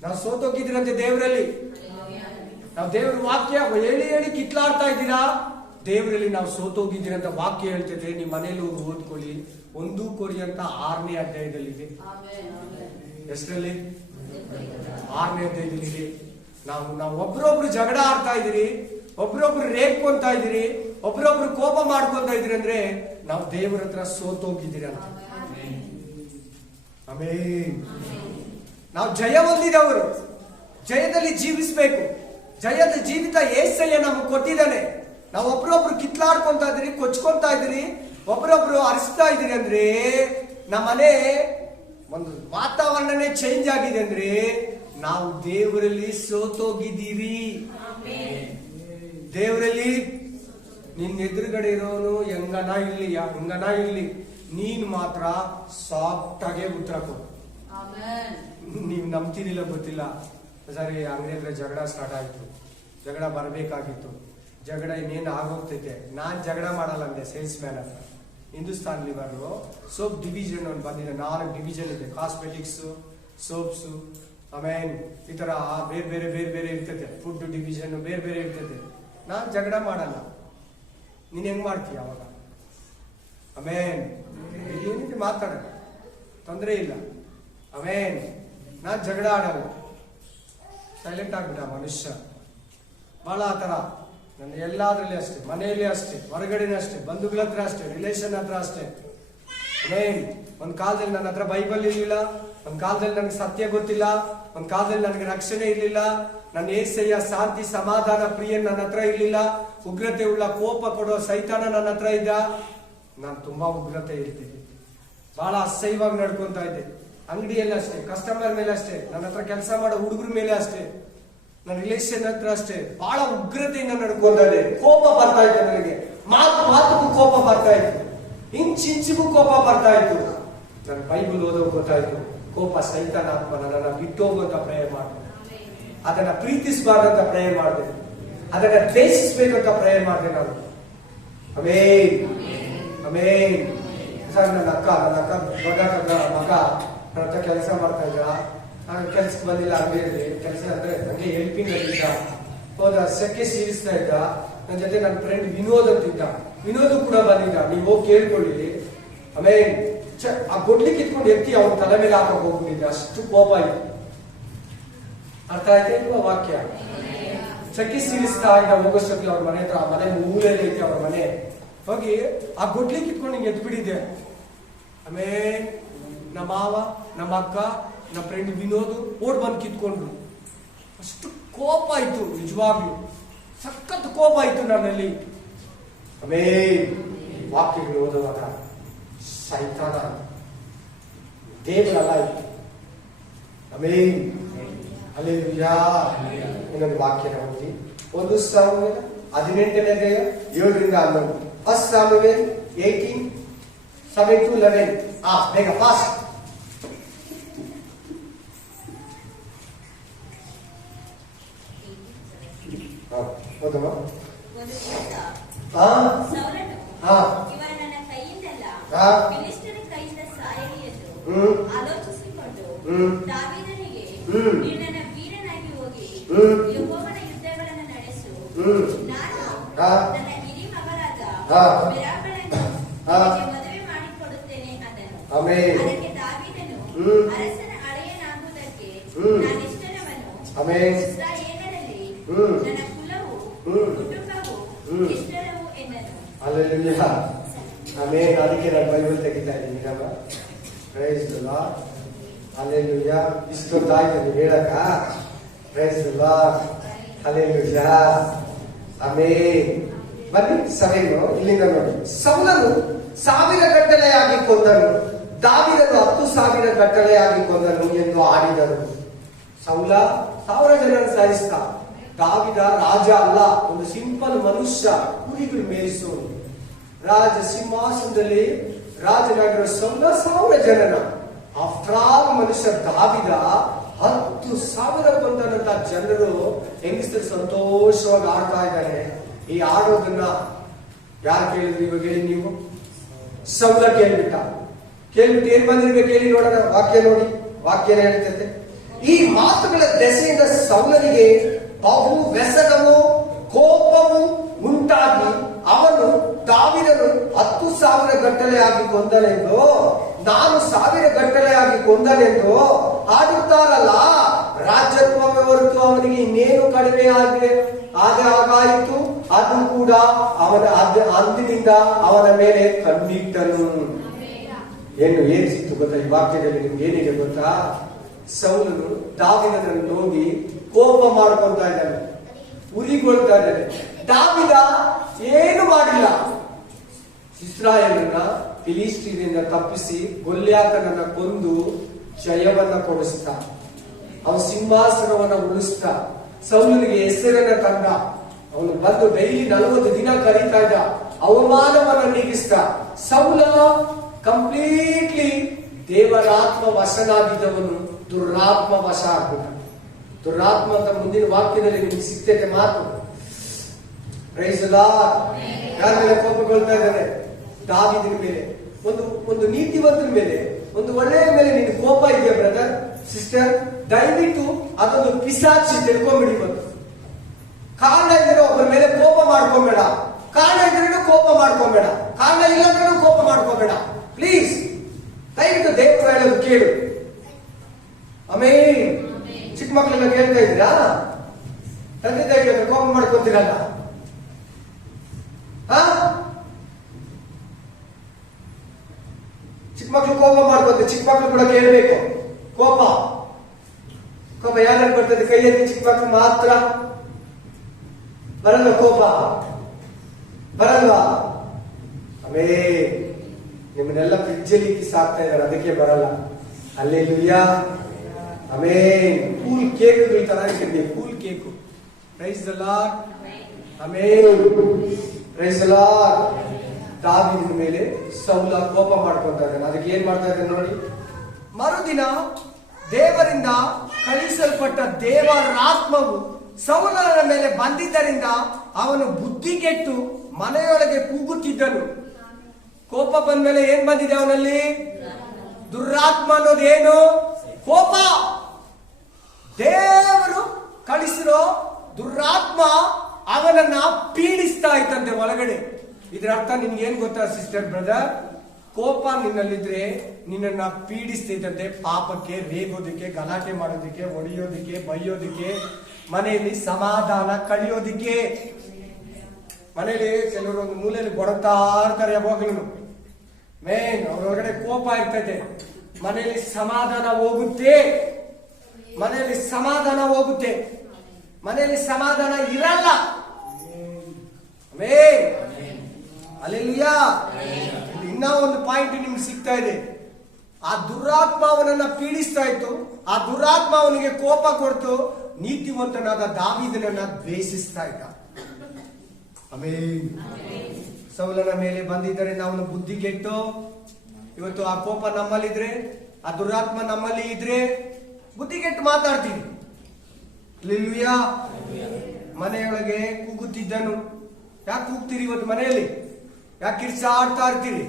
ನಾವು ಸೋತೋಗಿದ್ದೀರಂತೆ ದೇವರಲ್ಲಿ. ನಾವು ದೇವ್ರ ವಾಕ್ಯ ಹೇಳಿ ಕಿತ್ಲಾಡ್ತಾ ಇದ್ದೀರಾ? ದೇವರಲ್ಲಿ ನಾವು ಸೋತೋಗಿದ್ದೀರಿ ಅಂತ ವಾಕ್ಯ ಹೇಳ್ತೈತೆ. ನಿಮ್ಮ ಮನೇಲಿ ಹೋಗಿ ಓದ್ಕೊಳ್ಳಿ. 1 ಕೊರಿಂಥ 6ನೇ ಅಧ್ಯಾಯದಲ್ಲಿದೆ. ಎಷ್ಟರಲ್ಲಿ? 6ನೇ ಅಧ್ಯಾಯದಲ್ಲಿದೆ. ನಾವು ಒಬ್ರೊಬ್ರು ಜಗಳ ಆಡ್ತಾ ಇದೀರಿ, ಒಬ್ರೊಬ್ರು ರೇಗ್ಕೊಂತ ಇದೀರಿ, ಒಬ್ರೊಬ್ರು ಕೋಪ ಮಾಡ್ಕೊಂತ ಇದೀರಿ ಅಂದ್ರೆ ನಾವು ದೇವರ ಹತ್ರ ಸೋತೋಗಿದ್ದೀರಿ ಅಂತ. ನಾವು ಜಯ ಹೊಂದಿದವರು, ಜಯದಲ್ಲಿ ಜೀವಿಸ್ಬೇಕು. ಜಯದ ಜೀವಿತ ಏಸಯ್ಯ ನಮ್ಗೆ ಕೊಟ್ಟಿದ್ದಾನೆ. ನಾವು ಒಬ್ರೊಬ್ರು ಕಿತ್ಲಾಡ್ಕೊಂತ ಇದೀರಿ, ಕೊಚ್ಕೊಂತ ಇದೀರಿ, ಒಬ್ರೊಬ್ರು ಅರಿಸ್ತಾ ಇದೀರಿ ಅಂದ್ರೆ ನಮ್ಮ ಮನೆ ಒಂದು ವಾತಾವರಣನೇ ಚೇಂಜ್ ಆಗಿದೆ ಅಂದ್ರೆ ನಾವು ದೇವರಲ್ಲಿ ಸೋತೋಗಿದ್ದೀರಿ. ದೇವರಲ್ಲಿ ನಿನ್ನ ಎದುರುಗಡೆ ಇರೋನು ಹೆಂಗನ ಇರ್ಲಿ, ನೀನ್ ಮಾತ್ರ ಸಾಫ್ಟ್ ಆಗೇ ಉತ್ತರ ಕೊಡು. ನೀವ್ ನಂಬ್ತಿರಿಲ್ಲ ಗೊತ್ತಿಲ್ಲ. ಸರಿ, ಅಂಗಡಿ ಹತ್ರ ಜಗಳ ಸ್ಟಾರ್ಟ್ ಆಯ್ತು, ಜಗಳ ಬರ್ಬೇಕಾಗಿತ್ತು, ಜಗಳ ಇನ್ನೇನು ಆಗೋಗ್ತೈತೆ. ನಾನ್ ಜಗಳ ಮಾಡಲ್ಲ ಅಂದೆ ಸೇಲ್ಸ್ ಮ್ಯಾನ್ ಹತ್ರ. ಹಿಂದೂಸ್ತಾನ್ ಲಿವರ್ ಸೋಪ್ ಡಿವಿಷನ್ ಒಂದು ಬಂದಿದೆ, 4 ಡಿವಿಷನ್ ಇದೆ. ಕಾಸ್ಮೆಟಿಕ್ಸ್, ಸೋಪ್ಸ್, ಆಮೇಲೆ ಈ ತರ ಬೇರೆ ಇರ್ತೈತೆ. ಫುಡ್ ಡಿವಿಷನ್ ಬೇರೆ ಇರ್ತೈತೆ. ನಾನ್ ಜಗಳ ಮಾಡಲ್ಲ. ನೀನ್ ಹೆಂಗ್ ಮಾಡ್ತೀಯ ಅವಾಗ? ಏನಿದೆ ಮಾತಾಡ, ತೊಂದರೆ ಇಲ್ಲ. ನಾನ್ ಜಗಳ ಆಡಲ್ಲ, ಸೈಲೆಂಟ್ ಆಗ್ಬಿಟ್ಟ ಮನುಷ್ಯ. ಬಹಳ ಆ ತರ ನನ್ನ ಎಲ್ಲಾದ್ರಲ್ಲಿ ಅಷ್ಟೇ, ಮನೆಯಲ್ಲಿ ಅಷ್ಟೇ, ಹೊರಗಡೆನೇ ಅಷ್ಟೇ, ಬಂಧುಗಳ ಹತ್ರ ಅಷ್ಟೇ, ರಿಲೇಷನ್ ಹತ್ರ ಅಷ್ಟೇ. ಒಂದ್ ಕಾಲದಲ್ಲಿ ನನ್ನ ಹತ್ರ ಬೈಬಲ್ ಇರ್ಲಿಲ್ಲ, ಒಂದ್ ಕಾಲದಲ್ಲಿ ನನಗೆ ಸತ್ಯ ಗೊತ್ತಿಲ್ಲ, ಒಂದ್ ಕಾಲದಲ್ಲಿ ನನಗೆ ರಕ್ಷಣೆ ಇರ್ಲಿಲ್ಲ. ನನ್ನ ಏಸಯ್ಯ ಶಾಂತಿ ಸಮಾಧಾನ ಪ್ರಿಯ ನನ್ನ ಹತ್ರ ಇರ್ಲಿಲ್ಲ. ಉಗ್ರತೆ ಉಳ್ಳ ಕೋಪ ಕೊಡೋ ಸೈತಾನ ನನ್ನ ಹತ್ರ ಇದ್ದ. ನಾನು ತುಂಬಾ ಉಗ್ರತೆ ಇರ್ತಿದ್ದೆ, ಬಹಳ ಅಸಹ್ಯವಾಗಿ ನಡ್ಕೊಂತ ಇದ್ದೆ. ಅಂಗಡಿಯಲ್ಲಿ ಅಷ್ಟೇ, ಕಸ್ಟಮರ್ ಮೇಲೆ ಅಷ್ಟೇ, ನನ್ನ ಹತ್ರ ಕೆಲಸ ಮಾಡೋ ಹುಡುಗರ ಮೇಲೆ ಅಷ್ಟೇ, ನನ್ನ ರಿಲೇಷನ್ ಹತ್ರ ಅಷ್ಟೇ ಬಹಳ ಉಗ್ರತೆಯಿಂದ ನಡ್ಕೊಂಡೆ. ಕೋಪ ಬರ್ತಾ ಇತ್ತು ನನಗೆ, ಮಾತುಗೂ ಕೋಪ ಬರ್ತಾ ಇತ್ತು, ಇಂಚಿಂಚಿಗೂ ಕೋಪ ಬರ್ತಾ ಇತ್ತು. ನನ್ನ ಬೈಬಲ್ ಓದೋದು ಗೊತ್ತಾಯ್ತು, ಕೋಪ ಸೈತಾನ ಆತ್ಮ, ನನ್ನನ್ನು ಬಿಟ್ಟು ಹೋಗುವಂತ ಪ್ರಯತ್ನ ಮಾಡಿದೆ, ಅದನ್ನ ಪ್ರೀತಿಸಬಾರ್ದಂತ ಪ್ರಯತ್ನ ಮಾಡಿದೆ, ಅದನ್ನ ದ್ವೇಷಿಸ್ಬೇಕಂತ ಪ್ರಯತ್ನ ಮಾಡಿದೆ ನಾನು. ಆಮೇನ್ ಆಮೇನ್. ನನ್ನ ಅಕ್ಕ ದೊಡ್ಡ ಮಗ ನನ್ನ ಹತ್ರ ಕೆಲಸ ಮಾಡ್ತಾ ಇದ್ದ, ನಾನು ಕೆಲ್ಸಕ್ಕೆ ಬಂದಿಲ್ಲ ಅಂಗಡಿಯಲ್ಲಿ, ಕೆಲಸ ಅಂದ್ರೆ ನನಗೆ ಹೆಲ್ಪಿಂಗ್ ಆಗಿದ್ದ, ಹೋದ ಸೆಕೆ ಸೇರಿಸ್ತಾ ಇದ್ದ. ನನ್ನ ಜೊತೆ ನನ್ನ ಫ್ರೆಂಡ್ ವಿನೋದ್ ಅಂತಿದ್ದ, ವಿನೋದ್ ಕೂಡ ಬಂದಿದ್ದ, ನೀವು ಹೋಗಿ ಕೇಳ್ಕೊಳ್ಳಿ. ಆಮೇಲೆ ಆ ಗೊಡ್ಲಿಕ್ಕೆ ಇಟ್ಕೊಂಡು ಎತ್ತಿ ಅವನ ತಲೆ ಮೇಲೆ ಹಾಕಕ್ ಹೋಗ್ಬಿಟ್ಟಿದ್ದೆ, ಅಷ್ಟು ಕೋಪ ಇತ್ತು. ಅರ್ಥ ಆಯ್ತಾ ಇಲ್ವಾ ವಾಕ್ಯ? ಸೆಕೆ ಸೇರಿಸ್ತಾ ಇದ್ದ, ಹೋಗೋಷ್ಟೊತ್ತಿಗೆ ಅವ್ರ ಮನೆ ಹತ್ರ, ಮನೆ ಮೂಲೆಯಲ್ಲಿ ಐತೆ ಅವ್ರ ಮನೆ, ಹೋಗಿ ಆ ಗೊಡ್ಲಿಕ್ಕೆ ಇಟ್ಕೊಂಡು ಹಿಂಗೆ ಎತ್ಬಿಟ್ಟಿದ್ದೆ. ಆಮೇಲೆ ನಮ್ಮ ಮಾವ, ನಮ್ಮ ಅಕ್ಕ, ನಮ್ಮ ಫ್ರೆಂಡ್ ವಿನೋದ್ ಓಡ್ ಬಂದು ಕಿತ್ಕೊಂಡ್ರು. ಅಷ್ಟು ಕೋಪ ಆಯ್ತು, ನಿಜವಾಗ್ಲು ಸಖತ್ ಕೋಪ ಆಯ್ತು ನನ್ನಲ್ಲಿ. ಆಮೇಲೆ ವಾಕ್ಯಗಳು ಓದುವಾಗ ಸೈತಾನ ದೇವರಲ್ಲ ಇತ್ತು. ಆಮೇಲೆ ಹಲ್ಲೆಲೂಯಾ. ಇನ್ನೊಂದು ವಾಕ್ಯನ ಓದಿ, 1 ಸಾಮುವೇಲ 18ನೇ ಅಧ್ಯಾಯ 7-11. 1 ಸಾಮುವೇಲ್ 18:7-11. ಬೇಗ ಫಾಸ್ಟ್. ಒಂದು ದಿವಸ ಸೌಲನು ಇವರು ನನ್ನ ಕೈಯಿಂದಲ್ಲ ಫಿಲಿಷ್ಟಿಯರ ಕೈಯಿಂದ ಸಾಯಲಿ ಎಂದು ಆಲೋಚಿಸಿಕೊಂಡು ದಾವೀದನಿಗೆ, ನೀನು ನನ್ನ ವೀರನಾಗಿ ಹೋಗಿ ಯೆಹೋವನ ಯುದ್ಧಗಳನ್ನು ನಡೆಸು, ನಾನು ನನ್ನ ಹಿರಿ ಮಗಳಾದ ಮಿರಾಬಳನ್ನು ನಿನಗೆ ಮದುವೆ ಮಾಡಿಕೊಡುತ್ತೇನೆ ಅಂದನು. ಅದಕ್ಕೆ ದಾವೀದನು, ಅರಸನ ಅಳಿಯನಾಗುವುದಕ್ಕೆ ನಾನಿಷ್ಟನವನು, ಇಸ್ರಾಯೇಲರಲ್ಲಿ ನನ್ನ ಕುಲವು ಕುಟುಂಬವು ಎಷ್ಟರವು ಎಂದನು. ಹಲ್ಲೆಲೂಯಾ. ಆಮೇಲೆ ಅದಕ್ಕೆ ನಾನು ಬೈಬಲ್ ತೆಗಿತಾ ಇದ್ದೀನಿ ನಮ್ಮ. Praise the lord. ಹಲ್ಲೆಲೂಯಾ. ಇಷ್ಟೊತ್ತಾಯ್ತು ನೀವು ಹೇಳಕ. Praise the lord. Hallelujah. Amen. ಬನ್ನಿ ಸಭೆಯನ್ನು ಇಲ್ಲಿಂದ ನೋಡಿ. ಸೌಲನು 1000 ಗಟ್ಟಲೆಯಾಗಿ ಕೊಂದನು, ದಾವೀದನು 10,000 ಗಟ್ಟಲೆಯಾಗಿ ಕೊಂದನು ಎಂದು ಆಡಿದರು. ಸೌಲ 1000 ಜನರನ್ನು ಸಾಯಿಸ್ತ, ದಾವೀದ ರಾಜ ಅಲ್ಲ, ಒಂದು ಸಿಂಪಲ್ ಮನುಷ್ಯ, ಕುರಿಗಳು ಮೇಯಿಸೋನು. ರಾಜ ಸಿಂಹಾಸನದಲ್ಲಿ ರಾಜನಾಗಿರೋ ಸೌಲ 1000 ಜನನ. ಆಫ್ಟರ್ ಆಲ್ ಮನುಷ್ಯ ದಾವೀದ 10,000 ಕೊಂದನಂತ ಜನರು ಹೆಂಗಸರು ಸಂತೋಷವಾಗಿ ಆಡ್ತಾ ಇದ್ದಾರೆ. ಈ ಆಡೋದನ್ನ ಯಾರು ಕೇಳಿದ್ರು? ಇವಾಗ ಹೇಳಿ ನೀವು. ಸೌಲ ಕೇಳ್ಬಿಟ್ಟು ಏನ್ ಬಂದಿರ್ಬೇಕು ಹೇಳಿ ನೋಡೋಣ. ವಾಕ್ಯ ನೋಡಿ, ವಾಕ್ಯನ ಹೇಳ್ತೈತೆ. ಈ ಮಾತುಗಳ ದೆಸೆಯಿಂದ ಸೌಲನಿಗೆ ಬಹು ವ್ಯಸನವು ಕೋಪವು ಉಂಟಾಗಿ ಅವನು ದಾವೀದನು 10,000 ಗಟ್ಟಲೆಯಾಗಿ ಕೊಂದನೆಂದು, ನಾನು 1000 ಗಟ್ಟಲೆಯಾಗಿ ಕೊಂದನೆಂದು ಆಡುತ್ತಾರಲ್ಲ. ರಾಜ್ಯತ್ವವೇ ಹೊರತು ಅವನಿಗೆ ಇನ್ನೇನು ಕಡಿಮೆ ಆಗಾಯಿತು. ಅದು ಕೂಡ ಅವನ ಅಂದಿನಿಂದ ಅವನ ಮೇಲೆ ಕಣ್ಣಿಟ್ಟನು. ಏನು ಸಿಕ್ತು ಗೊತ್ತಾ ಈ ವಾಕ್ಯದಲ್ಲಿ? ನಿಮ್ಗೆ ಏನಿದೆ ಗೊತ್ತಾ? ಸೌಲನು ದಾವೀದನನ್ನು ನೋಡಿ ಕೋಪ ಮಾಡ್ಕೊಳ್ತಾ ಇದ್ದಾನೆ, ಉರಿಗೊಳ್ತಾ ಇದ್ದಾನೆ. ದಾವೀದ ಏನು ಮಾಡಿಲ್ಲ. ಇಸ್ರಾಯೇಲನ್ನ ಫಿಲಿಷ್ಟಿಯರಿಂದ ತಪ್ಪಿಸಿ ಗೊಲ್ಯಾತನನ್ನ ಕೊಂದು ಜಯವನ್ನ ಕೊಡಿಸ್ತಾ, ಅವನ ಸಿಂಹಾಸನವನ್ನ ಉಳಿಸ್ತಾ, ಸೌಲನಿಗೆ ಹೆಸರನ್ನ ತಂದ. ಅವನು ಬಂದು ಡೈಲಿ 40 ದಿನ ಕರೀತಾ ಇದ್ದ, ಅವಮಾನವನ್ನ ನೀಗಿಸ್ತಾ. ಸೌಲ ಕಂಪ್ಲೀಟ್ಲಿ ದೇವರಾತ್ಮ ವಶನಾಗಿದ್ದವನು ದುರಾತ್ಮ ವಶ ಆಗ್ಬಿಟ್ಟ. ದುರಾತ್ಮ ಅಂತ ಮುಂದಿನ ವಾಕ್ಯದಲ್ಲಿ ನಿಮ್ಗೆ ಸಿಗ್ತೈತೆ ಮಾತು. Praise the lord. ಯಾರ ಮೇಲೆ ಕೋಪಗೊಳ್ತಾ ಇದ್ದಾನೆ? ದಾವೀದನ ಮೇಲೆ, ಒಂದು ನೀತಿವಂತನ ಮೇಲೆ, ಒಂದು ಒಳ್ಳೆಯ ಮೇಲೆ ನಿನ್ನ ಕೋಪ ಇದೆಯಾ ಬ್ರದರ್ ಸಿಸ್ಟರ್? ದಯವಿಟ್ಟು ಅದೊಂದು ಪಿಶಾಚಿ ತಿಳ್ಕೊಂಬಿಡಿ. ಬಂದು ಕಾರಣ ಇದ್ರೆ ಒಬ್ಬರ ಮೇಲೆ ಕೋಪ ಮಾಡ್ಕೊಂಬೇಡ. ಕಾರಣ ಇದ್ರೂ ಕೋಪ ಮಾಡ್ಕೊಂಬೇಡ, ಕಾರಣ ಇಲ್ಲಂದ್ರೂ ಕೋಪ ಮಾಡ್ಕೊಂಬೇಡ. ಪ್ಲೀಸ್ ದಯವಿಟ್ಟು ದೇವರು ಹೇಳೋದು ಕೇಳು. ಆಮೇಲೆ ಚಿಕ್ಕ ಮಕ್ಕಳೆಲ್ಲ ಕೇಳ್ತಾ ಇದ್ದೀರಾ? ತಂದೆ ತಾಯಿ ಕೋಪ ಮಾಡ್ಕೊತೀರಲ್ಲ? ಚಿಕ್ಕ ಮಕ್ಳು ಕೋಪ ಮಾಡ್ಕೋತೀವಿ, ಚಿಕ್ಕ ಮಕ್ಳು ಕೂಡ ಕೇಳಬೇಕು. ಕೋಪ ಯಾರು ಬರ್ತದೆ? ಕೈ ಎತ್ತಿ. ಚಿಕ್ಕ ಮಕ್ಳು ಮಾತ್ರ ಬರಲ್ವ ಕೋಪ? ಬರಲ್ವಾ? ಆಮೇಲೆ ನಿಮ್ಮನ್ನೆಲ್ಲ ಫ್ರಿಡ್ಜಲ್ಲಿ ಸಾಕ್ತಾ ಇದ್ದಾರೆ, ಅದಕ್ಕೆ ಬರಲ್ಲ. Hallelujah, amen. ಕೂಲ್ ಕೇಕ್ಗಳ ತರ ಇಟ್ಟಿದ್ದೆ, cool cake. Praise the lord, amen. Praise the lord. ದಾವೀದನ ಮೇಲೆ ಸೌಲ ಕೋಪ ಮಾಡ್ಕೊಂತ ಇದ್ದಾನೆ. ಅದಕ್ಕೆ ಏನ್ ಮಾಡ್ತಾ ಇದ್ದಾನೆ ನೋಡಿ. ಮರುದಿನ ದೇವರಿಂದ ಕಳಿಸಲ್ಪಟ್ಟ ದೇವರ ಆತ್ಮವು ಸೌಲನ ಮೇಲೆ ಬಂದಿದ್ದರಿಂದ ಅವನು ಬುದ್ಧಿಗೆಟ್ಟು ಮನೆಯೊಳಗೆ ಕೂಗುತ್ತಿದ್ದನು. ಕೋಪ ಬಂದ ಮೇಲೆ ಏನ್ ಬಂದಿದೆ ಅವನಲ್ಲಿ? ದುರಾತ್ಮ ಅನ್ನೋದೇನು? ಕೋಪ. ದೇವರು ಕಳಿಸಿರೋ ದುರಾತ್ಮ ಅವನನ್ನ ಪೀಡಿಸ್ತಾ ಇತ್ತಂತೆ ಒಳಗಡೆ. ಇದರ ಅರ್ಥ ನಿಮ್ಗೆ ಏನ್ ಗೊತ್ತಾ ಸಿಸ್ಟರ್ ಬ್ರದರ್? ಕೋಪ ನಿನ್ನಲ್ಲಿದ್ರೆ ನಿನ್ನನ್ನ ಪೀಡಿಸ್ತೈತಂತೆ. ಪಾಪಕ್ಕೆ, ರೇಗೋದಕ್ಕೆ, ಗಲಾಟೆ ಮಾಡೋದಕ್ಕೆ, ಹೊಡೆಯೋದಕ್ಕೆ, ಬೈಯೋದಕ್ಕೆ, ಮನೆಯಲ್ಲಿ ಸಮಾಧಾನ ಕಳಿಯೋದಿಕ್ಕೆ. ಮನೆಯಲ್ಲಿ ಕೆಲವರು ಒಂದು ಮೂಲೆಯಲ್ಲಿ ಗೊಡತಾ ಇರ್ತಾರೆ ಯಾವಾಗಲೂ. ಮೇನ್ ಅವ್ರೊಳಗಡೆ ಕೋಪ ಇರ್ತೈತೆ. ಮನೆಯಲ್ಲಿ ಸಮಾಧಾನ ಹೋಗುತ್ತೆ, ಮನೆಯಲ್ಲಿ ಸಮಾಧಾನ ಹೋಗುತ್ತೆ, ಮನೆಯಲ್ಲಿ ಸಮಾಧಾನ ಇರಲ್ಲ. Main hallelujah. ಇನ್ನ ಒಂದು ಪಾಯಿಂಟ್ ನಿಮ್ಗೆ ಸಿಗ್ತಾ ಇದೆ. ಆ ದುರಾತ್ಮ ಅವನನ್ನ ಪೀಡಿಸ್ತಾ ಇತ್ತು. ಆ ದುರಾತ್ಮ ಅವನಿಗೆ ಕೋಪ ಕೊಡ್ತು. ನೀತಿವಂತನಾದ ದಾವೀದನನ್ನ ದ್ವೇಷಿಸ್ತಾ ಇದ್ದ. ಆಮೆನ್. ಸೌಲನ ಮೇಲೆ ಬಂದಿದ್ದರಿಂದ ಅವನು ಬುದ್ಧಿಗೆಟ್ಟು. ಇವತ್ತು ಆ ಕೋಪ ನಮ್ಮಲ್ಲಿದ್ರೆ, ಆ ದುರಾತ್ಮ ನಮ್ಮಲ್ಲಿ ಇದ್ರೆ ಬುದ್ಧಿಗೆಟ್ಟು ಮಾತಾಡ್ತೀವಿ. ಹಲ್ಲೆಲೂಯಾ. ಮನೆಯೊಳಗೆ ಕೂಗುತ್ತಿದ್ದನು. ಯಾಕೆ ಕೂಗ್ತೀರಿ ಇವತ್ತು ಮನೆಯಲ್ಲಿ? ಯಾಕೆ ಕಿರ್ಚಾಡ್ತಾ ಇರ್ತೀರಿ?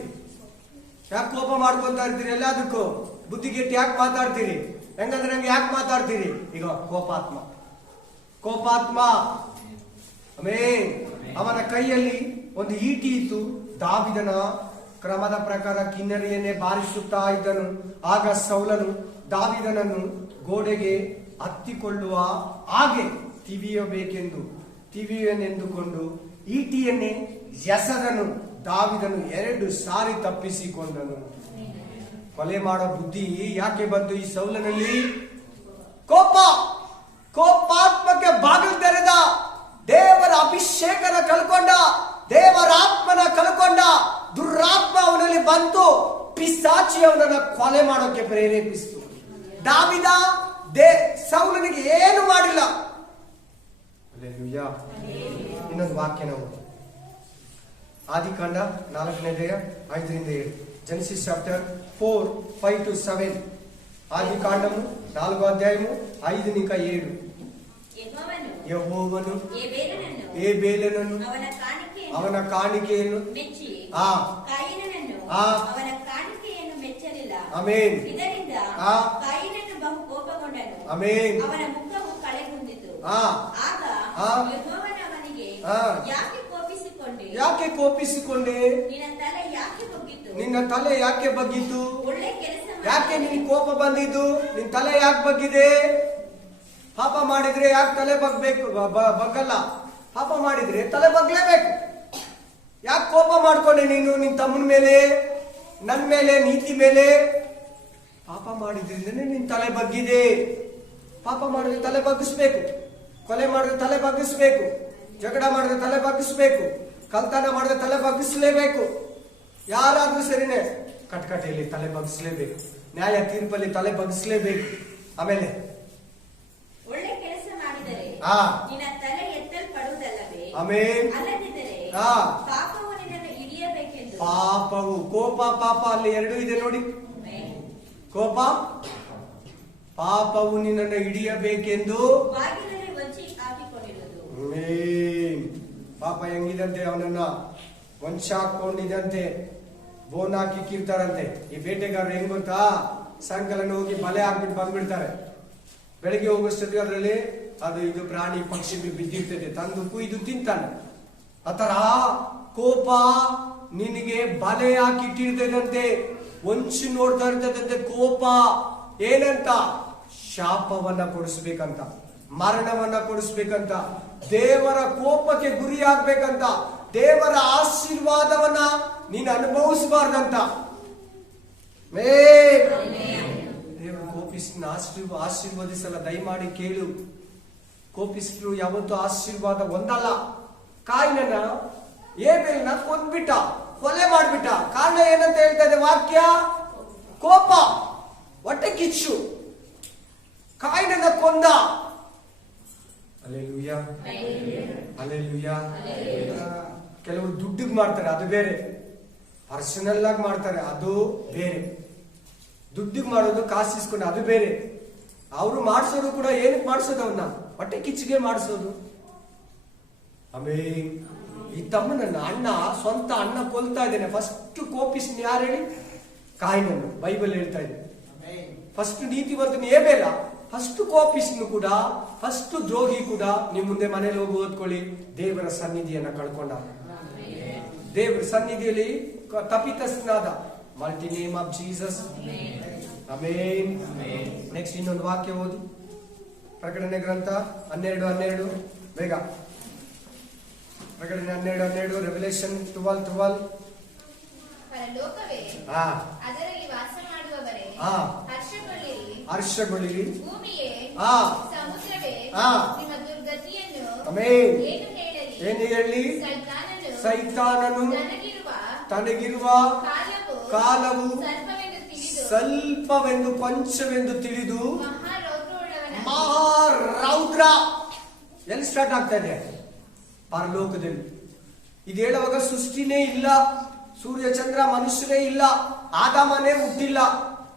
ಯಾಕೆ ಕೋಪ ಮಾಡ್ಕೊಂತ ಇರ್ತೀರಿ? ಎಲ್ಲದಕ್ಕೂ ಬುದ್ಧಿಗೆಟ್ಟು ಯಾಕೆ ಮಾತಾಡ್ತೀರಿ? ಹೆಂಗಂದ್ರೆ ನಂಗೆ ಯಾಕೆ ಮಾತಾಡ್ತೀರಿ? ಈಗ ಕೋಪಾತ್ಮ, ಕೋಪಾತ್ಮ. ಆಮೆನ್. ಅವನ ಕೈಯಲ್ಲಿ ಒಂದು ಈಟಿ ಇತ್ತು. ದಾವೀದನ ಕ್ರಮದ ಪ್ರಕಾರ ಕಿನ್ನರಿಯನ್ನೇ ಬಾರಿಸುತ್ತಾ ಇದ್ದನು. ಆಗ ಸೌಲನು ದಾವೀದನನ್ನು ಗೋಡೆಗೆ ಹತ್ತಿಕೊಳ್ಳುವ ಹಾಗೆ ತಿವಿಯನೆಂದುಕೊಂಡು ಈಟಿಯನ್ನೇ ಎಸೆದನು. ದಾವೀದನು 2 ಸಾರಿ ತಪ್ಪಿಸಿಕೊಂಡನು. ಕೊಲೆ ಮಾಡೋ ಬುದ್ಧಿ ಯಾಕೆ ಬಂತು ಈ ಸೌಲನಲ್ಲಿ? ಕೋಪ. ಕೋಪಾತ್ಮಕ್ಕೆ ಬಾಗಿಲು ತೆರೆದ. ದೇವರ ಅಭಿಷೇಕನ ಕಳ್ಕೊಂಡ, ದೇವರ ಆತ್ಮನ ಕಳ್ಕೊಂಡ. ದುರಾತ್ಮ ಅವನಲ್ಲಿ ಬಂತು. ಪಿಶಾಚಿ ಅವನನ್ನ ಕೊಲೆ ಮಾಡೋಕೆ ಪ್ರೇರೇಪಿಸಿತು. ದಾವೀದ ಸೌಲನಿಗೆ ಏನು ಮಾಡಿಲ್ಲ. ಹಲ್ಲೆಲೂಯಾ. ಇನ್ನೊಂದು ವಾಕ್ಯ ನಾವು ಆದಿಕಾಂಡ 4ನೇ ಅಧ್ಯಾಯ 5-7. Genesis chapter 4, 5-7. ఆదికాండము 4వ అధ్యాయము 5-7. యెహోవను ఏబేలును ಅವನ ಕಾಣಿಕೆಯನ್ನು ಮೆಚ್ಚಿ ಆ ಕಾಯಿನನನ್ನು ಅವನ ಕಾಣಿಕೆಯನ್ನು ಮೆಚ್ಚಲಿಲ್ಲ. ಆಮೆನ್. ಇದರಿಂದ ಕಾಯಿನನು ಬಹು ಕೋಪಗೊಂಡನು. ಆಮೆನ್. ಅವನ ಮುಖವು ಕಳೆಗುಂದಿತು. ಆಗ ಯೆಹೋವನು ಅವನಿಗೆ ಯಾಕೆ ಕೋಪಿಸಿಕೊಂಡೆ? ನಿನ್ನ ತಲೆ ಯಾಕೆ ಬಗ್ಗಿತು? ನಿನ್ನ ತಲೆ ಯಾಕೆ ಬಗ್ಗಿತು? ಒಳ್ಳೆ ಕೆಲಸ ಯಾಕೆ ನಿನ್ ಕೋಪ ಬಂದಿದ್ದು? ನಿನ್ ತಲೆ ಯಾಕೆ ಬಗ್ಗಿದೆ? ಪಾಪ ಮಾಡಿದ್ರೆ ಯಾಕೆ ತಲೆ ಬಗ್ಬೇಕು? ಬಗ್ಗಲ್ಲ. ಪಾಪ ಮಾಡಿದ್ರೆ ತಲೆ ಬಗ್ಲೇಬೇಕು. ಯಾಕೆ ಕೋಪ ಮಾಡ್ಕೊಂಡೆ ನೀನು ನಿನ್ ತಮ್ಮನ ಮೇಲೆ, ನನ್ ಮೇಲೆ, ನೀತಿ ಮೇಲೆ? ಪಾಪ ಮಾಡಿದ್ರಿಂದನೇ ನಿನ್ ತಲೆ ಬಗ್ಗಿದೆ. ಪಾಪ ಮಾಡಿದ್ರೆ ತಲೆ ಬಗ್ಗಿಸ್ಬೇಕು. ಕೊಲೆ ಮಾಡಿದ್ರೆ ತಲೆ ಬಗ್ಗಿಸ್ಬೇಕು. ಜಗಳ ಮಾಡಿದ್ರೆ ತಲೆ ಬಗ್ಗಿಸ್ಬೇಕು. ಕಳ್ತನ ಮಾಡಿದ್ರೆ ತಲೆ ಬಗ್ಗಿಸ್ಲೇಬೇಕು. ಯಾರಾದ್ರೂ ಸರಿನೇ, ಕಟ್ಕಟೆಯಲ್ಲಿ ತಲೆ ಬಗ್ಗಿಸ್ಲೇಬೇಕು. ನ್ಯಾಯ ತೀರ್ಪಲ್ಲಿ ತಲೆ ಬಗ್ಗಿಸ್ಲೇಬೇಕು. ಆಮೇಲೆ ಒಳ್ಳೆ ಕೆಲಸ ಮಾಡಿದರೆ ನಿನ್ನ ತಲೆ ಎತ್ತಲ್ಪಡುವುದಲ್ಲವೇ? ಆಮೆನ್. ಅಲ್ಲದಿದ್ದರೆ ಪಾಪವು ನಿನ್ನನ್ನು ಹಿಡಿಯಬೇಕೆಂದು. ಪಾಪವು, ಕೋಪ, ಪಾಪ ಅಲ್ಲಿ 2 ಇದೆ ನೋಡಿ. ಕೋಪ, ಪಾಪವು ನಿನ್ನನ್ನು ಹಿಡಿಯಬೇಕೆಂದು ಬಾಗಿಲಲ್ಲಿ ಹೊಂಚಿ ಹಾಕಿಕೊಂಡಿರುವುದು. ಪಾಪ ಹೆಂಗಿದಂತೆ ಅವನನ್ನ ವಂಶ ಹಾಕೊಂಡಿದಂತೆ ಬೋನ್ ಹಾಕಿ ಕಿರ್ತಾರಂತೆ. ಈ ಬೇಟೆಗಾರರು ಹೆಂಗ್ ಗೊತ್ತಾ? ಸಾಯಂಕಾಲ ಹೋಗಿ ಬಲೆ ಹಾಕ್ಬಿಟ್ಟು ಬಂದ್ಬಿಡ್ತಾರೆ. ಬೆಳಗ್ಗೆ ಹೋಗೋಷ್ಟೊತ್ತಿಗೆ ಅದರಲ್ಲಿ ಅದು ಇದು ಪ್ರಾಣಿ ಪಕ್ಷಿಗಳು ಬಿದ್ದಿರ್ತದೆ, ತಂದು ಕುಯ್ದು ತಿಂತಾನೆ. ಆತರ ಕೋಪ ನಿನಗೆ ಬಲೆ ಹಾಕಿಟ್ಟಿರ್ತದಂತೆ, ವಂಚಿ ನೋಡ್ತಾ ಇರ್ತದಂತೆ. ಕೋಪ ಏನಂತ? ಶಾಪವನ್ನ ಕೊಡಿಸ್ಬೇಕಂತ, ಮರಣವನ್ನ ಕೊಡಿಸ್ಬೇಕಂತ, ದೇವರ ಕೋಪಕ್ಕೆ ಗುರಿ ಆಗ್ಬೇಕಂತ, ದೇವರ ಆಶೀರ್ವಾದವನ್ನ ನೀನು ಅನುಭವಿಸಬಾರ್ದಂತ. ದೇವರು ಕೋಪಿಸಿನ ಆಶೀರ್ವದಿಸಲ್ಲ. ದಯಮಾಡಿ ಕೇಳು. ಕೋಪಿಸಿದ್ರು ಯಾವತ್ತೂ ಆಶೀರ್ವಾದ ಒಂದಲ್ಲ. ಕಾಯಿನನ್ನ ಏಬೇಲನ್ನ ಕೊಂದ್ಬಿಟ್ಟ, ಕೊಲೆ ಮಾಡ್ಬಿಟ್ಟ. ಕಾರಣ ಏನಂತ ಹೇಳ್ತಾ ಇದೆ ವಾಕ್ಯ? ಕೋಪ. ಹೊಟ್ಟೆ ಕಿಚ್ಚು, ಕಾಯಿನನ್ನ ಕೊಂದ. Hallelujah, hallelujah. ಕೆಲವರು ದುಡ್ಡಿಗೆ ಮಾಡ್ತಾರೆ, ಅದು ಬೇರೆ. ಪರ್ಸನಲ್ ಆಗಿ ಮಾಡ್ತಾರೆ, ಅದು ಬೇರೆ. ದುಡ್ಡಿಗೆ ಮಾಡೋದು, ಕಾಸು ಇಸ್ಕೊಂಡು, ಅದು ಬೇರೆ. ಅವರು ಮಾಡಿಸೋದು ಕೂಡ ಏನಕ್ಕೆ ಮಾಡಿಸೋದು? ಅವನ್ನ ಹೊಟ್ಟೆ ಕಿಚ್ಚಿಗೆ ಮಾಡಿಸೋದು. ಆಮೇಲೆ ಈ ತಮ್ಮನನ್ನ ಅಣ್ಣ, ಸ್ವಂತ ಅಣ್ಣ ಕೊಲ್ತಾ ಇದ್ದೇನೆ. ಫಸ್ಟ್ ಕೋಪಿಸ್ನ ಯಾರು ಹೇಳಿ? ಕಾಯಿನನ್ನು. ಬೈಬಲ್ ಹೇಳ್ತಾ ಇದೆ. ಫಸ್ಟ್ ನೀತಿವಂತನ ಏಬೇಲ, ಫಸ್ಟ್ ಕೋಪಿಸ್ನು ಕೂಡ, ಫಸ್ಟ್ ದ್ರೋಹಿ ಕೂಡ. ನೀವು ಮುಂದೆ ಮನೇಲಿ ಹೋಗಿ ಓದ್ಕೊಳ್ಳಿ. ದೇವರ ಸನ್ನಿಧಿಯನ್ನ ಕಳ್ಕೊಂಡ, ದೇವರ ಸನ್ನಿಧಿಯಲ್ಲಿ ತಪಿತಸ್ಥನಾದ. Multi name of Jesus. Amen. Next ಇನ್ನೊಂದು ವಾಕ್ಯ ಓದಿ. ಪ್ರಕಟಣೆ ಗ್ರಂಥ 12:12 ಬೇಗ. ಪ್ರಕಟಣೆ 12:12. ರೆವಲ್ಯೂಷನ್ 12:12. ಪರಲೋಕವೇ, ಹಾ, ಅದರಲ್ಲಿ ವಾಸ ಮಾಡುವವರೇ, ಹಾ, ಹರ್ಷಗೊಳ್ಳಿರಿ, ಹರ್ಷಗೊಳ್ಳಿರಿ. ಭೂಮಿಯೇ, ಹಾ, ಸಮುದ್ರವೇ, ಹಾ, ನಿಮ್ಮ ದುರ್ಗತಿಯನ್ನು ಆಮೆನ್. ಏನು ಹೇಳಲಿ? ಏನು ಹೇಳಿ? ಸೈತಾನನು ತನಗಿರುವ ಕಾಲವು ಸ್ವಲ್ಪವೆಂದು ಕೊಂಚವೆಂದು ತಿಳಿದು ಮಹಾರೌದ್ರ. ಎಲ್ಲಿ ಸ್ಟಾರ್ಟ್ ಆಗ್ತಾ ಇದೆ? ಪರಲೋಕದಲ್ಲಿ. ಇದು ಹೇಳುವಾಗ ಸೃಷ್ಟಿನೇ ಇಲ್ಲ, ಸೂರ್ಯ ಚಂದ್ರ ಮನುಷ್ಯರೇ ಇಲ್ಲ, ಆದಾಮನೇ ಹುಟ್ಟಿಲ್ಲ.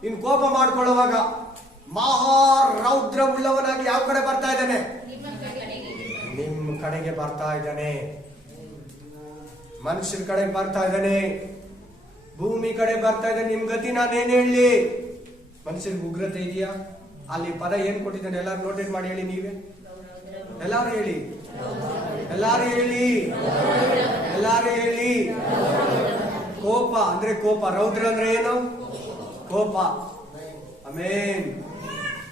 ಇನ್ ಕೋಪ ಮಾಡ್ಕೊಳ್ಳುವಾಗ ಮಹಾರೌದ್ರ ಉಳ್ಳವನಾಗಿ ಯಾವ ಕಡೆ ಬರ್ತಾ ಇದ್ದಾನೆ? ನಿಮ್ಮ ಕಡೆಗೆ ಬರ್ತಾ ಇದ್ದಾನೆ. ಮನುಷ್ಯರ ಕಡೆ ಬರ್ತಾ ಇದ್ದಾನೆ, ಭೂಮಿ ಕಡೆ ಬರ್ತಾ ಇದ್ದಾನೆ. ನಿಮ್ ಗತಿ ನಾನೇನ್ ಹೇಳಿ? ಮನುಷ್ಯರಿಗೆ ಉಗ್ರತೆ ಇದೆಯಾ? ಅಲ್ಲಿ ಪದ ಏನ್ ಕೊಟ್ಟಿದ್ದಾನೆ ಎಲ್ಲಾರು ನೋಟೇಟ್ ಮಾಡಿ ಹೇಳಿ. ನೀವೇ ಎಲ್ಲಾರು ಹೇಳಿ, ಎಲ್ಲಾರು ಹೇಳಿ, ಎಲ್ಲಾರು ಹೇಳಿ. ಕೋಪ ಅಂದ್ರೆ ಕೋಪ, ರೌದ್ರ ಅಂದ್ರೆ ಏನು? ಕೋಪ. Amen,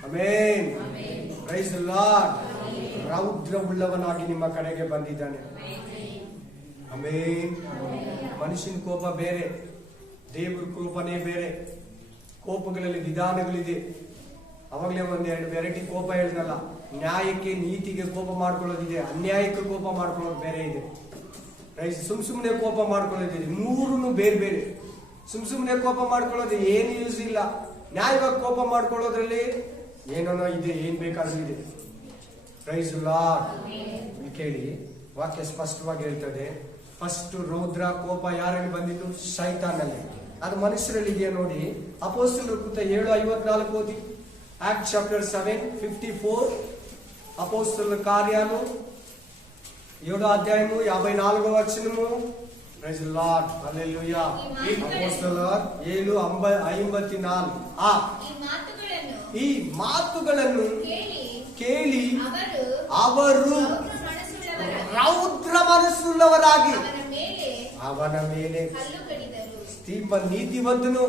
amen, praise the lord. ರೌದ್ರ ಉಳ್ಳವನಾಗಿ ನಿಮ್ಮ ಕಡೆಗೆ ಬಂದಿದ್ದಾನೆ. ಆಮೆನ್. ಮನುಷ್ಯನ ಕೋಪ ಬೇರೆ, ದೇವ್ರ ಕೋಪನೇ ಬೇರೆ. ಕೋಪಗಳಲ್ಲಿ ವಿಧಾನಗಳಿದೆ. ಅವಾಗಲೇ ಒಂದೆರಡು ವೆರೈಟಿ ಕೋಪ ಹೇಳಿದ್ನಲ್ಲ. ನ್ಯಾಯಕ್ಕೆ ನೀತಿಗೆ ಕೋಪ ಮಾಡ್ಕೊಳ್ಳೋದಿದೆ, ಅನ್ಯಾಯಕ್ಕೆ ಕೋಪ ಮಾಡ್ಕೊಳ್ಳೋದು ಬೇರೆ ಇದೆ. ಸುಮ್ನೆ ಕೋಪ ಮಾಡ್ಕೊಳ್ಳೋದಿದೆ. ಮೂರನ್ನು ಬೇರೆ ಬೇರೆ. ಸುಮ್ನೆ ಕೋಪ ಮಾಡ್ಕೊಳ್ಳೋದು ಏನು ಯೂಸ್ ಇಲ್ಲ. ನ್ಯಾಯವಾಗಿ ಕೋಪ ಮಾಡ್ಕೊಳ್ಳೋದ್ರಲ್ಲಿ ಏನೋ ಇದೆ, ಏನ್ ಬೇಕಾದ್ರೂ ಇದೆ. Praise the lord. ಇಲ್ಲಿ ಕೇಳಿ, ವಾಕ್ಯ ಸ್ಪಷ್ಟವಾಗಿ ಹೇಳ್ತದೆ. ಫಸ್ಟ್ ರೌದ್ರ ಕೋಪ ಯಾರಲ್ಲಿ ಬಂದಿದ್ದು? ಶೈತಾನಲ್ಲಿ. ಅದು ಮನುಷ್ಯರಲ್ಲಿ ಇದೆಯಾ ನೋಡಿ. ಅಪೊಸ್ತಲರ ಕೃತ್ಯ 7:54 ಓದಿ. Act chapter 7:54. ಅಪೊಸ್ತಲರ ಕಾರ್ಯನು 7:54. Praise the lord, hallelujah. ಅಪೊಸ್ತಲರ 7:54. ಈ ಮಾತುಗಳನ್ನು ಕೇಳಿ ಅವರು ರೌದ್ರ ಮನಸ್ಸುಳ್ಳವರಾಗಿ ಅವನ ಮೇಲೆ. ಸ್ತೀಫನ್ ನೀತಿವಂತನು,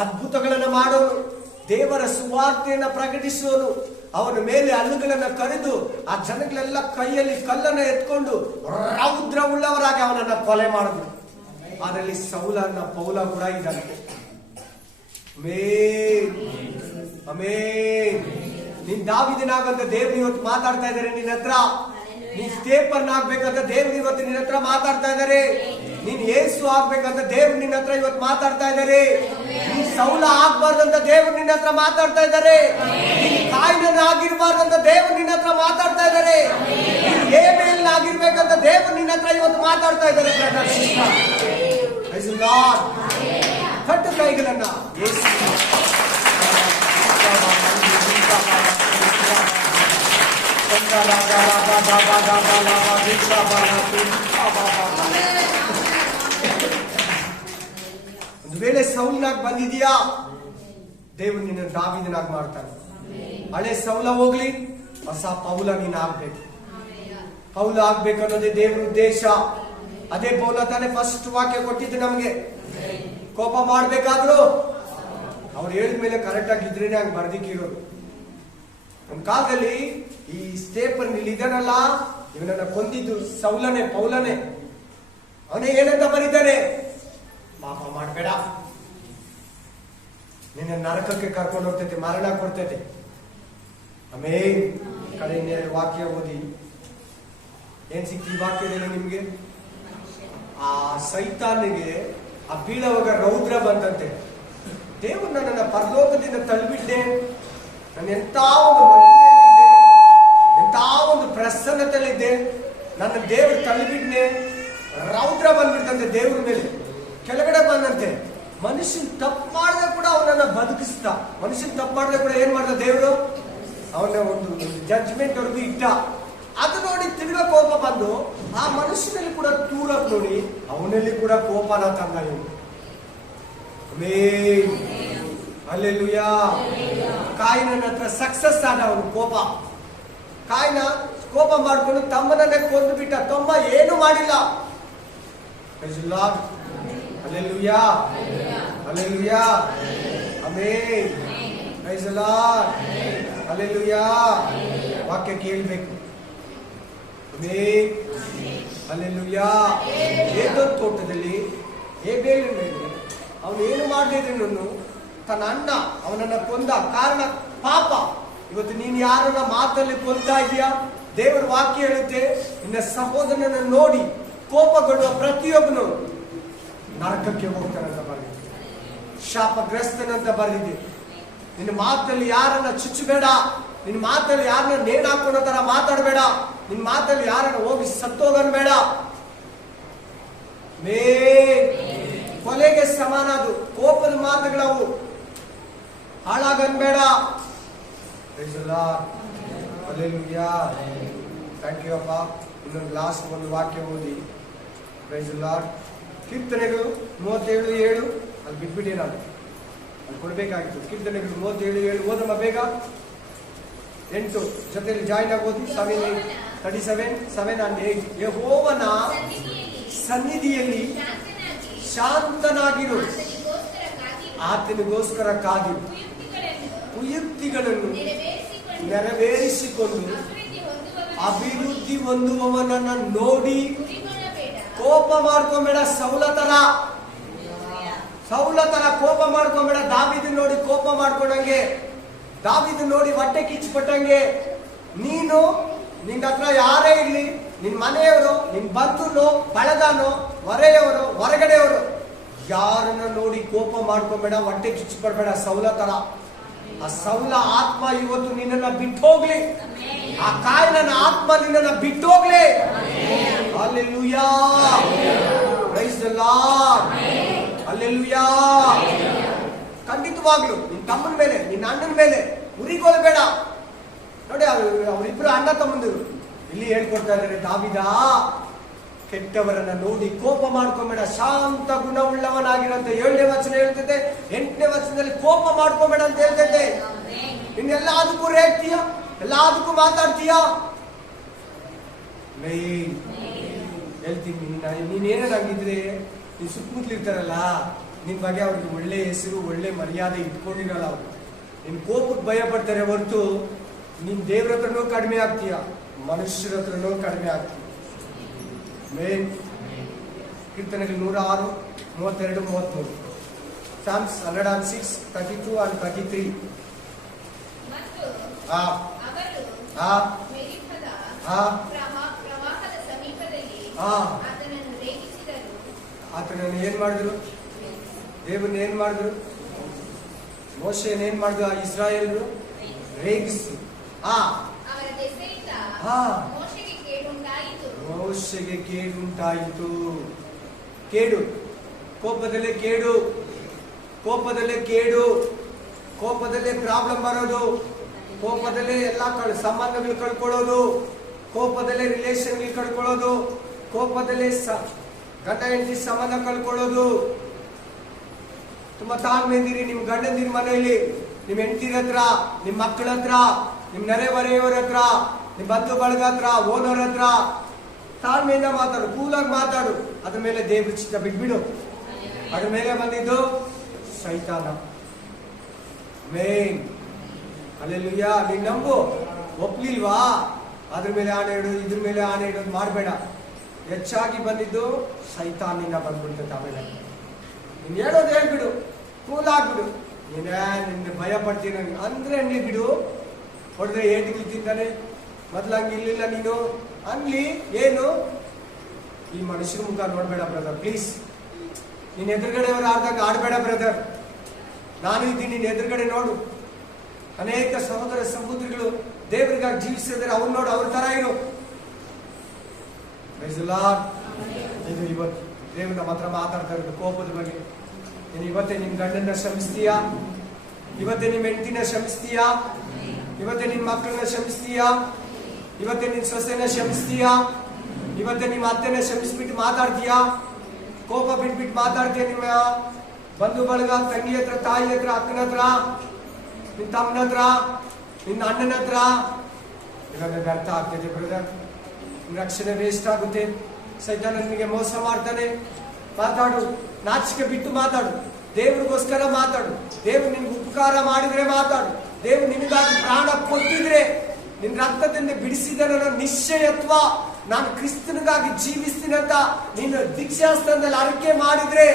ಅದ್ಭುತಗಳನ್ನು ಮಾಡೋನು, ದೇವರ ಸುವಾರ್ತೆಯನ್ನು ಪ್ರಕಟಿಸುವನು. ಅವನ ಮೇಲೆ ಹಲ್ಲುಗಳನ್ನ ಕರೆದು ಆ ಜನಗಳೆಲ್ಲ ಕೈಯಲ್ಲಿ ಕಲ್ಲನ್ನು ಎತ್ಕೊಂಡು ರೌದ್ರ ಉಳ್ಳವರಾಗಿ ಅವನನ್ನ ಕೊಲೆ ಮಾಡಿದ್ರು. ಅದರಲ್ಲಿ ಸೌಲನ್ನ ಪೌಲ ಕೂಡ ಇದ್ದಾನೆ. ಆಮೆನ್. ನೀನ್ ದಾವೀದನಾಗಂತ ದೇವ್ರು ಇವತ್ತು ಮಾತಾಡ್ತಾ ಇದ್ದಾರೆ ನಿನ್ನ ಹತ್ರ. ನೀನ್ ಸ್ಟೇಫನ್ ಆಗ್ಬೇಕಂತ ದೇವ್ರು ಇವತ್ತು ನಿನ್ನ ಹತ್ರ ಮಾತಾಡ್ತಾ ಇದ್ದಾರೆ. ನೀನ್ ಯೇಸು ಆಗ್ಬೇಕಂತ ದೇವ್ರು ನಿನ್ನ ಹತ್ರ ಇವತ್ತು ಮಾತಾಡ್ತಾ ಇದ್ದಾರೆ. ನೀನ್ ಸೌಲ ಆಗ್ಬಾರ್ದಂತ ದೇವ್ರು ನಿನ್ನ ಹತ್ರ ಮಾತಾಡ್ತಾ ಇದ್ದಾರೆ. ನೀನ್ ಕಾಯಿನ ಆಗಿರ್ಬಾರ್ದಂತ ದೇವ್ರು ನಿನ್ನ ಹತ್ರ ಮಾತಾಡ್ತಾ ಇದ್ದಾರೆ. ನೀನ್ ಏಬೇಲ್ ಆಗಿರ್ಬೇಕಂತ ದೇವ್ರು ನಿನ್ನ ಹತ್ರ ಇವತ್ತು ಮಾತಾಡ್ತಾ ಇದ್ದಾರೆ. ಕಟ್ಟು ಕೈಗಳನ್ನ ಯೇಸು ಒಂದು ವೇಳೆ ಸೌಲನಾಗಿ ಬಂದಿದೀಯಾ, ದೇವರು ನಿನ್ನ ದಾವೀದನಾಗಿ ಮಾಡ್ತಾನೆ. ಹಳೆ ಸೌಲ ಹೋಗ್ಲಿ, ಹೊಸ ಪೌಲ ನೀನ್ ಆಗ್ಬೇಕು. ಪೌಲ ಆಗ್ಬೇಕು ಅನ್ನೋದೇ ದೇವ್ರ ಉದ್ದೇಶ. ಅದೇ ಪೌಲ ತಾನೇ ಫಸ್ಟ್ ವಾಕ್ಯ ಕೊಟ್ಟಿದ್ದು ನಮ್ಗೆ. ಕೋಪ ಮಾಡ್ಬೇಕಾದ್ರು ಅವ್ರು ಹೇಳಿದ್ಮೇಲೆ ಕರೆಕ್ಟ್ ಆಗಿದ್ರೇನೆ ಹಂಗೆ ಬರ್ದಿಕ್ಕಿರೋದು. ಒಂದ್ ಕಾಲದಲ್ಲಿ ಈ ಸ್ಟೇಫನ್ ಇಲ್ಲಿ ಇದನ್ನಲ್ಲ, ಇವನನ್ನ ಕೊಂದಿದ್ದು ಸೌಲನೇ, ಪೌಲನೇ. ಅವನೇ ಏನಂತ ಬರೀತಾನೆ? ಪಾಪ ಮಾಡಬೇಡ, ನಿನ್ನ ನರಕಕ್ಕೆ ಕರ್ಕೊಂಡು ಹೋಗ್ತೈತೆ, ಮರಣ ಕೊಡ್ತೈತೆ. ಆಮೇಲೆ ಕಡೆ ಇನ್ನೆರಡು ವಾಕ್ಯ ಓದಿ. ಏನ್ ಸಿಕ್ತಿ ವಾಕ್ಯದಲ್ಲಿ ನಿಮ್ಗೆ? ಆ ಸೈತಾನಿಗೆ ಆ ಬೀಳವಾಗ ರೌದ್ರ ಬಂದಂತೆ. ದೇವರು ನನ್ನನ್ನು ಪರಲೋಕದಿಂದ ತಳ್ಳಿಬಿಟ್ಟೆ, ನಾನು ಎಂಥ ಒಂದು ಮಹಿಮೆಯಲ್ಲಿದ್ದೆ, ಎಂಥ ಒಂದು ಪ್ರಸನ್ನತೆಯಲ್ಲಿದ್ದೆ, ನನ್ನ ದೇವರು ತಳ್ಳಿಬಿಟ್ಟನೆ. ರೌದ್ರ ಬಂದ್ಬಿಡ್ತಂತೆ ದೇವ್ರ ಮೇಲೆ, ಕೆಳಗಡೆ ಬಂದಂತೆ. ಮನುಷ್ಯನ್ ತಪ್ಪು ಮಾಡಿದ್ರೆ ಕೂಡ ಅವನನ್ನ ಬದುಕಿಸ್ತ. ಮನುಷ್ಯನ್ ತಪ್ಪು ಮಾಡಿದ್ರೆ ಕೂಡ ಏನ್ ಮಾಡ್ದ ದೇವರು, ಅವನ ಒಂದು ಜಡ್ಜ್ಮೆಂಟ್ ವರೆಗೂ ಇಟ್ಟ. ಅದು ನೋಡಿ ತಿರ್ಗಾ ಕೋಪ ಬಂದು ಆ ಮನುಷ್ಯನಲ್ಲಿ ಕೂಡ ತೂರಕ್ ನೋಡಿ ಅವನಲ್ಲಿ ಕೂಡ ಕೋಪನ ತಂದ. ಹಲ್ಲೆಲೂಯಾ. ಕಾಯಿನನ ಹತ್ರ ಸಕ್ಸಸ್ ಆದ ಅವನು ಕೋಪ. ಕಾಯಿನ ಕೋಪ ಮಾಡ್ಕೊಂಡು ತಮ್ಮನನ್ನೇ ಕೊಂದು ಬಿಟ್ಟ. ತಮ್ಮ ಏನು ಮಾಡಿಲ್ಲ. Hallelujah, hallelujah, amen, praise the lord, hallelujah. ವಾಕ್ಯ ಕೇಳಬೇಕು. Amen, hallelujah. ಏದೋಮ್ ತೋಟದಲ್ಲಿ ಹೇಬೇಲನ ಮೇಲೆ ಅವನು ಏನು ಮಾಡದಿದ್ರು ತನ್ನ ಅಣ್ಣ ಅವನನ್ನ ಕೊಂದ ಕಾರಣ ಪಾಪ. ಇವತ್ತು ನೀನು ಯಾರನ್ನ ಮಾತಲ್ಲಿ ಕೊಲ್ತಾ ಇದೀಯಾ? ದೇವರ ವಾಕ್ಯ ಹೇಳುತ್ತೆ, ನಿನ್ನ ಸಹೋದರನನ್ನು ನೋಡಿ ಕೋಪಗೊಳ್ಳುವ ಪ್ರತಿಯೊಬ್ಬನು ನರಕಕ್ಕೆ ಹೋಗ್ತಾನಂತ ಬರೆದಿದೆ, ಶಾಪಗ್ರಸ್ತನಂತ ಬರೆದಿದೆ. ನಿನ್ನ ಮಾತಲ್ಲಿ ಯಾರನ್ನ ಚುಚ್ಚಬೇಡ, ನಿನ್ನ ಮಾತಲ್ಲಿ ಯಾರನ್ನ ನೇಣು ಹಾಕೊಳ್ಳೋ ತರ ಮಾತಾಡಬೇಡ, ನಿನ್ನ ಮಾತಲ್ಲಿ ಯಾರನ್ನ ಹೋಗಿ ಸತ್ತೋಗನ್ಬೇಡ. ಕೊಲೆಗೆ ಸಮಾನ ಅದು. ಕೋಪದ ಮಾತುಗಳವು, ಹಾಳಾಗನ್ಬೇಡ. ಥ್ಯಾಂಕ್ ಯು ಅಪ್ಪ. ಇನ್ನೊಂದು ಲಾಸ್ಟ್ ಒಂದು ವಾಕ್ಯ ಓದಿ. Praise the lord. ಕೀರ್ತನೆಗಳು 37:7 ಅಲ್ಲಿ ಬಿಟ್ಬಿಟ್ಟೆ ನಾನು, ಅಲ್ಲಿ ಕೊಡ್ಬೇಕಾಗಿತ್ತು. ಕೀರ್ತನೆಗಳು 37:7 ಓದಮ್ಮ ಬೇಗ. 8 ಜೊತೆಲಿ ಜಾಯಿನ್ ಆಗಿ ಓದಿ. 7 and 8. ಯೆಹೋವನ ಸನ್ನಿಧಿಯಲ್ಲಿ ಶಾಂತನಾಗಿರು, ಆತನಿಗೋಸ್ಕರ ಕಾದಿರು, ಕುಯುಕ್ತಿಗಳನ್ನು ನೆರವೇರಿಸಿಕೊಂಡು ಅಭಿವೃದ್ಧಿ ಹೊಂದುವವನನ್ನ ನೋಡಿ ಕೋಪ ಮಾಡ್ಕೊಂಬೇಡ. ಸೌಲ ತರ ಕೋಪ ಮಾಡ್ಕೊಂಬೇಡ. ದಾವೀದನ್ ನೋಡಿ ಕೋಪ ಮಾಡ್ಕೊಂಡಂಗೆ, ದಾವೀದನ್ ನೋಡಿ ಹೊಟ್ಟೆ ಕಿಚ್ಚುಪಟ್ಟಂಗೆ ನೀನು, ನಿನ್ನ ಹತ್ರ ಯಾರೇ ಇರ್ಲಿ, ನಿನ್ ಮನೆಯವರು, ನಿನ್ ಬಂಧುನೋ ಬಳಗನೋ ಹೊರೆಯವರು ಹೊರಗಡೆಯವರು, ಯಾರನ್ನ ನೋಡಿ ಕೋಪ ಮಾಡ್ಕೊಂಬೇಡ, ಹೊಟ್ಟೆ ಕಿಚ್ಚುಪಡ್ಬೇಡ. ಸೌಲ ತರ. ಆ ಸೌಲ ಆತ್ಮ ಇವತ್ತು ನಿನ್ನನ್ನ ಬಿಟ್ಟು ಹೋಗ್ಲಿ. ಆ ಕಾಯಿನ ಆತ್ಮ ನಿನ್ನನ್ನ ಬಿಟ್ಟು ಹೋಗ್ಲಿ. Hallelujah, praise the lord, hallelujah. ಖಂಡಿತವಾಗ್ಲು ನಿನ್ ತಮ್ಮನ ಮೇಲೆ, ನಿನ್ನ ಅಣ್ಣನ ಮೇಲೆ ಉರಿಗೊಳ್ಬೇಡ. ನೋಡಿ ಅವರಿಬ್ರು ಅಣ್ಣ ತಮ್ಮಂದಿರು ಇಲ್ಲಿ ಹೇಳ್ಕೊಡ್ತಾ ಇದ್ದಾರೆ. ದಾವೀದ ಕೆಟ್ಟವರನ್ನ ನೋಡಿ ಕೋಪ ಮಾಡ್ಕೊಂಬೇಡ, ಶಾಂತ ಗುಣವುಳ್ಳವನಾಗಿರಂತ 7ನೇ ವಚನ ಹೇಳ್ತೈತೆ. 8ನೇ ವಚನದಲ್ಲಿ ಕೋಪ ಮಾಡ್ಕೊಂಬೇಡ ಅಂತ ಹೇಳ್ತೈತೆ. ಇನ್ನೆಲ್ಲದಕ್ಕೂ ರೇಗ್ತೀಯ, ಎಲ್ಲದಕ್ಕೂ ಮಾತಾಡ್ತೀಯ. ಹೇಳ್ತೀನಿ, ನೀನೇನಾಗಿದ್ರೆ ನೀವು ಸುತ್ತಮುತ್ತಲಿರ್ತಾರಲ್ಲ, ನಿನ್ ಬಗ್ಗೆ ಅವ್ರಿಗೆ ಒಳ್ಳೆ ಹೆಸರು, ಒಳ್ಳೆ ಮರ್ಯಾದೆ ಇಟ್ಕೊಂಡಿರಲ್ಲ. ಅವ್ರು ನಿನ್ ಕೋಪಕ್ಕೆ ಭಯ ಪಡ್ತಾರೆ ಹೊರತು ನಿನ್ ದೇವ್ರ ಹತ್ರನೂ ಕಡಿಮೆ ಆಗ್ತೀಯ, ಮನುಷ್ಯರ ಹತ್ರನೂ ಕಡಿಮೆ ಆಗ್ತೀಯ. ಮೇನ್ ಕೀರ್ತನೆಗಳು 106, 32, 33. Psalms 106, 32 and 33. ಆತನನ್ನು ಏನ್ ಮಾಡಿದ್ರು? ದೇವರನ್ನ ಏನ್ ಮಾಡಿದ್ರು? ಮೋಶೆಯನ್ನು ಏನ್ ಮಾಡಿದ್ರು? ಆ ಇಸ್ರಾಯೇಲ್ರು ರೇಗಿಸಿ ಮೋಶೆಗೆ ಕೇಡುಂಟಾಯಿತು. ಕೇಡು, ಕೋಪದಲ್ಲೇ ಕೇಡು, ಕೋಪದಲ್ಲೇ ಕೇಡು, ಕೋಪದಲ್ಲೇ ಪ್ರಾಬ್ಲಮ್ ಬರೋದು, ಕೋಪದಲ್ಲೇ ಎಲ್ಲ ಸಂಬಂಧಗಳು ಕಳ್ಕೊಳ್ಳೋದು, ಕೋಪದಲ್ಲೇ ರಿಲೇಷನ್ಗಳು ಕಳ್ಕೊಳ್ಳೋದು, ಕೋಪದಲ್ಲೇ ಗಂಡ ಹೆಂಡತಿ ಸಂಬಂಧ ಕಳ್ಕೊಳ್ಳೋದು. ತುಂಬಾ ತಾಳ್ಮೆ ಇದ್ದೀರಿ ನಿಮ್ ಗಂಡಂದಿರ ಮನೆಯಲ್ಲಿ, ನಿಮ್ ಹೆಂಡತಿರ ಹತ್ರ, ನಿಮ್ ಮಕ್ಕಳ ಹತ್ರ, ನಿಮ್ ನೆರೆಹೊರೆಯವರ ಹತ್ರ, ನಿಮ್ ಬಂಧು ಬಳಗ ಹತ್ರ, ಓನರ್ ಹತ್ರ ತಾಳ್ಮೆಯಿಂದ ಮಾತಾಡು, ಕೂಲಾಗಿ ಮಾತಾಡು. ಅದ್ರ ಮೇಲೆ ದೇವ್ರ ಚಿತ್ತ ಬಿಟ್ಬಿಡು. ಅದ್ರ ಮೇಲೆ ಬಂದಿದ್ದು ಸೈತಾನ. Main hallelujah. ನೀನ್ ನಂಬು. ಒಪ್ಲಿಲ್ವಾ? ಅದ್ರ ಮೇಲೆ ಆಣೆ ಇಡು, ಇದ್ರ ಮೇಲೆ ಆಣೆ ಇಡೋದು ಮಾಡಬೇಡ. ಹೆಚ್ಚಾಗಿ ಬಂದಿದ್ದು ಸೈತಾನಿಂದ ಬಂದ್ಬಿಡ್ತೈತೆ. ಆಮೇಲೆ ನೀನ್ ಹೇಳೋದು ಹೇಳ್ಬಿಡು, ಕೂಲಾಗ್ಬಿಡು. ನಿನ್ನ ಭಯ ಪಡ್ತೀನಿ ಅಂದ್ರೆ ಹಂಗೆ ಬಿಡು. ಹೊಡೆದ್ರೆ ಏಟಿಗೆ ತಿಂತಾನೆ, ಮೊದ್ಲು ಹಂಗೆ ಇರ್ಲಿಲ್ಲ ನೀನು ಅನ್ಲಿ. ಏನು ಈ ಮನುಷ್ಯನ ಮುಖ ನೋಡ್ಬೇಡ ಬ್ರದರ್, ಪ್ಲೀಸ್. ನೀನ್ ಎದುರುಗಡೆಯವರು ಆಡ್ದಂಗ ಆಡ್ಬೇಡ ಬ್ರದರ್. ನಾನು ಇದ್ದೀನಿ, ನಿನ್ನ ಎದುರುಗಡೆ ನೋಡು. ಅನೇಕ ಸಹೋದರ ಸಮುದ್ರಗಳು ದೇವರಿಗಾಗಿ ಜೀವಿಸಿದ್ರೆ ಅವ್ರು ನೋಡು, ಅವ್ರ ತರ ಇರು. ಇದು ಇವತ್ತು ದೇವ್ರು ನಮ್ಮ ಹತ್ರ ಮಾತಾಡ್ತಾ ಇರೋದು ಕೋಪದ ಬಗ್ಗೆ. ನೀನು ಇವತ್ತೇ ನಿನ್ ಗಂಡನ್ನ ಶ್ರಮಿಸ್ತೀಯಾ? ಇವತ್ತೇ ನಿಮ್ ಹೆಂಡತಿನ ಶ್ರಮಿಸ್ತೀಯಾ? ಇವತ್ತೇ ನಿನ್ ಮಕ್ಕಳನ್ನ ಶ್ರಮಿಸ್ತೀಯಾ? ಇವತ್ತೇ ನಿನ್ ಸೊಸೆನ ಶ್ರಮಿಸ್ತೀಯಾ? ಇವತ್ತೇ ನಿಮ್ಮ ಅತ್ತೆನ ಶ್ರಮಿಸ್ಬಿಟ್ಟು ಮಾತಾಡ್ತೀಯಾ? ಕೋಪ ಬಿಟ್ಬಿಟ್ಟು ಮಾತಾಡ್ತೀಯ ನಿಮ್ಮ ಬಂಧು ಬಳಗ, ತಂಗಿ ಹತ್ರ, ತಾಯಿ ಹತ್ರ, ಅಕ್ಕನ ಹತ್ರ, ನಿನ್ ತಮ್ಮನ ಹತ್ರ, ನಿನ್ನ ಅಣ್ಣನ ಹತ್ರ? ಇವಾಗ ವ್ಯರ್ಥ ಆಗ್ತದೆ ಬ್ರದರ್. ರಕ್ಷಣೆ ವೇಸ್ಟ್ ಆಗುತ್ತೆ. ಸೈತಾನ ನಿಮಗೆ ಮೋಸ ಮಾಡ್ತಾನೆ. ಮಾತಾಡು, ನಾಚಿಕೆ ಬಿಟ್ಟು ಮಾತಾಡು, ದೇವ್ರಿಗೋಸ್ಕರ ಮಾತಾಡು. ದೇವ್ರು ನಿನ್ಗೆ ಉಪಕಾರ ಮಾಡಿದ್ರೆ ಮಾತಾಡು. ದೇವ್ರು ನಿನಗಾಗಿ ಪ್ರಾಣ ಕೊಟ್ಟಿದ್ರೆ, ನಿನ್ ರಕ್ತದಿಂದ ಬಿಡಿಸಿದ ನಿಶ್ಚಯತ್ವ, ನಾನು ಕ್ರಿಸ್ತನಿಗಾಗಿ ಜೀವಿಸ್ತೀನಿ ಅಂತ ನೀನು ದೀಕ್ಷಾಸ್ಥಾನದಲ್ಲಿ ಅರಿಕೆ ಮಾಡಿದ್ರೆ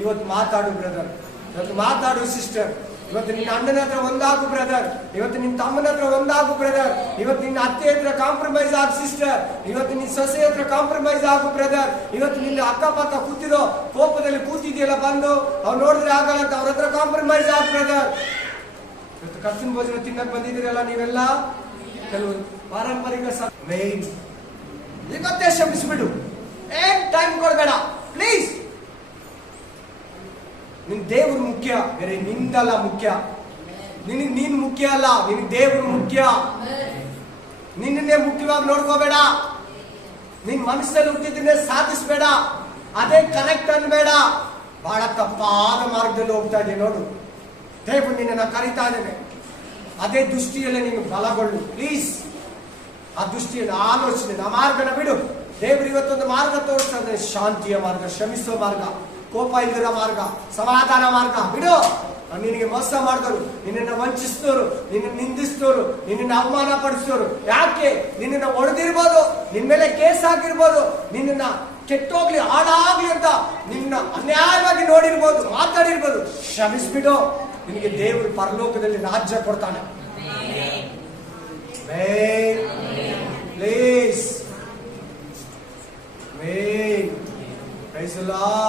ಇವತ್ತು ಮಾತಾಡು ಬ್ರದರ್. ಇವತ್ತು ಮಾತಾಡು ಸಿಸ್ಟರ್. ಇವತ್ತು ನಿನ್ನ ಅಣ್ಣನ ಹತ್ರ ಒಂದಾಗು ಬ್ರದರ್. ಇವತ್ತು ನಿನ್ನ ತಮ್ಮನ ಹತ್ರ ಒಂದಾಗು ಬ್ರದರ್. ಇವತ್ತು ನಿನ್ನ ಅತ್ತೆ ಹತ್ರ ಕಾಂಪ್ರಮೈಸ್ ಆಗು ಸಿಸ್ಟರ್. ಇವತ್ತು ನಿನ್ನ ಸೊಸೆ ಹತ್ರ ಕಾಂಪ್ರಮೈಸ್ ಆಗು ಬ್ರದರ್. ಇವತ್ತು ನಿನ್ನ ಅಕ್ಕಪಕ್ಕ ಕೂತಿರೋ ಕೋಪದಲ್ಲಿ ಕೂತಿದೆಯಲ್ಲ, ಬಂದು ಅವ್ರು ನೋಡಿದ್ರೆ ಆಗಲ್ಲ ಅಂತ ಅವ್ರ ಹತ್ರ ಕಾಂಪ್ರಮೈಸ್ ಆಗು ಬ್ರದರ್. ಇವತ್ತು ಕರ್ತಿನ ಭೋಜನ ತಿನ್ನಕ್ ಬಂದಿದ್ದೀರಲ್ಲ ನೀವೆಲ್ಲ, ಕೆಲವು ಪಾರಂಪರಿಕ ಮೇನ್ ಇವತ್ತೇ ಶ್ರಮಿಸ್ಬಿಡು. ಏನ್ ಟೈಮ್ ಕೊಡಬೇಡ ಪ್ಲೀಸ್. ನಿನ್ ದೇವ್ರು ಮುಖ್ಯ, ಬೇರೆ ನಿಂದಲ್ಲ ಮುಖ್ಯ. ನಿನಗ್ ನೀನ್ ಮುಖ್ಯ ಅಲ್ಲ, ನಿನಗ್ ದೇವ್ರು ಮುಖ್ಯ. ನಿನ್ನೇ ಮುಖ್ಯವಾಗಿ ನೋಡ್ಕೋಬೇಡ. ನಿನ್ ಮನಸ್ಸಲ್ಲಿ ಹುಟ್ಟಿದ್ರೆ ಸಾಧಿಸ್ಬೇಡ. ಅದೇ ಕರೆಕ್ಟ್ ಅನ್ಬೇಡ. ಬಹಳ ತಪ್ಪಾದ ಮಾರ್ಗದಲ್ಲಿ ಹೋಗ್ತಾ ಇದೆ ನೋಡು. ದೇವ್ರು ನಿನ್ನ ಕರೀತಾ ಇದ್ದೇನೆ. ಅದೇ ದೃಷ್ಟಿಯಲ್ಲೇ ನೀನು ಬಲಗೊಳ್ಳು ಪ್ಲೀಸ್. ಆ ದೃಷ್ಟಿಯನ್ನು, ಆಲೋಚನೆ, ಆ ಮಾರ್ಗನ ಬಿಡು. ದೇವ್ರು ಇವತ್ತೊಂದು ಮಾರ್ಗ ತೋರಿಸ್ತಾ ಇದ್ದಾನೆ. ಶಾಂತಿಯ ಮಾರ್ಗ, ಶ್ರಮಿಸೋ ಮಾರ್ಗ, ಕೋಪ ಇಲ್ಲದ ಮಾರ್ಗ, ಸಮಾಧಾನ ಮಾರ್ಗ ಬಿಡು. ನಿನಗೆ ಮೋಸ ಮಾಡಿದವರು, ನಿನ್ನನ್ನು ವಂಚಿಸಿದವರು, ನಿನ್ನ ನಿಂದಿಸಿದವರು, ನಿನ್ನನ್ನು ಅವಮಾನ ಪಡಿಸಿದವರು, ಯಾಕೆ ನಿನ್ನನ್ನು ಹೊಡೆದಿರ್ಬೋದು, ನಿನ್ನ ಮೇಲೆ ಕೇಸ್ ಹಾಕಿರ್ಬೋದು, ನಿನ್ನನ್ನ ಕೆಟ್ಟೋಗ್ಲಿ ಹಾಳಾಗ್ಲಿ ಅಂತ ನಿನ್ನ ಅನ್ಯಾಯವಾಗಿ ನೋಡಿರ್ಬೋದು, ಮಾತಾಡಿರ್ಬೋದು. ಶ್ರಮಿಸ್ಬಿಡು. ನಿನಗೆ ದೇವರು ಪರಲೋಕದಲ್ಲಿ ರಾಜ್ಯ ಕೊಡ್ತಾನೆ. ಪ್ಲೀಸ್. Praise the lord.